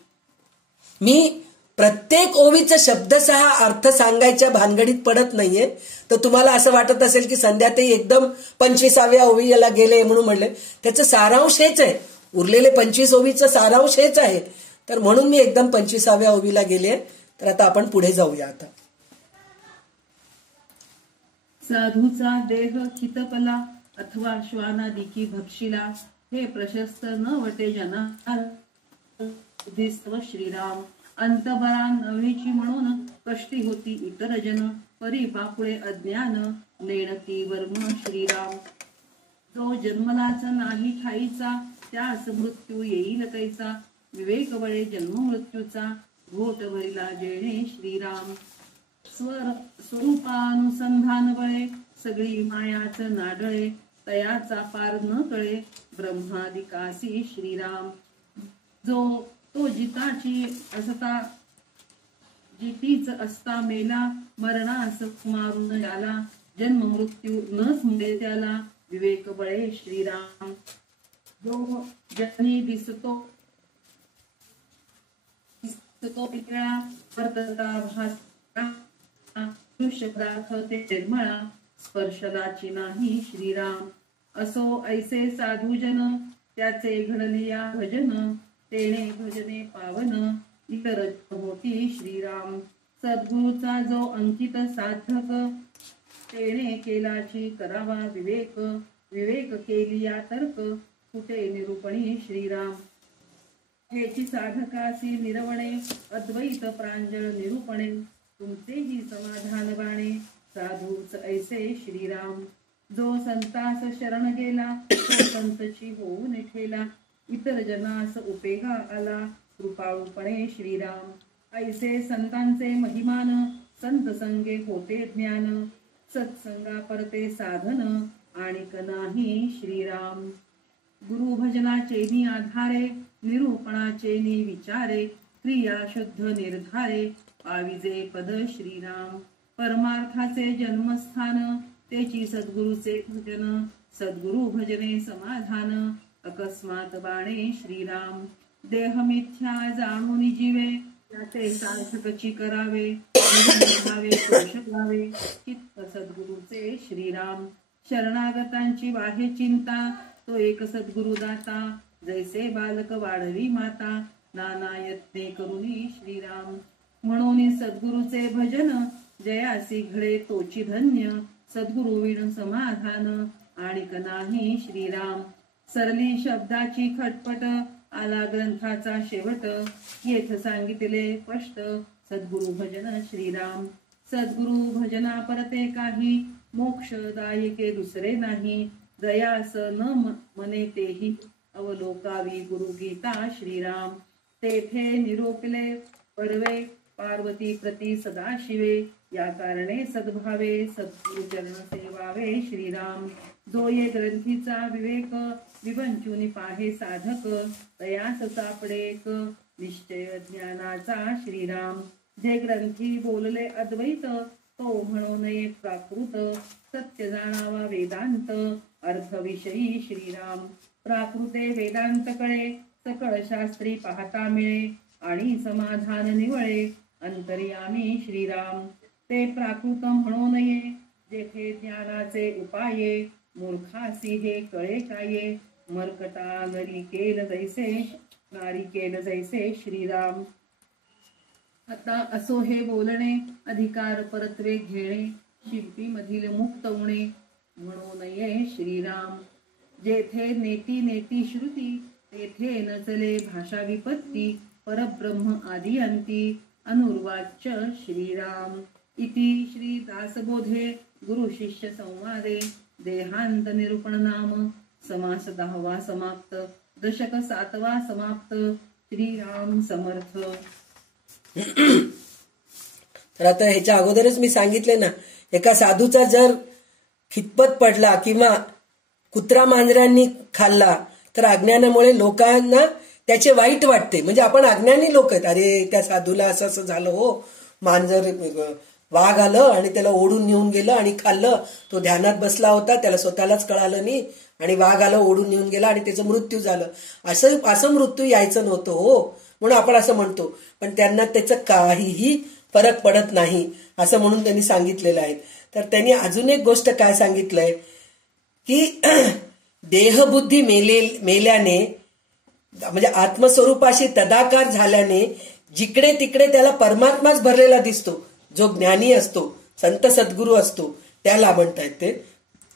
मी प्रत्येक ओवीचा शब्दशः अर्थ सांगायच्या भानगडीत पडत नाहीये. तर तुम्हाला असं वाटत असेल की संध्याताई एकदम 25व्या ओवीला गेले म्हणून म्हणले, त्याचं सारांश हेच आहे. उरलेले 25 ओवीचं सारांश हेच आहे. तर म्हणून मी एकदम 25व्या ओवीला गेले. तर आता आपण पुढे जाऊया. आता साधूचा देह चितकला अथवा श्वानादिकी भक्षिला, हे प्रशस्त न वटे जना उद्दिस्तव श्रीराम. अंतबरा नव्हेची म्हणून कष्टी होती इतर जन, परी बापुळे अज्ञान नेणती वर्म श्रीराम. जो जन्मलाच नाही ठाईचा, त्यास मृत्यू येईल कैसा, विवेक बळे जन्म मृत्यूचा, घोट भरिला जेणे श्रीराम. स्वरूपानुसंधान बळे सगळी मायाच नाडळे, तयाचा पार न कळे ब्रह्मादिकासी श्रीराम. जो तो जिताची असता जितीच असता मेला, मरणास मारून याला, जन्म मृत्यू न स्मरे त्याला, विवेक बळे श्रीराम. जो जनी दिसतो पितळा, वर्तता भास दृश्य पदार्थ ते निर्मळा, स्पर्शलाची नाही श्रीराम. असो ऐसे साधूजन, त्याचे घडलिया भजन, तेणे भजने पावन, इतर होती श्रीराम. सद्गुरूचा जो अंकित साधक, तेणे केलाची करावा विवेक, विवेक केलिया तर्क, कुठे निरूपणी श्रीराम. हेची साधकासी निरवणे, अद्वैत प्रांजळ निरूपणे, तुमचेही समाधान बाणे, साधूच ऐसे श्रीराम. जो संतास शरण गेला, तो संतची होऊन ठेला, इतर जनास उपेगा आला, कृपाळूपणे श्रीराम. ऐसे संतांचे महिमान, संत संगे होते ज्ञान, सत्संगा परते साधन, आणिक नाही श्रीराम. गुरु भजनाचे आधारे, निरूपणाचे विचारे, क्रिया शुद्ध निर्धारे, पाविजे पद श्रीराम. परमार्थाचे जन्मस्थान, तेची सद्गुरूचे भजन, सद्गुरु भजने समाधान, अकस्मात बाणे श्रीराम. देह मिथ्या जाणून जीवे, त्याचे सार्थकची करावे, पोषक लावे, चित्त सद्गुरूचे श्रीराम. शरणागतांची वाहे चिंता, तो एक सद्गुरु दाता, जैसे बालक वाढवी माता, नाना यत्ने करुनी श्रीराम. म्हणून सद्गुरूचे भजन, जयासी घडे तोची धन्य, सद्गुरु विण समाधान, आणिक नाही श्रीराम. सरली शब्दाची खटपट, आला ग्रंथाचा शेवट, येथ सांगितले स्पष्ट, सद्गुरु भजन श्रीराम. सद्गुरु भजना परते काही, मोक्षदायिके दुसरे नाही, दयास न मने तेही, अवलोकावी गुरुगीता श्रीराम. तेथे निरोपले पडवे, पार्वती प्रती सदाशिवे, या कारणे सद्भावे, सद्गुरु चरण सेवावे श्रीराम. जो ये ग्रंथीचा विवेक, विवंचुनी पाहे साधक, तयास सापडेक निश्चय ज्ञानाचा श्रीराम. जे ग्रंथी बोलले अद्वैत, तो म्हणून एक प्राकृत, सत्य जाणावा वेदांत, अर्थविषयी श्रीराम. प्राकृते वेदांत कळे, सकळ शास्त्री पाहता मिळे, आणि समाधान निवळे, अंतर्यामी श्रीराम. ते प्राकृत म्हणू नये, जेथे ज्ञानाचे उपाये, मूर्खासी हे कळे काये, मर्कटा नरिकेल जैसे श्रीराम. आता असो हे बोलणे, अधिकार परत्वे घेणे, शिल्पी मधील मुक्त उणे, म्हणू नये श्रीराम. जेथे नेती नेती श्रुती, तेथे न चले भाषा विपत्ती, परब्रह्म आदि अंती, अनुर्वाच्य श्रीराम. इति श्री दासबोधे गुरु शिष्य संवादे, देहांत निरूपण नाम, समास 10वा समाप्त, दशक 7वा समाप्त. श्रीराम समर्थ. तर आता ह्याच्या अगोदरच मी सांगितले ना, एका साधूचा जर खितपत पडला किंवा कुत्रा मांजरांनी खाल्ला, तर अज्ञानामुळे लोकांना त्याचे वाईट वाटते. म्हणजे आपण अज्ञानी लोक आहेत, अरे त्या साधूला असं असं झालं, हो मांजर वाघ आलं आणि त्याला ओढून नेऊन गेलं आणि खाल्लं, तो ध्यानात बसला होता, त्याला स्वतःलाच कळालं नाही, आणि वाघ आलं ओढून नेऊन गेला आणि त्याचा मृत्यू झालं. असं मृत्यू यायचं नव्हतं हो. म्हणून आपण असं म्हणतो, पण त्यांना त्याचं काहीही फरक पडत नाही असं म्हणून त्यांनी सांगितलेलं आहे. तर त्यांनी अजून एक गोष्ट काय सांगितलंय की देहबुद्धी मेल्याने म्हणजे आत्मस्वरूपाशी तदाकार झाल्याने जिकडे तिकडे त्याला परमात्माच भरलेला दिसतो. जो ज्ञानी असतो, संत सद्गुरू असतो, त्याला म्हणतायत ते.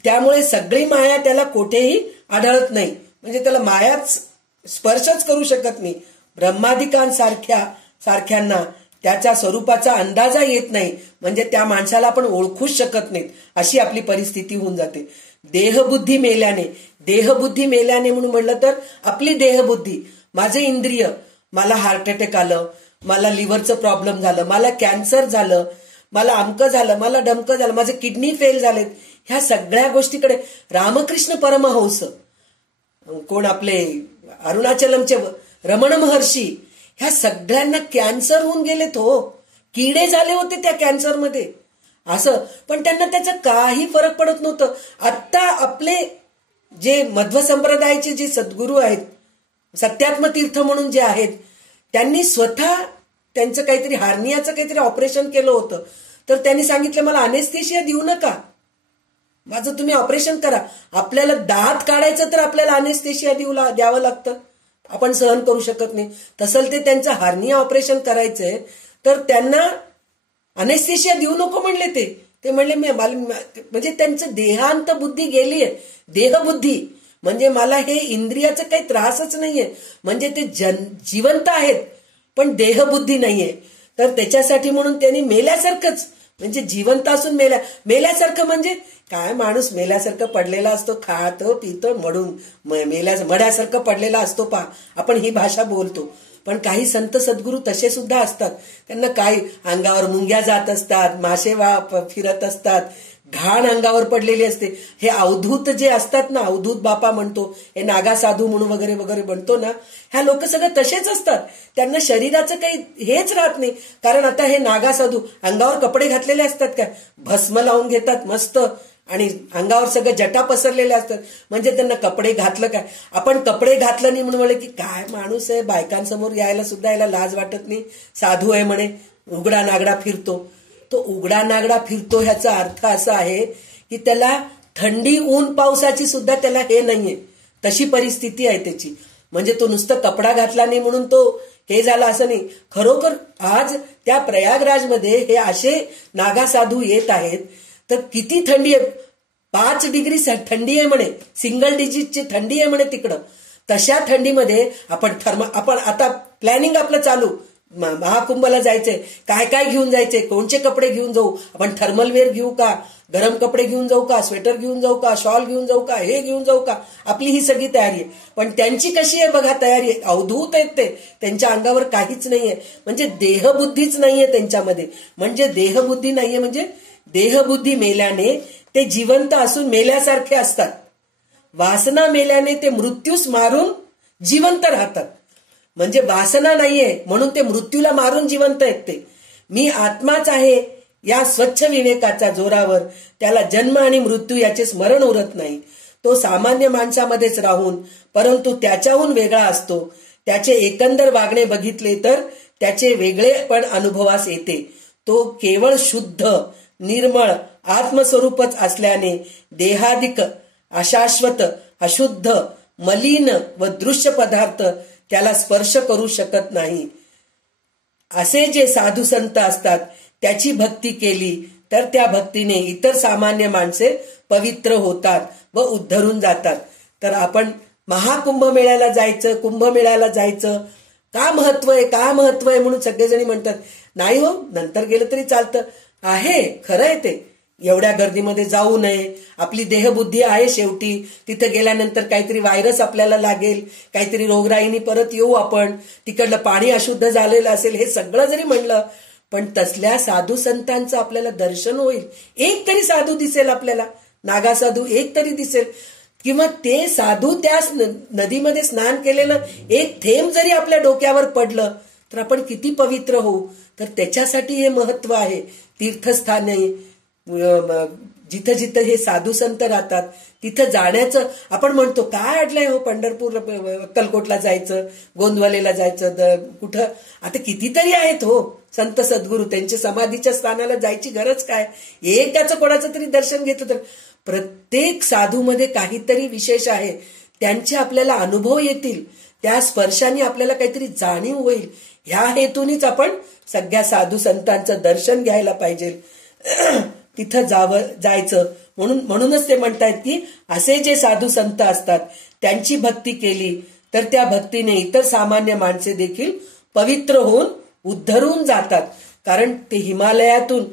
त्यामुळे सगळी माया त्याला कुठेही आढळत नाही, म्हणजे त्याला मायाच स्पर्शच करू शकत नाही. ब्रह्मादिकांसारख्यांना त्याच्या स्वरूपाचा अंदाजा येत नाही, म्हणजे त्या माणसाला आपण ओळखूच शकत नाहीत, अशी आपली परिस्थिती होऊन जाते. देहबुद्धी मेल्याने म्हणून म्हणलं तर आपली देहबुद्धी, माझे इंद्रिय, मला हार्ट अटॅक आलं, मला लिव्हरचं प्रॉब्लेम झालं, मला कॅन्सर झालं, मला अमकं झालं, मला डमकं झालं, माझे किडनी फेल झालेत, ह्या सगळ्या गोष्टीकडे रामकृष्ण परमहंस, कोण आपले अरुणाचलमचे रमण महर्षी, ह्या सगळ्यांना कॅन्सर होऊन गेलेत हो, किडे झाले होते त्या कॅन्सरमध्ये असं, पण त्यांना त्याचा काही फरक पडत नव्हतं. आत्ता आपले जे मध्व संप्रदायाचे जे सद्गुरू आहेत, सत्यात्म तीर्थ म्हणून जे आहेत, त्यांनी स्वतः त्यांचं काहीतरी हार्नियाचं काहीतरी ऑपरेशन केलं होतं. तर त्यांनी सांगितलं मला अनेस्थेशिया देऊ नका, माझं तुम्ही ऑपरेशन करा. आपल्याला दात काढायचं तर आपल्याला अनेस्थेशिया द्यावं लागतं, आपण सहन करू शकत नाही. तसं ते त्यांचं हार्निया ऑपरेशन करायचंय तर त्यांना अनेस्थेशिया देऊ नको म्हणले. ते म्हणले म्हणजे त्यांचं देहांत बुद्धी गेलीय. देहबुद्धी म्हणजे मला हे इंद्रियाचं काही त्रासच नाहीये, म्हणजे ते जिवंत आहेत पण देहबुद्धी नाहीये. तर त्याच्यासाठी म्हणून त्यांनी मेल्यासारखंच, म्हणजे जिवंत असून मेल्यासारखं म्हणजे काय, माणूस मेल्यासारखं पडलेला असतो, खातो पितो मडून मड्यासारखं पडलेला असतो पा, आपण ही भाषा बोलतो. पण काही संत सद्गुरू तसे सुद्धा असतात, त्यांना काही अंगावर मुंग्या जात असतात, मासे फिरत असतात, घाण अंगावर पडलेली असते. हे अवधूत जे असतात ना, अवधूत बापा म्हणतो, हे नागा साधू म्हणून वगैरे वगैरे म्हणतो ना, ह्या लोक सगळं तसेच असतात. त्यांना शरीराचं काही हेच राहत नाही. कारण आता हे नागा साधू अंगावर कपडे घातलेले असतात काय, भस्म लावून घेतात मस्त, आणि अंगावर सगळं जटा पसरलेले असतात, म्हणजे त्यांना कपडे घातलं काय. आपण कपडे घातलं नाही म्हणून म्हणले की काय माणूस आहे, बायकांसमोर यायला सुद्धा याला लाज वाटत नाही, साधू आहे म्हणे, उघडा नागडा फिरतो. तो उघडा नागडा फिरतो ह्याचा अर्थ असा आहे की त्याला थंडी ऊन पावसाची सुद्धा त्याला हे नाहीये, तशी परिस्थिती आहे त्याची. म्हणजे तो नुसतं कपडा घातला नाही म्हणून तो हे झाला असं नाही. खरोखर आज त्या प्रयागराजमध्ये हे असे नागा साधू येत आहेत, तर किती थंडी आहे, 5 डिग्री थंडी आहे म्हणे, सिंगल डिजिटची थंडी आहे म्हणे तिकडं. तशा थंडीमध्ये आपण आता प्लॅनिंग आपलं चालू, महाकुंभला जायचंय, काय काय घेऊन जायचंय, कोणचे कपडे घेऊन जाऊ, आपण थर्मलवेअर घेऊ का, गरम कपडे घेऊन जाऊ का, स्वेटर घेऊन जाऊ का, शॉल घेऊन जाऊ का, हे घेऊन जाऊ का, आपली ही सगळी तयारी आहे. पण त्यांची कशी आहे बघा तयारी, अवधूत आहेत ते, त्यांच्या अंगावर काहीच नाहीये, म्हणजे देहबुद्धीच नाहीये त्यांच्यामध्ये. म्हणजे देहबुद्धी नाहीये म्हणजे देहबुद्धी मेल्याने ते जिवंत असून मेल्यासारखे असतात. वासना मेल्याने ते मृत्यूस मारून जिवंत राहतात. म्हणजे वासना नाहीये म्हणून ते मृत्यूला मारून जिवंत आहेत. ते मी आत्माच आहे या स्वच्छ विवेकाच्या जोरावर त्याला जन्म आणि मृत्यू याचे स्मरण उरत नाही. तो सामान्य माणसामध्येच राहून परंतु त्याच्याहून वेगळा असतो. त्याचे एकंदर वागणे बघितले तर त्याचे वेगळेपण अनुभवास येते. तो केवळ शुद्ध निर्मळ आत्मस्वरूपच असल्याने देहादिक अशाश्वत अशुद्ध मलिन व दृश्य पदार्थ त्याला स्पर्श करू शकत नाही. असे जे साधू संत असतात त्याची भक्ती केली तर त्या भक्तीने इतर सामान्य माणसे पवित्र होतात व उद्धरून जातात. तर आपण महाकुंभमेळ्याला जायचं, कुंभमेळ्याला जायचं का महत्व आहे म्हणून सगळेजणी म्हणतात. नाही हो, नंतर गेलं तरी चालतं आहे, खरं आहे ते. एवढ्या गर्दीमध्ये जाऊ नये, आपली देहबुद्धी आहे शेवटी. तिथे गेल्यानंतर काहीतरी व्हायरस आपल्याला लागेल, काहीतरी रोगराईनी परत येऊ आपण, तिकडलं पाणी अशुद्ध झालेलं असेल, हे सगळं जरी म्हणलं पण तसल्या साधू संतांचं आपल्याला दर्शन होईल. एक तरी साधू दिसेल आपल्याला, नागा साधू एक तरी दिसेल, किंवा ते साधू त्या नदीमध्ये स्नान केलेलं एक थेंब जरी आपल्या डोक्यावर पडलं तर आपण किती पवित्र होऊ. तर त्याच्यासाठी हे महत्व आहे. तीर्थस्थान जिथं जिथं हे साधू संत राहतात तिथं जाण्याचं आपण म्हणतो, काय अडलंय हो पंढरपूर अक्कलकोटला जायचं, गोंदवलेला जायचं, कुठं आता कितीतरी आहेत हो संत सद्गुरू, त्यांच्या समाधीच्या स्थानाला जायची गरज काय, एक त्याचं कोणाचं तरी दर्शन घेतलं तर. प्रत्येक साधूमध्ये काहीतरी विशेष आहे, त्यांचे आपल्याला अनुभव येतील, त्या स्पर्शाने आपल्याला काहीतरी जाणीव होईल. ह्या हेतूनच आपण सगळ्या साधू संतांचं दर्शन घ्यायला पाहिजे, तिथं जायचं. म्हणूनच ते म्हणतायत की असे जे साधू संत असतात त्यांची भक्ती केली तर त्या भक्तीने इतर सामान्य माणसे देखील पवित्र होऊन उद्धरून जातात. कारण ते हिमालयातून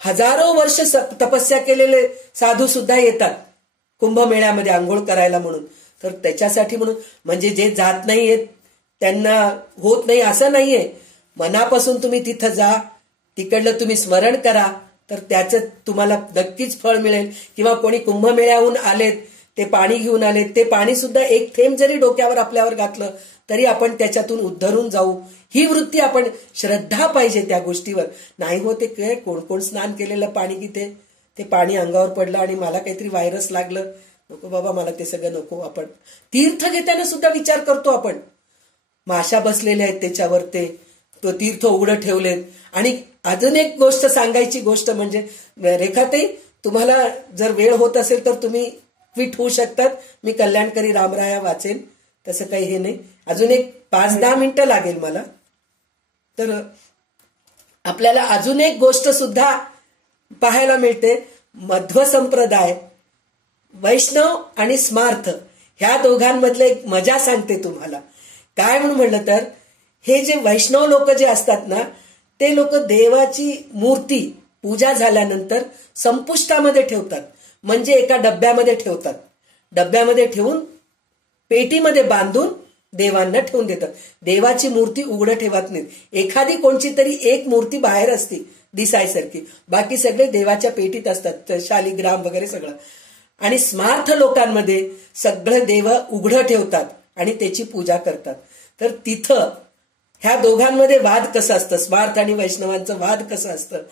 हजारो वर्ष तपस्या केलेले साधू सुद्धा येतात कुंभमेळ्यामध्ये आंघोळ करायला म्हणून. तर त्याच्यासाठी म्हणून म्हणजे जे जात नाहीयेत त्यांना होत नाही असं नाहीये, मनापासून तुम्ही तिथं जा, तिकडलं तुम्ही स्मरण करा, तर त्याचं तुम्हाला नक्कीच फळ मिळेल. किंवा कोणी कुंभमेळ्याहून आलेत, ते पाणी घेऊन आलेत, ते पाणी सुद्धा एक थेंब जरी डोक्यावर आपल्यावर घातलं तरी आपण त्याच्यातून उद्धरून जाऊ, ही वृत्ती आपण, श्रद्धा पाहिजे त्या गोष्टीवर. नाही हो ते काय कोण कोण स्नान केलेलं पाणी घेते, ते पाणी अंगावर पडलं आणि मला काहीतरी व्हायरस लागलं, नको बाबा मला ते सगळं नको. आपण तीर्थ घेताना सुद्धा विचार करतो, आपण माशा बसलेल्या आहेत त्याच्यावर, ते तीर्थ उघडं ठेवलेत. आणि अजून एक गोष्ट सांगायची गोष्ट म्हणजे, रेखाताई तुम्हाला जर वेळ होत असेल तर तुम्ही क्विट होऊ शकतात, मी कल्याणकरी रामराया वाचेन, तसं काही हे नाही. अजून एक 5-10 मिनिटं लागेल मला. तर आपल्याला अजून एक गोष्ट सुद्धा पाहायला मिळते, मध्व संप्रदाय, वैष्णव आणि स्मार्थ ह्या दोघांमधलं एक मजा सांगते तुम्हाला. काय म्हणून म्हणलं तर, हे जे वैष्णव लोक जे असतात ना, ते लोक देवाची मूर्ती पूजा झाल्यानंतर संपुष्टामध्ये ठेवतात, म्हणजे एका डब्यामध्ये ठेवतात, डब्यामध्ये ठेवून पेटीमध्ये बांधून देवांना ठेवून देतात. देवाची मूर्ती उघडं ठेवत नाहीत. एखादी कोणची तरी एक मूर्ती बाहेर असते दिसायसारखी, बाकी सगळे देवाच्या पेटीत असतात, शालिग्राम वगैरे सगळं. आणि स्मार्थ लोकांमध्ये सगळं देव उघडं ठेवतात आणि त्याची पूजा करतात. तर तिथं ह्या दोघांमध्ये वाद कसं असतं, स्मार्थ आणि वैष्णवांचं वाद कसं असतं,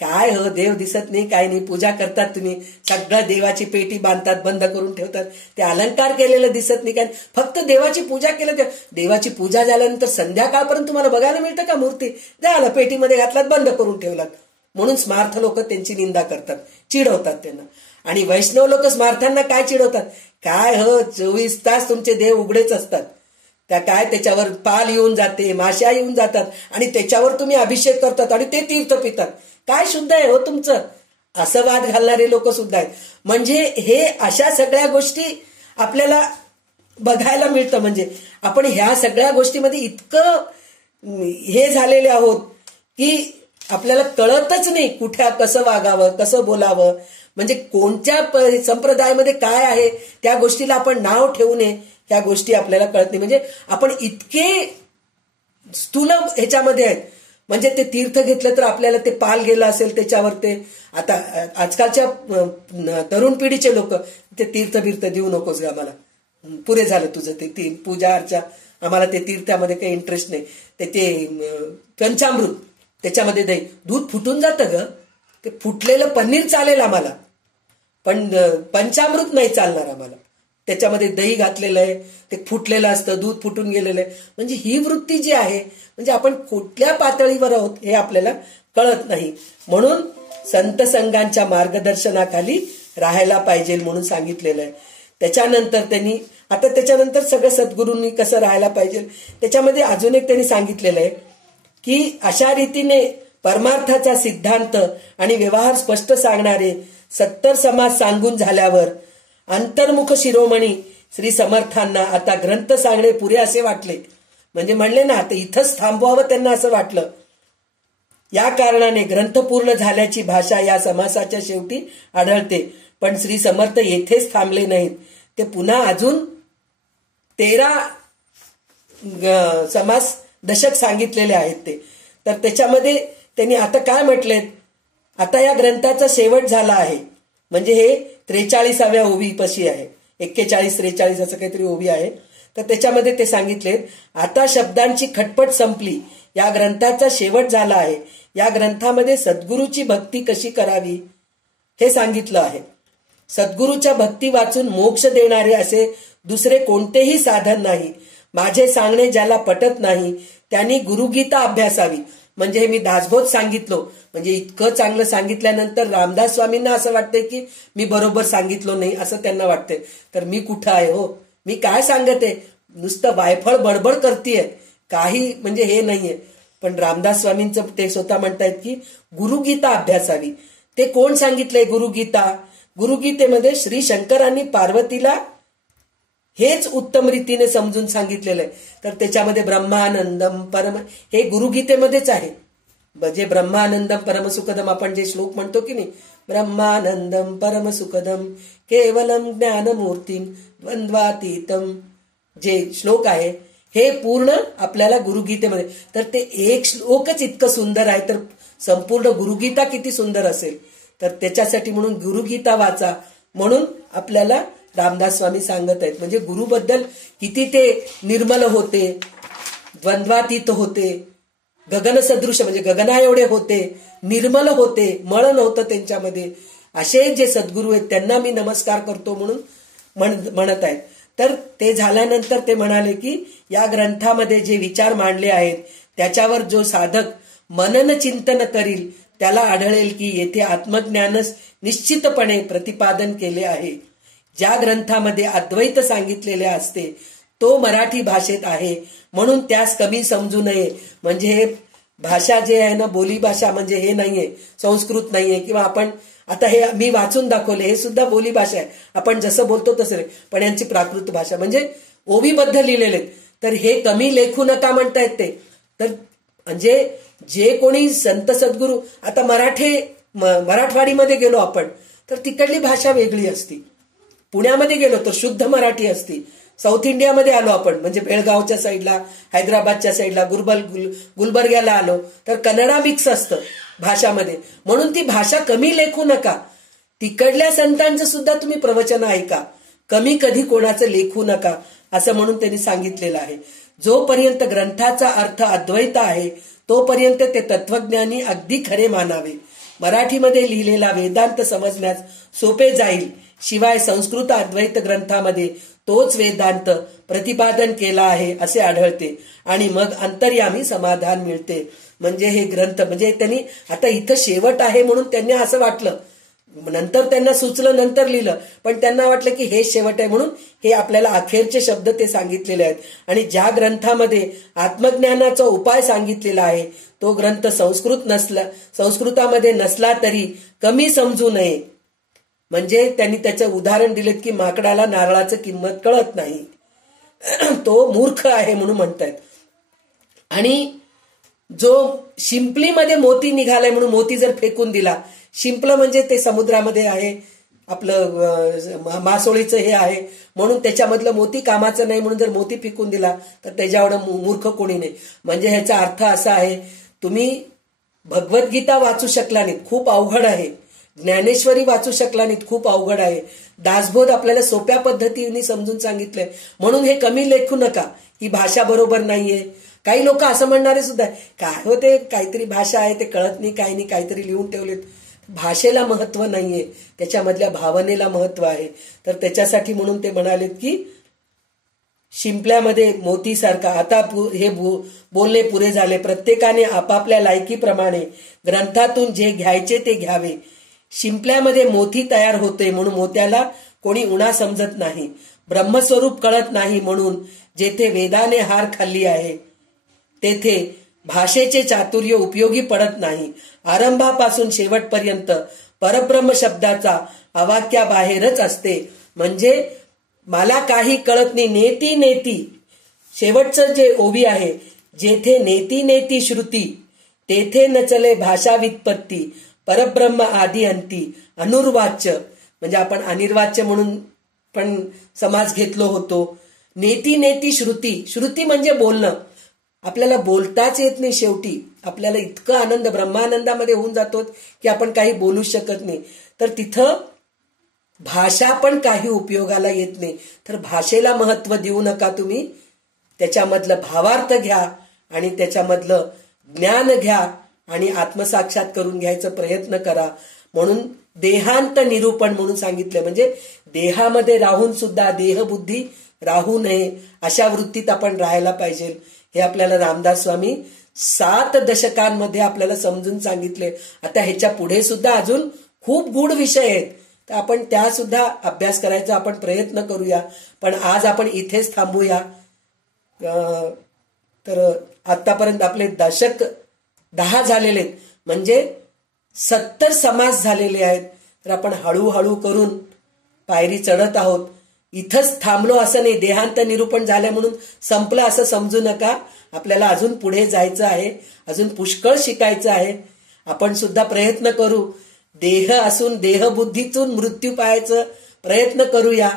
काय हो देव दिसत नाही, काय नाही, पूजा करतात तुम्ही, सगळं देवाची पेटी बांधतात, बंद करून ठेवतात, ते अलंकार केलेलं दिसत नाही, काय फक्त देवाची पूजा केलं. देवाची पूजा झाल्यानंतर संध्याकाळपर्यंत तुम्हाला बघायला मिळतं का मूर्ती, झालं पेटीमध्ये घातलात, बंद करून ठेवलात. म्हणून स्मार्थ लोक त्यांची निंदा करतात, चिडवतात त्यांना. आणि वैष्णव लोक स्मार्थांना काय चिडवतात, काय हो 24 तास तुमचे देव उघडेच असतात, त्या काय त्याच्यावर पाल येऊन जाते, माश्या येऊन जातात आणि त्याच्यावर तुम्ही अभिषेक करतात आणि ते तीर्थ पितात, काय शुद्ध आहे हो तुमचं, असं वाद घालणारे लोक सुद्धा आहेत. म्हणजे हे अशा सगळ्या गोष्टी आपल्याला बघायला मिळतं. म्हणजे आपण ह्या सगळ्या गोष्टीमध्ये इतकं हे झालेले आहोत की आपल्याला कळतच नाही कुठे कसं वागावं, कसं बोलावं, म्हणजे कोणत्या संप्रदायामध्ये काय आहे त्या गोष्टीला आपण नाव ठेवू नये, त्या गोष्टी आपल्याला कळत नाही. म्हणजे आपण इतके स्थूल ह्याच्यामध्ये आहेत. म्हणजे ते तीर्थ घेतलं तर आपल्याला ते पाल गेलं असेल त्याच्यावर, ते आता आजकालच्या तरुण पिढीचे लोक ते तीर्थ बिर्थ देऊ नकोस ग आम्हाला, पुरे झालं तुझं ते पूजा अर्चा, आम्हाला ते तीर्थामध्ये काही इंटरेस्ट नाही, ते पंचामृत त्याच्यामध्ये दही दूध फुटून जातं ग, ते फुटलेलं पनीर चालेल आम्हाला, पण पंचामृत नाही चालणार आम्हाला, त्याच्यामध्ये दही घातलेलं आहे, ते फुटलेलं असतं, दूध फुटून गेलेलं आहे. म्हणजे ही वृत्ती जी आहे, म्हणजे आपण कुठल्या पातळीवर आहोत हे आपल्याला कळत नाही. म्हणून संत संघांच्या मार्गदर्शनाखाली राहायला पाहिजे म्हणून सांगितलेलं आहे. त्याच्यानंतर त्याच्यानंतर सगळं सद्गुरूंनी कसं राहायला पाहिजे त्याच्यामध्ये अजून एक त्यांनी सांगितलेलं आहे की अशा रीतीने परमार्थाचा सिद्धांत आणि व्यवहार स्पष्ट सांगणारे 70 समाज सांगून झाल्यावर अंतर्मुख शिरोमणी श्री समर्थांना आता ग्रंथ सांगणे पुरे असे वाटले. म्हणजे म्हणले ना, आता इथंच थांबवावं त्यांना असं वाटलं. या कारणाने ग्रंथ पूर्ण झाल्याची भाषा या समासाच्या शेवटी आढळते. पण श्री समर्थ येथेच थांबले नाहीत, ते पुन्हा अजून 13 समास दशक सांगितलेले आहेत ते. तर त्याच्यामध्ये त्यांनी आता काय म्हटलेत, आता या ग्रंथाचा शेवट झाला आहे. म्हणजे हे 43व्या ओवी पशी आहे, 41-43 असं काहीतरी ओवी आहे. तर त्याच्यामध्ये ते सांगितलेत, आता शब्दांची खटपट संपली, या ग्रंथाचा शेवट झाला आहे. या ग्रंथामध्ये सद्गुरूची भक्ती कशी करावी हे सांगितलं आहे. सद्गुरूच्या भक्ती वाचून मोक्ष देणारे असे दुसरे कोणतेही साधन नाही. माझे सांगणे ज्याला पटत नाही त्यांनी गुरुगीता अभ्यासावी. म्हणजे हे मी दासबोध सांगितलो, म्हणजे इतकं चांगलं सांगितल्यानंतर रामदास स्वामींना असं वाटतंय की मी बरोबर सांगितलो नाही असं त्यांना वाटतंय. तर मी कुठं आहे हो, मी काय सांगत आहे, नुसतं वायफळ बडबड करतेय, काही म्हणजे हे नाहीये. पण रामदास स्वामींचं ते स्वतः म्हणतायत की गुरुगीता अभ्यासावी. ते कोण सांगितलंय गुरुगीता? गुरुगीतेमध्ये श्री शंकरांनी पार्वतीला हेच उत्तम रीतीने समजून सांगितलेलं आहे. तर त्याच्यामध्ये ब्रह्मानंदम परम हे गुरुगीतेमध्येच आहे. जे ब्रह्मानंदम परमसुखदम आपण जे श्लोक म्हणतो की नाही, ब्रह्मानंदम परमसुखदम केवलम ज्ञानमूर्तीम द्वंद्वातीतम, जे श्लोक आहे हे पूर्ण आपल्याला गुरुगीतेमध्ये. तर ते एक श्लोकच इतकं सुंदर आहे, तर संपूर्ण गुरुगीता किती सुंदर असेल. तर त्याच्यासाठी म्हणून गुरुगीता वाचा म्हणून आपल्याला रामदास स्वामी सांगत आहेत. म्हणजे गुरुबद्दल किती ते निर्मल होते, द्वंद्वातीत होते, गगन सदृश म्हणजे गगना एवढे होते, निर्मल होते, मळ नव्हतं त्यांच्यामध्ये. असे जे सद्गुरू आहेत त्यांना मी नमस्कार करतो म्हणून म्हणत आहेत. तर ते झाल्यानंतर ते म्हणाले की या ग्रंथामध्ये जे विचार मांडले आहेत त्याच्यावर जो साधक मनन चिंतन करील त्याला आढळेल की येथे आत्मज्ञानच निश्चितपणे प्रतिपादन केले आहे. ज्या ग्रंथामध्ये अद्वैत सांगितलेले असते तो मराठी भाषेत आहे म्हणून त्यास कमी समजू नये. म्हणजे हे भाषा जे आहे ना, बोली भाषा म्हणजे हे नाहीये, संस्कृत नाहीये, किंवा आपण आता हे मी वाचून दाखवले हे सुद्धा बोली भाषा आहे, आपण जसं बोलतो तसं रे, पण यांची प्राकृत भाषा म्हणजे ओवीबद्ध लिहिलेले. तर हे कमी लेखू नका म्हणतायत ते. तर म्हणजे जे कोणी संत सद्गुरू, आता मराठवाडीमध्ये गेलो आपण तर तिकडली भाषा वेगळी असती, पुण्यामध्ये गेलो तर शुद्ध मराठी असती, साऊथ इंडियामध्ये आलो आपण म्हणजे बेळगावच्या साईडला, हैदराबादच्या साईडला, गुलबर्ग्याला आलो तर कन्नडा मिक्स असतं भाषामध्ये. म्हणून ती भाषा कमी लेखू नका. तिकडल्या संतांचं सुद्धा तुम्ही प्रवचन ऐका, कमी कधी कोणाचं लेखू नका असं म्हणून त्यांनी सांगितलेलं आहे. जोपर्यंत ग्रंथाचा अर्थ अद्वैत आहे तोपर्यंत ते तत्वज्ञानी अगदी खरे मानावे. मराठीमध्ये लिहिलेला वेदांत समजण्यास सोपे जाईल. शिवाय संस्कृत अद्वैत ग्रंथामध्ये तोच वेदांत प्रतिपादन केला आहे असे आढळते आणि मग अंतर्यामी समाधान मिळते. म्हणजे हे ग्रंथ म्हणजे त्यांनी आता इथं शेवट आहे म्हणून त्यांनी असं वाटलं, नंतर त्यांना सुचलं, नंतर लिहिलं, पण त्यांना वाटलं की हे शेवट आहे म्हणून हे आपल्याला अखेरचे शब्द ते सांगितलेले आहेत. आणि ज्या ग्रंथामध्ये आत्मज्ञानाचा उपाय सांगितलेला आहे तो ग्रंथ संस्कृतामध्ये नसला तरी कमी समजू नये. म्हणजे त्यांनी त्याचं उदाहरण दिलेत की माकडाला नारळाचं किंमत कळत नाही, तो मूर्ख आहे म्हणून म्हणतायत. आणि जो शिंपलीमध्ये मोती निघालाय म्हणून मोती जर फेकून दिला, शिंपलं म्हणजे ते समुद्रामध्ये आहे, आपलं मासोळीचं हे आहे म्हणून त्याच्यामधलं मोती कामाचं नाही म्हणून जर मोती फेकून दिला तर त्याच्यावर मूर्ख कोणी नाही. म्हणजे ह्याचा अर्थ असा आहे, तुम्ही भगवद्गीता वाचू शकला नाहीत, खूप अवघड आहे. ज्ञानेश्वरी वाचू शकला नाहीत, खूप अवघड आहे. दासबोध आपल्याला सोप्या पद्धतीने समजून सांगितलंय म्हणून हे कमी लेखू नका, ही भाषा बरोबर नाहीये. काही लोक असं म्हणणारे सुद्धा काय होते, काहीतरी भाषा आहे ते कळत नाही, काही नाही, काहीतरी लिहून ठेवलेत. भाषेला महत्व नाहीये, त्याच्यामधल्या भावनेला महत्व आहे. तर त्याच्यासाठी म्हणून ते म्हणालेत की शिंपल्यामध्ये मोतीसारखा. आता हे बोलणे पुरे झाले. प्रत्येकाने आपापल्या लायकीप्रमाणे ग्रंथातून जे घ्यायचे ते घ्यावे. शिंपल्यामध्ये मोती तयार होते म्हणून मोत्याला कोणी उणा समजत नाही. ब्रह्मस्वरूप कळत नाही म्हणून जेथे वेदाने हार खाल्ली आहे तेथे भाषेचे चातुर्य उपयोगी पडत नाही. आरंभापासून शेवटपर्यंत परब्रह्म शब्दाचा अवाक्याबाहेरच असते. म्हणजे मला काही कळत नाही, नेती नेती शेवटचं जे ओवी आहे, जेथे नेती नेती श्रुती तेथे न चले भाषा व्युत्पत्ती परब्रह्म आदी अंती अनुर्वाच्य. म्हणजे आपण अनिर्वाच्य म्हणून पण समाज घेतलो होतो. नेती नेती श्रुती, श्रुती म्हणजे बोलणं, आपल्याला बोलताच येत नाही. शेवटी आपल्याला इतकं आनंद ब्रह्मानंदामध्ये होऊन जातो की आपण काही बोलू शकत नाही. तर तिथं भाषा पण काही उपयोगाला येत नाही. तर भाषेला महत्व देऊ नका तुम्ही, त्याच्यामधलं भावार्थ घ्या आणि त्याच्यामधलं ज्ञान घ्या आणि आत्मसाक्षात करून घ्यायचा प्रयत्न करा. म्हणून देहांत निरूपण म्हणून सांगितलं. म्हणजे देहामध्ये राहून सुद्धा देहबुद्धी राहू नये अशा वृत्तीत आपण राहायला पाहिजे. हे आपल्याला रामदास स्वामी 7 दशकांमध्ये आपल्याला समजून सांगितले. आता ह्याच्या पुढे सुद्धा अजून खूप गूढ विषय आहेत, तर आपण त्या सुद्धा अभ्यास करायचा आपण प्रयत्न करूया. पण आज आपण इथेच थांबूया. तर आतापर्यंत आपले दशक 10 झालेले आहेत, म्हणजे 70 समास झालेले आहेत. तर आपण हळूहळू करून पायरी चढत आहोत. इथंच थांबलो असं नाही, देहांत निरूपण झालं म्हणून संपलं असं समजू नका. आपल्याला अजून पुढे जायचं आहे, अजून पुष्कळ शिकायचं आहे. आपण सुद्धा प्रयत्न करू. देह असून देहबुद्धीतून मृत्यू पाहायचं प्रयत्न करूया.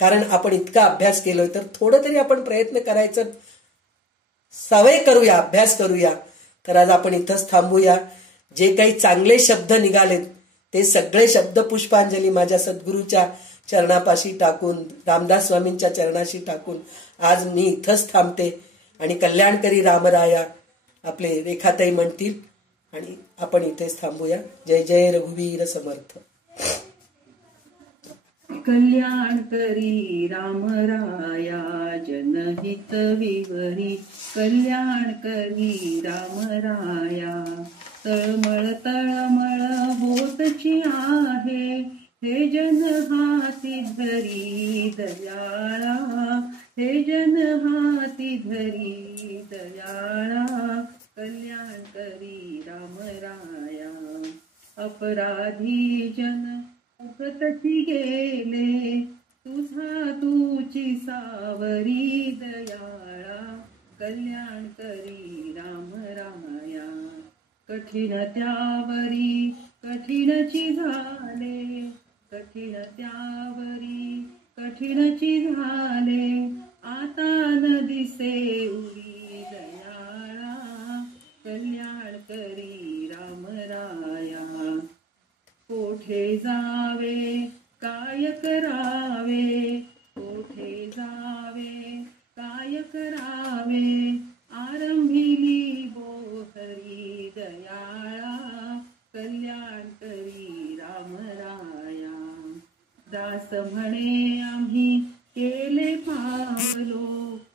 कारण आपण इतका अभ्यास केलोय तर थोडं तरी आपण प्रयत्न करायचं सवय करूया, अभ्यास करूया. तर आज आपण इथंच थांबूया. जे काही चांगले शब्द निघालेत ते सगळे शब्द पुष्पांजली माझ्या सद्गुरूच्या चरणापाशी टाकून, रामदास स्वामींच्या चरणाशी टाकून आज मी इथंच थांबते. आणि कल्याणकरी रामराया आपले रेखाताई म्हणतील आणि आपण इथेच थांबूया. जय जय रघुवीर समर्थ. कल्याण करी राम राया जनहित विवरी. कल्याण करी राम राया तळमळ तळमळ होतची आहे. हे जन हाती धरी दयाळा. हे जन हाती धरी दयाळा. कल्याण करी राम राया. अपराधी जन उकतची गेले. तुझा तुची सावरी दयाळा. कल्याण करी राम राया. कठीण त्यावरी कठीणची झाले. कठीण त्यावरी कठीणची झाले. आता न दिसे उरी दयाळा. कल्याण करी राम राया. कोठे जावे काय करावे. कोठे जावे काय करावे. आरंभिली बोहरी दयाळा. कल्याण करी राम राया. दास म्हणे आम्ही केले पावलो.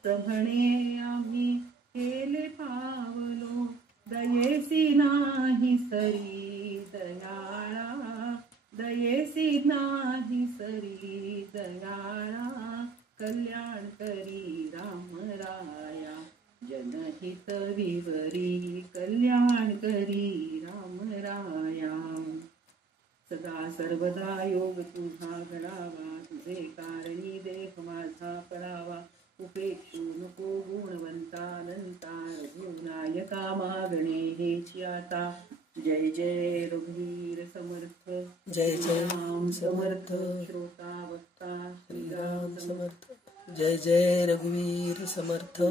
म्हणे आम्ही केले पावलो. दयेसी नाही सरी दयाळा. दयेसी नाही सरी दयाळा. कल्याण करी राम राया. जनहित विवरी. कल्याण करी राम राया. सदा सर्वदा योग तुझा घडावा. तुझे कारणी देह माझा पडावा. उपेक्षू नको गुणवंतानंता. रघुनायका मागणे हेची आता. जय जय रघुवीर समर्थ. जय जय राम समर्थ. श्रोता वक्ता श्रीराम समर्थ. जय जय रघुवीर समर्थ.